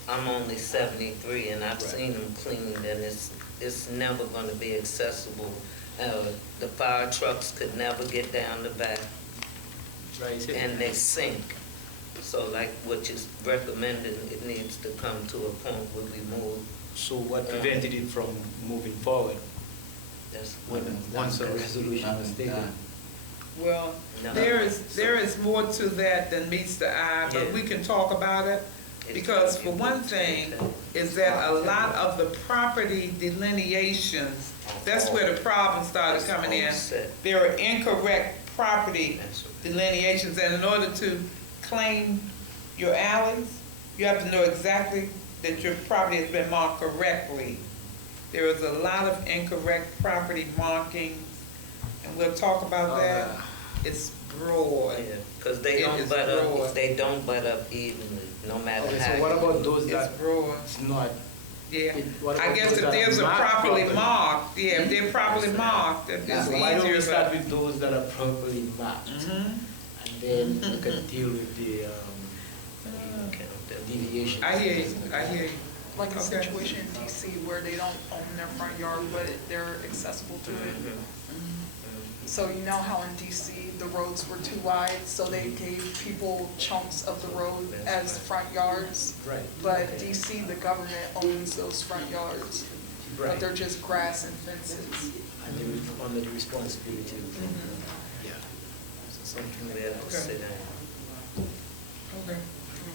I'm only 73, and I've seen them cleaned, and it's never going to be accessible. The fire trucks could never get down the back, Right. and they sink. So like what you're recommending, it needs to come to a point where we move. So what prevented it from moving forward? That's Once a resolution was taken. Well, No. there is more to that than meets the eye, but Yeah. we can talk about it. Because for one thing, is that a lot of the property delineations, that's where the problem started coming in. There are incorrect property delineations, and in order to claim your alleys, you have to know exactly that your property has been marked correctly. There is a lot of incorrect property markings, and we'll talk about that. It's broad. Yeah, because they don't butt up evenly, no matter Okay, how. so what about those that It's broad. it's not? Yeah, What I about guess those if that there's are a properly properly? marked, yeah, if they're properly marked, it's So why don't we easier. start with those that are properly mapped? Mhm. And then we can deal with the deviation. I hear you, I hear you. Like a Okay. situation in DC where they don't own their front yard, but they're accessible to it. So you know how in DC, the roads were too wide, so they gave people chunks of the road as front yards? Right. But DC, the government owns those front yards, but Right. they're just grass and fences. And they will under the responsibility of, yeah. So something like We have that. to sit down. Okay.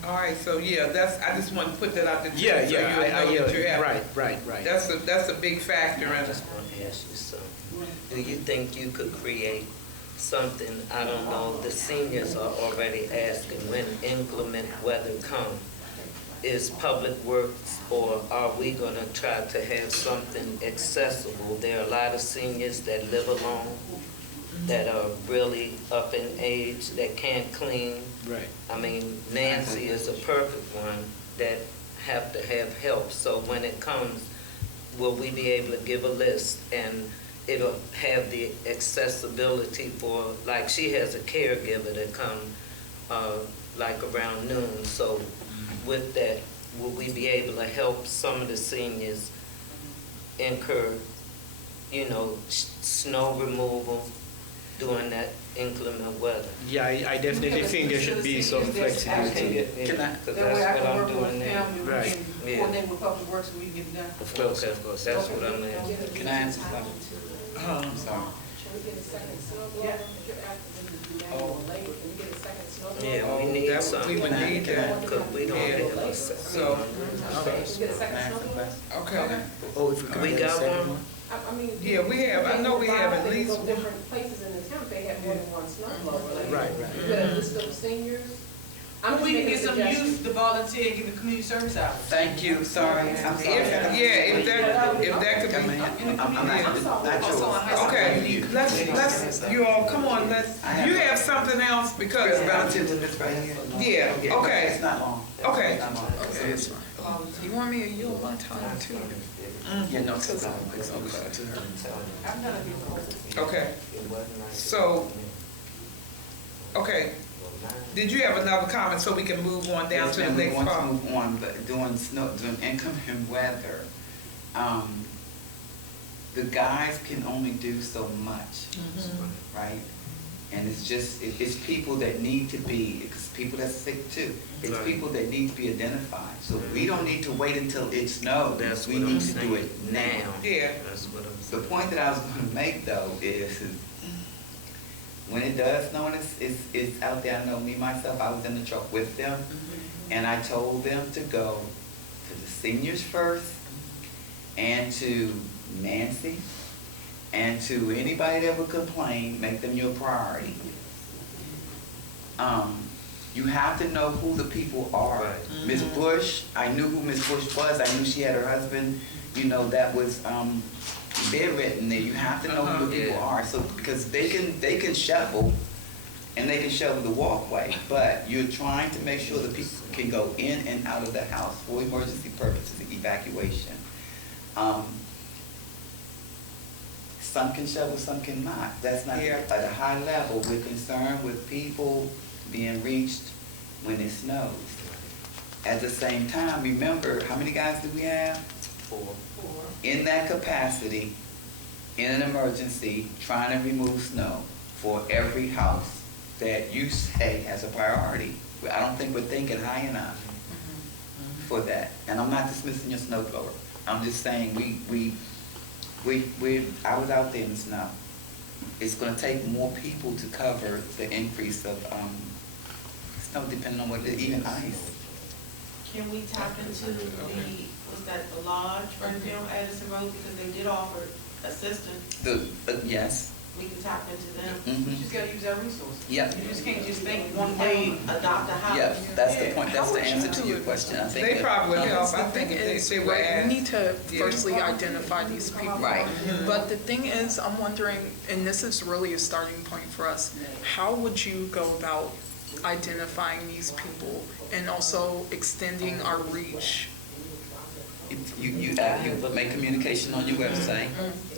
All right, so yeah, I just want to put that out there. Yeah, so yeah, you'll I know hear that you you. have- Right. That's a big factor in I it. just want to ask you something. Do you think you could create something, I don't know, the seniors are already asking when inclement weather comes? Is Public Works, or are we going to try to have something accessible? There are a lot of seniors that live alone, that are really up in age, that can't clean. Right. I mean, Nancy is a perfect one that have to have help. So when it comes, will we be able to give a list, and it'll have the accessibility for, like, she has a caregiver that come like around noon. So with that, will we be able to help some of the seniors incur, snow removal during that inclement weather? Yeah, I definitely think there should be some flexibility. Can I? Because That way I that's what can I'm work with doing now. them, we Right. can coordinate with Public Works, and we can get it done. Of course. Okay, of course, that's what I'm asking. Can I answer that? I'm sorry. Yeah, we need That some. we would need that. Because we don't Yeah. have a So, Can I ask a question? okay. Oh, if we could We get a got second one? Yeah, we have, I know we have at least, Different places in the town, they have more than one snow blower. Like, Right. You got a list of seniors. I'm just We can making a get some suggestion. youth to volunteer and give the community service hours. Thank you, sorry, I'm sorry. if that could Come be. in. I'm not Also on high yours. school. Okay, let's, you all, come on, you have something else because, Relative to this right here? yeah, okay, It's not long. Okay. It's not long. okay, it's fine. You want me to yield my time too? Yeah, no, it's okay. Okay, so, okay, did you have another comment so we can move on down Yes, to the ma'am, we next want to part? move on, but doing inclement weather, the guys can only do so much, right? And it's just, it's people that need to be, it's people that's sick too. It's Right. people that need to be identified. So we don't need to wait until it snows. That's We what I'm need to do saying it now. now. Yeah, That's what I'm The saying. point that I was gonna make though is, when it does snow and it's out there, I know me, myself, I was in the truck with them, and I told them to go to the seniors first, and to Nancy, and to anybody that would complain, make them your priority. You have to know who the people are. Right. Miss Bush, I knew who Miss Bush was, I knew she had her husband, that was, bedridden there. You have to know who the people Yeah. are, so, because they can shovel, and they can shovel the walkway, but you're trying to make sure the people can go in and out of the house for emergency purposes, evacuation. Some can shovel, some cannot. That's not, Yeah. at a high level, we're concerned with people being reached when it snows. At the same time, remember, how many guys do we have? 4. In that capacity, in an emergency, trying to remove snow for every house that you say has a priority. I don't think we're thinking high enough for that. And I'm not dismissing your snow blower. I'm just saying, I was out there in the snow. It's gonna take more people to cover the increase of, snow, depending on what, even ice. Can we tap into the lodge right there on Addison Road, because they did offer assistance? Yes. We can tap into them. Mm-hmm. You just gotta use our resources. Yep. You just can't just think One one day, way. adopt a house. Yeah, that's the point, that's How the would you answer to do your it? question. I think they that- probably would help, The I thing think is, they were right, we asked. need to Yeah. firstly identify these people. Right. But the thing is, I'm wondering, and this is really a starting point for us, how would you go about identifying these people and also extending our reach? You make communication on your website,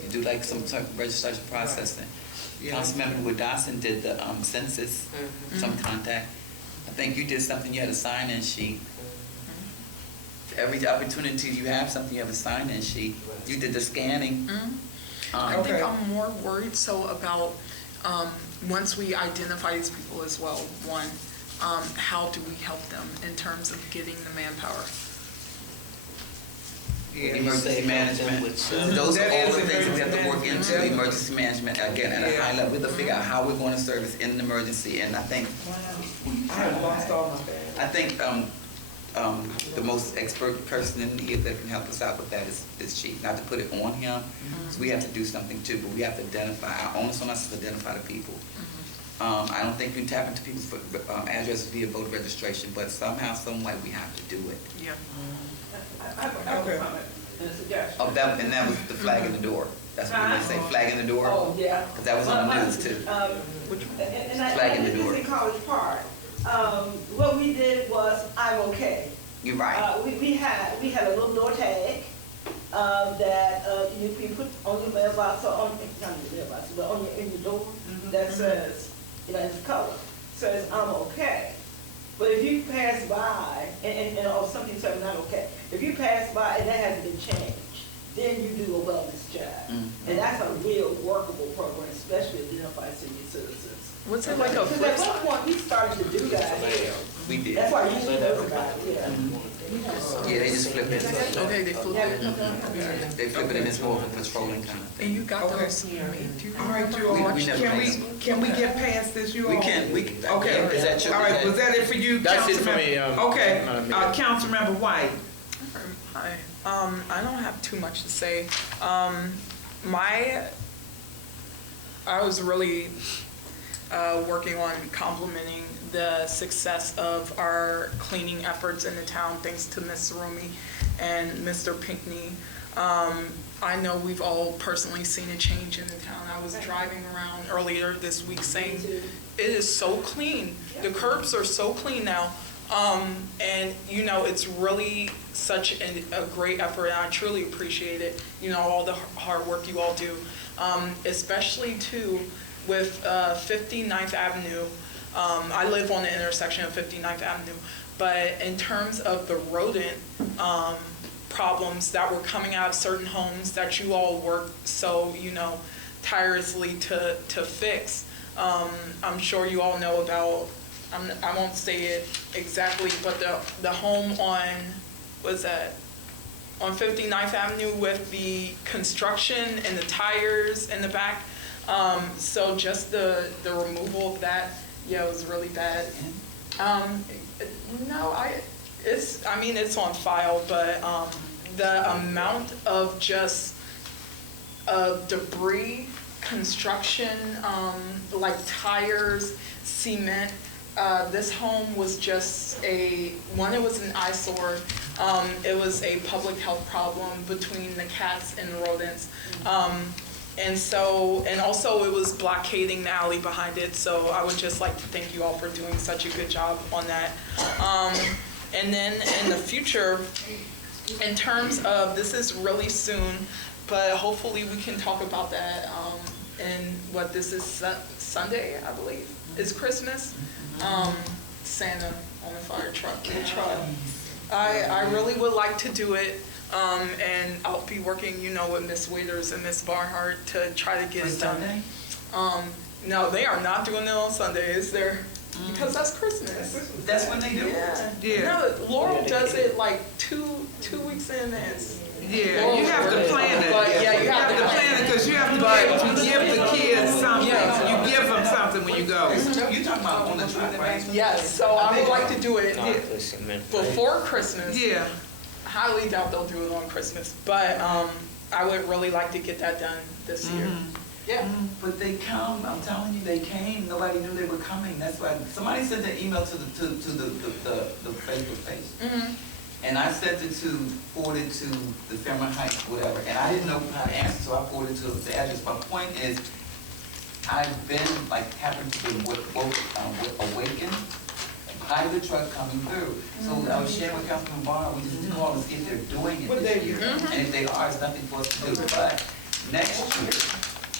you do like some type of registration processing. Councilmember Wood Dawson did the census, some contact. I think you did something, you had a sign-in sheet. Every opportunity you have something, you have a sign-in sheet. You did the scanning. I think I'm more worried about, once we identify these people as well, one, how do we help them in terms of getting the manpower? Yeah. Emergency management. Those are all the things that we have to work into, emergency management, again, at a high level. We have to figure out how we're going to service in an emergency, and I think, the most expert person in here that can help us out with that is Chief. Not to put it on him, so we have to do something too, but we have to identify, our onus on us is to identify the people. I don't think we can tap into people's addresses via voter registration, but somehow, some way, we have to do it. Yeah. I have a comment and a suggestion. Oh, and that was the flag in the door. That's what we say, flag in the door. Oh, yeah. Because that was on the news too. Flag in the door. This is in College Park. What we did was, I'm okay. You're right. We had a little door tag, that, you put on your mailbox, or on, not your mailbox, but in your door, that says, in color, says, I'm okay. But if you pass by, or something said not okay, if you pass by and that hasn't been changed, then you do a wellness check. And that's a real workable program, especially identified senior citizens. Was it like a Because at one point, we started to do that here. We did. That's why you should know about it, yeah. Yeah, they just flip it. Okay, they flip it. They flip it and it's more of a patrolling kind of thing. And you got those made, do you All right, you all, We never made can we get past this, you all? We can. Okay, Is that your? all right, was that it for you, That's it for Councilmember? me, Okay, Madam Mayor. Councilmember White. Hi. I don't have too much to say. I was really working on complimenting the success of our cleaning efforts in the town, thanks to Ms. Rumi and Mr. Pinkney. I know we've all personally seen a change in the town. I was driving around earlier this week saying, it is so clean. The curbs are so clean now. And, you know, it's really such a great effort, and I truly appreciate it, you know, all the hard work you all do. Especially, too, with 59th Avenue. I live on the intersection of 59th Avenue. But in terms of the rodent problems that were coming out of certain homes that you all worked so, you know, tirelessly to fix, I'm sure you all know about, I won't say it exactly, but the home on, on 59th Avenue with the construction and the tires in the back. So just the removal of that, yeah, it was really bad. No, it's on file, but the amount of just debris, construction, like tires, cement. This home was just it was an eyesore. It was a public health problem between the cats and the rodents. And also it was blockading the alley behind it. So I would just like to thank you all for doing such a good job on that. And then in the future, in terms of, this is really soon, but hopefully we can talk about that this is Sunday, I believe, is Christmas. Santa on the fire truck. I really would like to do it, and I'll be working, you know, with Miss Waiters and Miss Barnhart to try to get it done. Sunday? No, they are not doing it on Sundays. Because that's Christmas. That's when they do it? Yeah. No, Laurel does it like two weeks in advance. Yeah, you have to plan it. But, yeah, you have to plan it because you have to be able to give the kids something. You give them something when you go. You're talking about on the truck, right? Yes, so I would like to do it before Christmas. Yeah. Highly doubt they'll do it on Christmas, but I would really like to get that done this year. Yeah. But they come, I'm telling you, they came, nobody knew they were coming, that's why, somebody sent an email to the Facebook page. And I sent it forwarded to the Fairmount Heights, whatever, and I didn't know how to answer, so I forwarded to the address. My point is, I've been, happened to be awakened by the truck coming through. So I was sharing with Councilman Barr, we just call to see if they're doing it this year. And if they are, it's nothing for us to do. But next year,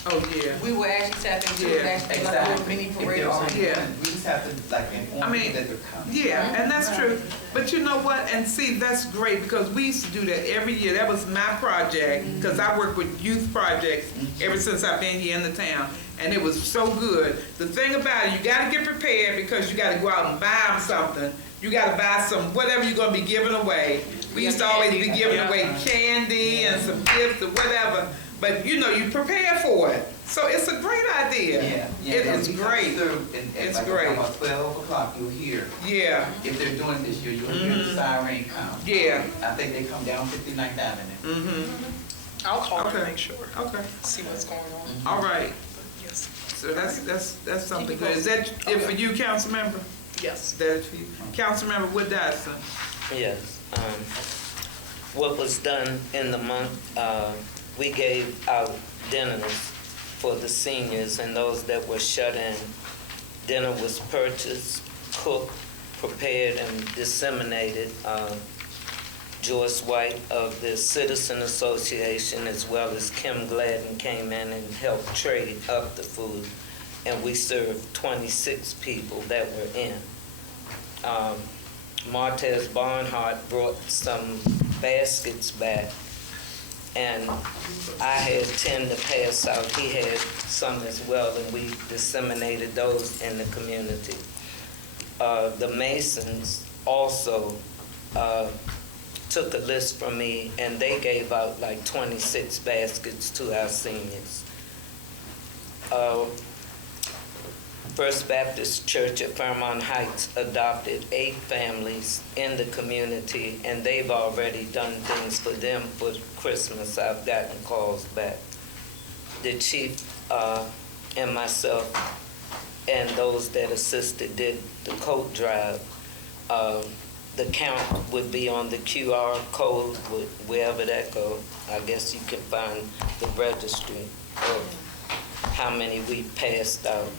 oh yeah, we will actually tap into it, actually like a little mini parade. Yeah. We just have to inform them that they're coming. Yeah, and that's true. But you know what? And see, that's great because we used to do that every year. That was my project because I work with youth projects ever since I've been here in the town. And it was so good. The thing about it, you got to get prepared because you got to go out and buy them something. You got to buy some, whatever you're going to be giving away. We used to always be giving away candy and some gifts or whatever. But you know, you prepare for it. So it's a great idea. Yeah. It is great. It's great. About 12 o'clock, you'll hear. Yeah. If they're doing it this year, you'll hear the siren come. Yeah. I think they come down 59th Avenue. I'll call them to make sure. Okay. See what's going on. All right. Yes. So that's something good. Is that it for you, council member? Yes. That's for you. Councilmember Wood Dodson. Yes. What was done in the month, we gave out dinners for the seniors and those that were shut in. Dinner was purchased, cooked, prepared, and disseminated. Joyce White of the Citizen Association as well as Kim Gladden came in and helped trade up the food. And we served 26 people that were in. Martez Barnhart brought some baskets back, and I had 10 to pass out. He had some as well, and we disseminated those in the community. The Masons also took a list from me, and they gave out like 26 baskets to our seniors. First Baptist Church at Fairmount Heights adopted 8 families in the community, and they've already done things for them for Christmas. I've gotten calls back. The chief and myself and those that assisted did the coat drive. The count would be on the QR code, wherever that goes. I guess you can find the registry of how many we passed out.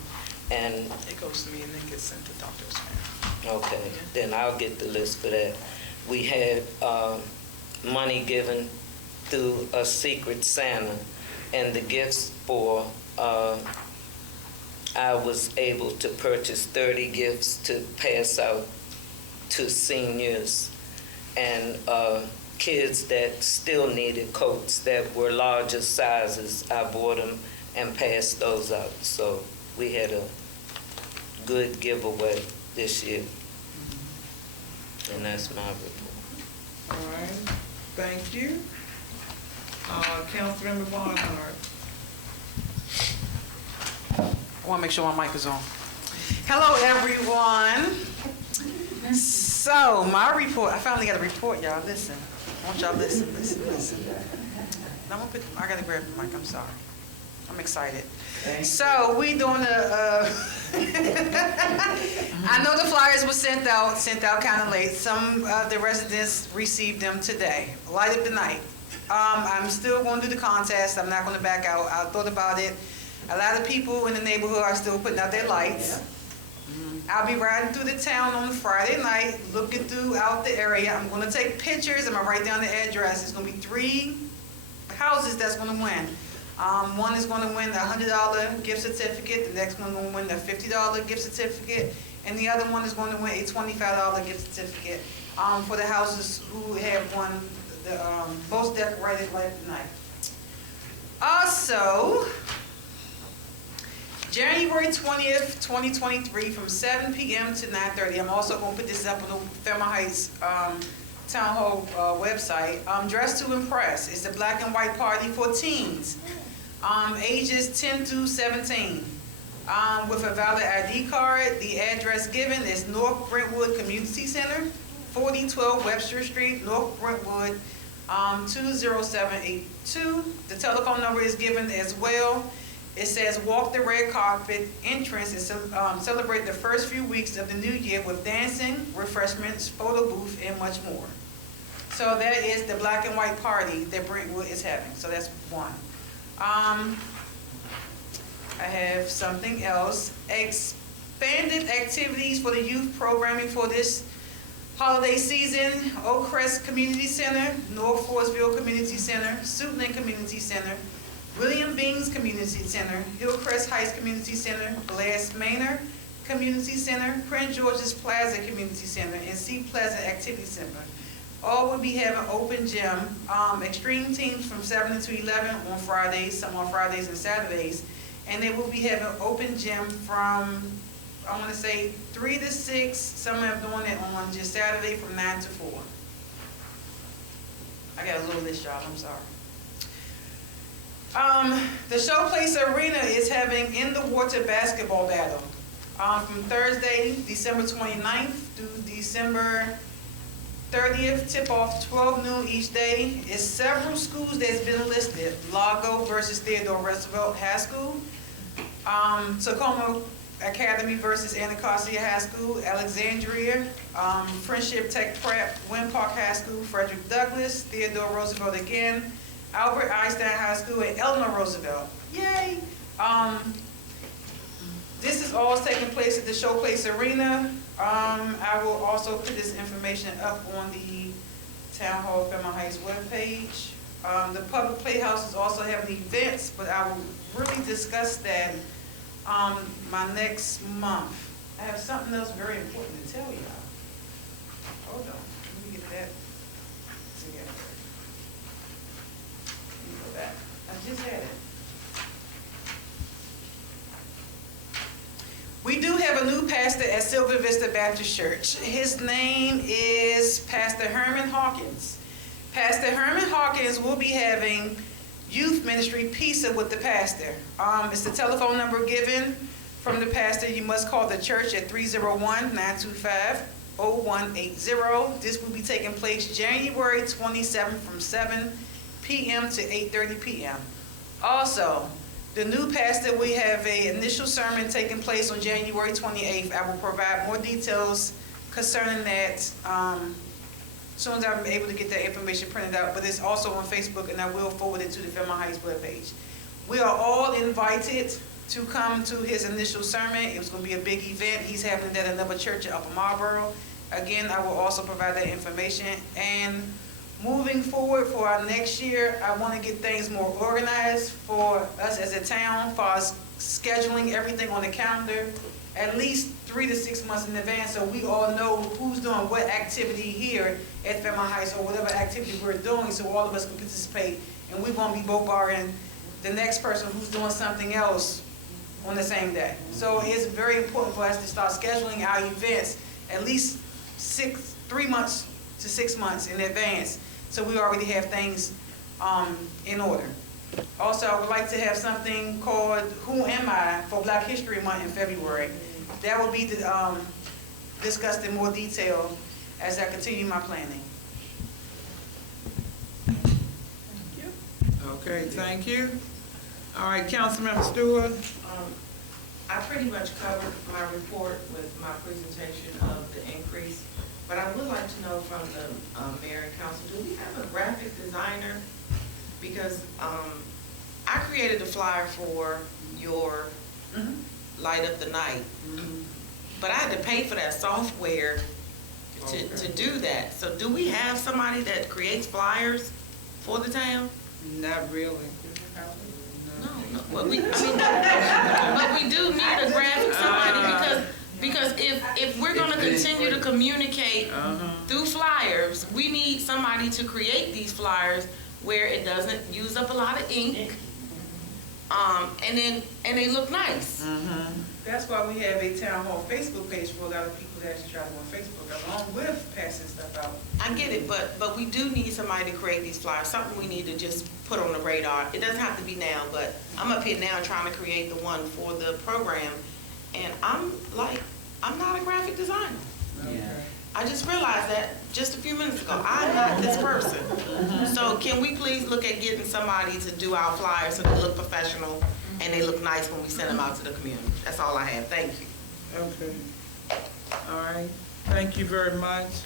And It goes to me and then gets sent to Dr. Smith. okay, then I'll get the list for that. We had money given through a Secret Santa, and the gifts for, I was able to purchase 30 gifts to pass out to seniors and kids that still needed coats that were larger sizes. I bought them and passed those out. So we had a good giveaway this year. And that's my report. All right, thank you. Councilmember Barnhart. I want to make sure my mic is on. Hello, everyone. So, my report, I finally got a report, y'all. Listen. I want y'all to listen. I got to grab the mic, I'm sorry. I'm excited. So, we doing I know the flyers were sent out kind of late. Some of the residents received them today, light of the night. I'm still going to do the contest. I'm not going to back out. I thought about it. A lot of people in the neighborhood are still putting out their lights. I'll be riding through the town on Friday night, looking throughout the area. I'm going to take pictures. I'm going to write down the address. There's going to be 3 houses that's going to win. One is going to win a $100 gift certificate. The next one is going to win a $50 gift certificate. And the other one is going to win a $25 gift certificate for the houses who have won the most decorated light of the night. Also, January 20th, 2023, from 7 p.m. to 9:30. I'm also going to put this up on the Fairmount Heights Town Hall website. Dress to Impress. It's a black and white party for teens, ages 10 through 17, with a valid ID card. The address given is North Brentwood Community Center, 4012 Webster Street, North Brentwood, 20782. The telephone number is given as well. It says, walk the red carpet entrance and celebrate the first few weeks of the new year with dancing, refreshments, photo booth, and much more. So that is the black and white party that Brentwood is having. So that's one. I have something else. Expanded activities for the youth programming for this holiday season. Oak Crest Community Center, North Forestville Community Center, Suitland Community Center, William Bings Community Center, Hillcrest Heights Community Center, Glass Manor Community Center, Prince George's Plaza Community Center, and Sea Plaza Activity Center. All will be having open gym. Extreme teams from 7 to 11 on Fridays, some on Fridays and Saturdays. And they will be having open gym from, I want to say, 3 to 6. Some are doing it on just Saturday from 9 to 4. I got a little list, y'all, I'm sorry. The Showplace Arena is having In the Water basketball battle from Thursday, December 29th through December 30th. Tip-off 12 noon each day. It's several schools that's been listed. Lago versus Theodore Roosevelt High School. Tacoma Academy versus Anacostia High School. Alexandria. Friendship Tech Prep. Wynn Park High School. Frederick Douglass. Theodore Roosevelt again. Albert Einstein High School, and Eleanor Roosevelt. Yay! This is all taking place at the Showplace Arena. I will also put this information up on the Town Hall Fairmount Heights webpage. The Public Playhouse is also having events, but I will really discuss that my next month. I have something else very important to tell y'all. Hold on, let me get that together. Let me go back. I just had it. We do have a new pastor at Silver Vista Baptist Church. His name is Pastor Herman Hawkins. Pastor Herman Hawkins will be having youth ministry pizza with the pastor. It's the telephone number given from the pastor. You must call the church at 301-925-0180. This will be taking place January 27th from 7 p.m. to 8:30 p.m. Also, the new pastor, we have an initial sermon taking place on January 28th. I will provide more details concerning that as soon as I'm able to get that information printed out, but it's also on Facebook, and I will forward it to the Fairmount Heights webpage. We are all invited to come to his initial sermon. It was going to be a big event. He's having it at another church in Upper Marlboro. Again, I will also provide that information. And moving forward for our next year, I want to get things more organized for us as a town, for us scheduling everything on the calendar at least 3 to 6 months in advance, so we all know who's doing what activity here at Fairmount Heights, or whatever activity we're doing, so all of us can participate, and we won't be bombarding the next person who's doing something else on the same day. So it's very important for us to start scheduling our events at least 3 months to 6 months in advance, so we already have things in order. Also, I would like to have something called Who Am I for Black History Month in February. That will be discussed in more detail as I continue my planning. Okay, thank you. All right, Councilmember Stewart. I pretty much covered my report with my presentation of the increase, but I would like to know from the mayor and council, do we have a graphic designer? Because I created a flyer for your Light Up the Night, but I had to pay for that software to do that. So do we have somebody that creates flyers for the town? Not really. No. Well, but we do need a graphic somebody, because if we're going to continue to communicate through flyers, we need somebody to create these flyers where it doesn't use up a lot of ink, and they look nice. That's why we have a town hall Facebook page for a lot of people that actually try to go on Facebook, along with passing stuff out. I get it, but we do need somebody to create these flyers, something we need to just put on the radar. It doesn't have to be now, but I'm up here now trying to create the one for the program, and I'm not a graphic designer. Yeah. I just realized that just a few minutes ago. I'm not this person. So can we please look at getting somebody to do our flyers so they look professional and they look nice when we send them out to the community? That's all I have. Thank you. Okay. All right. Thank you very much.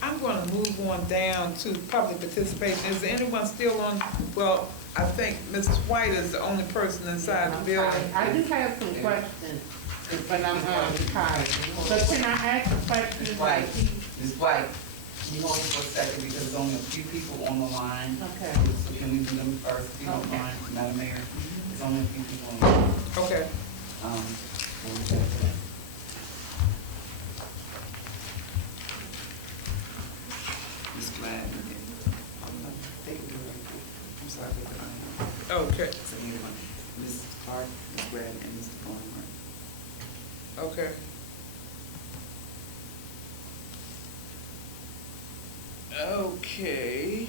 I'm going to move on down to public participation. Is there anyone still on? Well, I think Mrs. White is the only person inside the building. I do have some questions, but I'm tired. But can I ask a question? Ms. White, can you hold it for a second, because there's only a few people on the line. Okay. So can we do them first, if you don't mind, Madam Mayor? There's only a few people on the line. Okay. Ms. Glad. I'm sorry. Okay. So anyone, Ms. Clark, Ms. Glad, and Mr. Barnhart. Okay. Okay.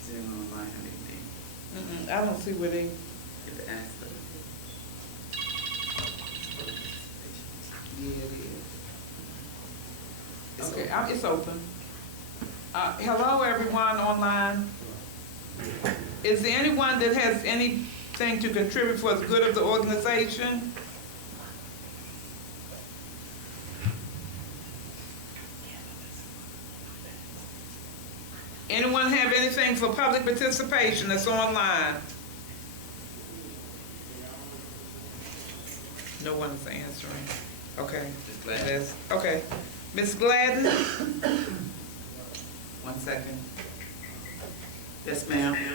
Is anyone online have anything? I don't see where they. Get the answer. Yeah, it is. Okay, it's open. Hello, everyone online. Is there anyone that has anything to contribute for the good of the organization? Anyone have anything for public participation that's online? No one is answering. Okay. Okay. Ms. Gladden? 1 second. Yes, ma'am. Okay, I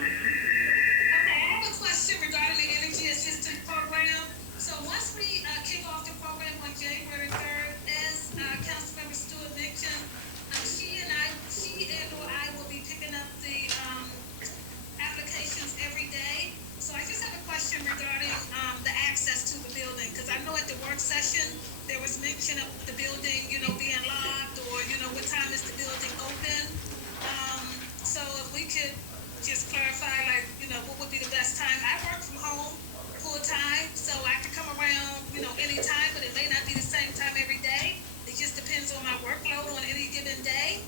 have a question regarding the energy assistance program. So once we kick off the program on January 3rd, as Councilmember Stewart could just clarify, like, you know, what would be the best time? I work from home full time, so I can come around, you know, anytime, but it may not be the same time every day. It just depends on my workload on any given day.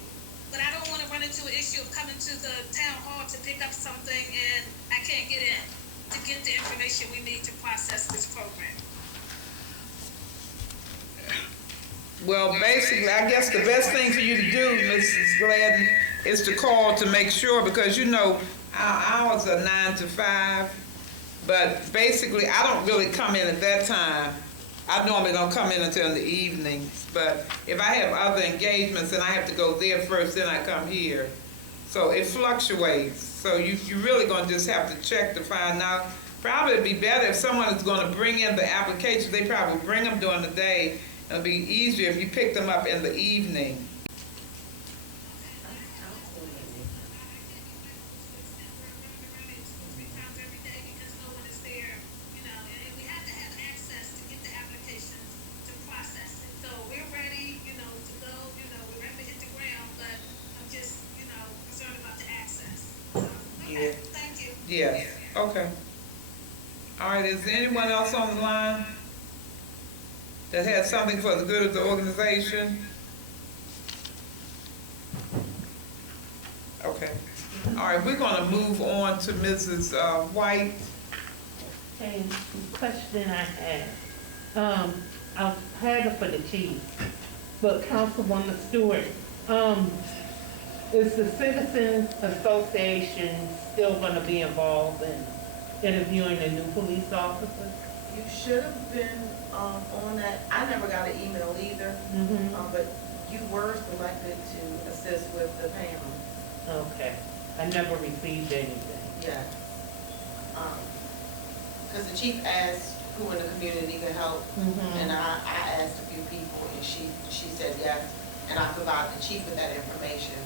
But I don't want to run into an issue of coming to the town hall to pick up something and I can't get in to get the information we need to process this program. Well, basically, I guess the best thing for you to do, Mrs. Gladden, is to call to make sure, because you know, our hours are 9 to 5, but basically, I don't really come in at that time. I normally don't come in until in the evenings, but if I have other engagements and I have to go there first, then I come here. So it fluctuates. So you really gonna just have to check to find out. Probably it'd be better if someone is gonna bring in the applications, they probably bring them during the day. It'll be easier if you pick them up in the evening. Yes, okay. All right, is there anyone else on the line that has something for the good of the organization? Okay. All right, we're gonna move on to Mrs. White. Okay, the question I had, I've had it for the chief, but Councilwoman Stewart, is the Citizens Association still gonna be involved in interviewing the new police officers? You should have been on that. I never got an email either, but you were selected to assist with the panel. Okay, I never received anything. Yeah. Because the chief asked who in the community could help, and I asked a few people, and she said yes, and I provided the chief with that information.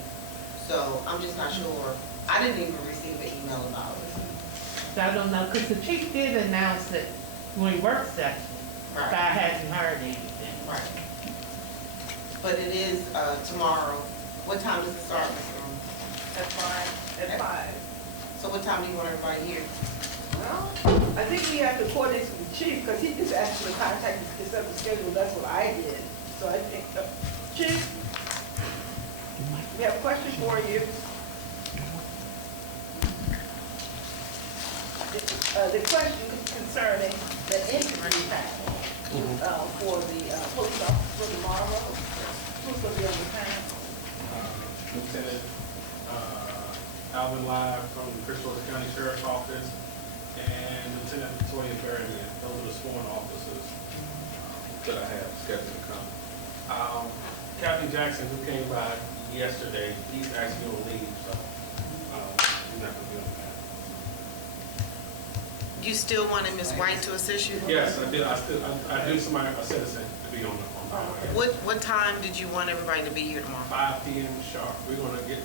So I'm just not sure. I didn't even receive an email about it. So I don't know, because the chief did announce it during work session, but I hadn't heard anything. Right. But it is tomorrow. What time does it start, Ms. Room? At 5. At 5. So what time do you want everybody here? Well, I think we have to coordinate with the chief, because he just asked me to contact me to set the schedule. That's what I did. So I think, Chief, we have a question for you. The question is concerning the interview panel for the police officer for tomorrow. Who's going to be on the panel? Lieutenant Alvin Live from the Prince George's County Sheriff's Office and Lieutenant Latoya Fairmount. Those are the sworn officers that I have scheduled to come. Captain Jackson, who came by yesterday, he's actually on leave, so he's not going to be on the panel. You still wanted Ms. White to assist you? Yes, I did. I do somebody, a citizen, to be on the panel. What time did you want everybody to be here tomorrow? 5 p.m. sharp. We're going to get,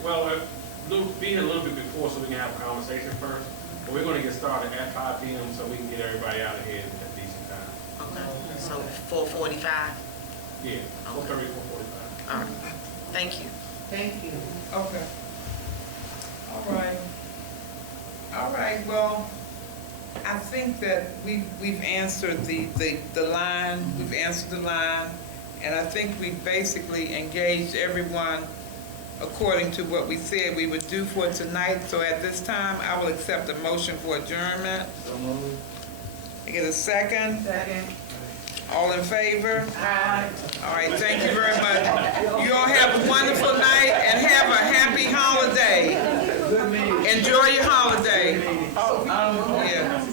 be here a little bit before so we can have a conversation first. But we're going to get started at 5 p.m. so we can get everybody out of here at a decent time. Okay. So 4:45? Yeah, 4:30, 4:45. All right. Thank you. Thank you. Okay. All right. All right, well, I think that we've answered the line, we've answered the line, and I think we basically engaged everyone according to what we said we would do for tonight. So at this time, I will accept a motion for adjournment. So moved. I get a second? Second. All in favor? Aye. All right, thank you very much. You all have a wonderful night and have a happy holiday. Enjoy your holiday. Yeah.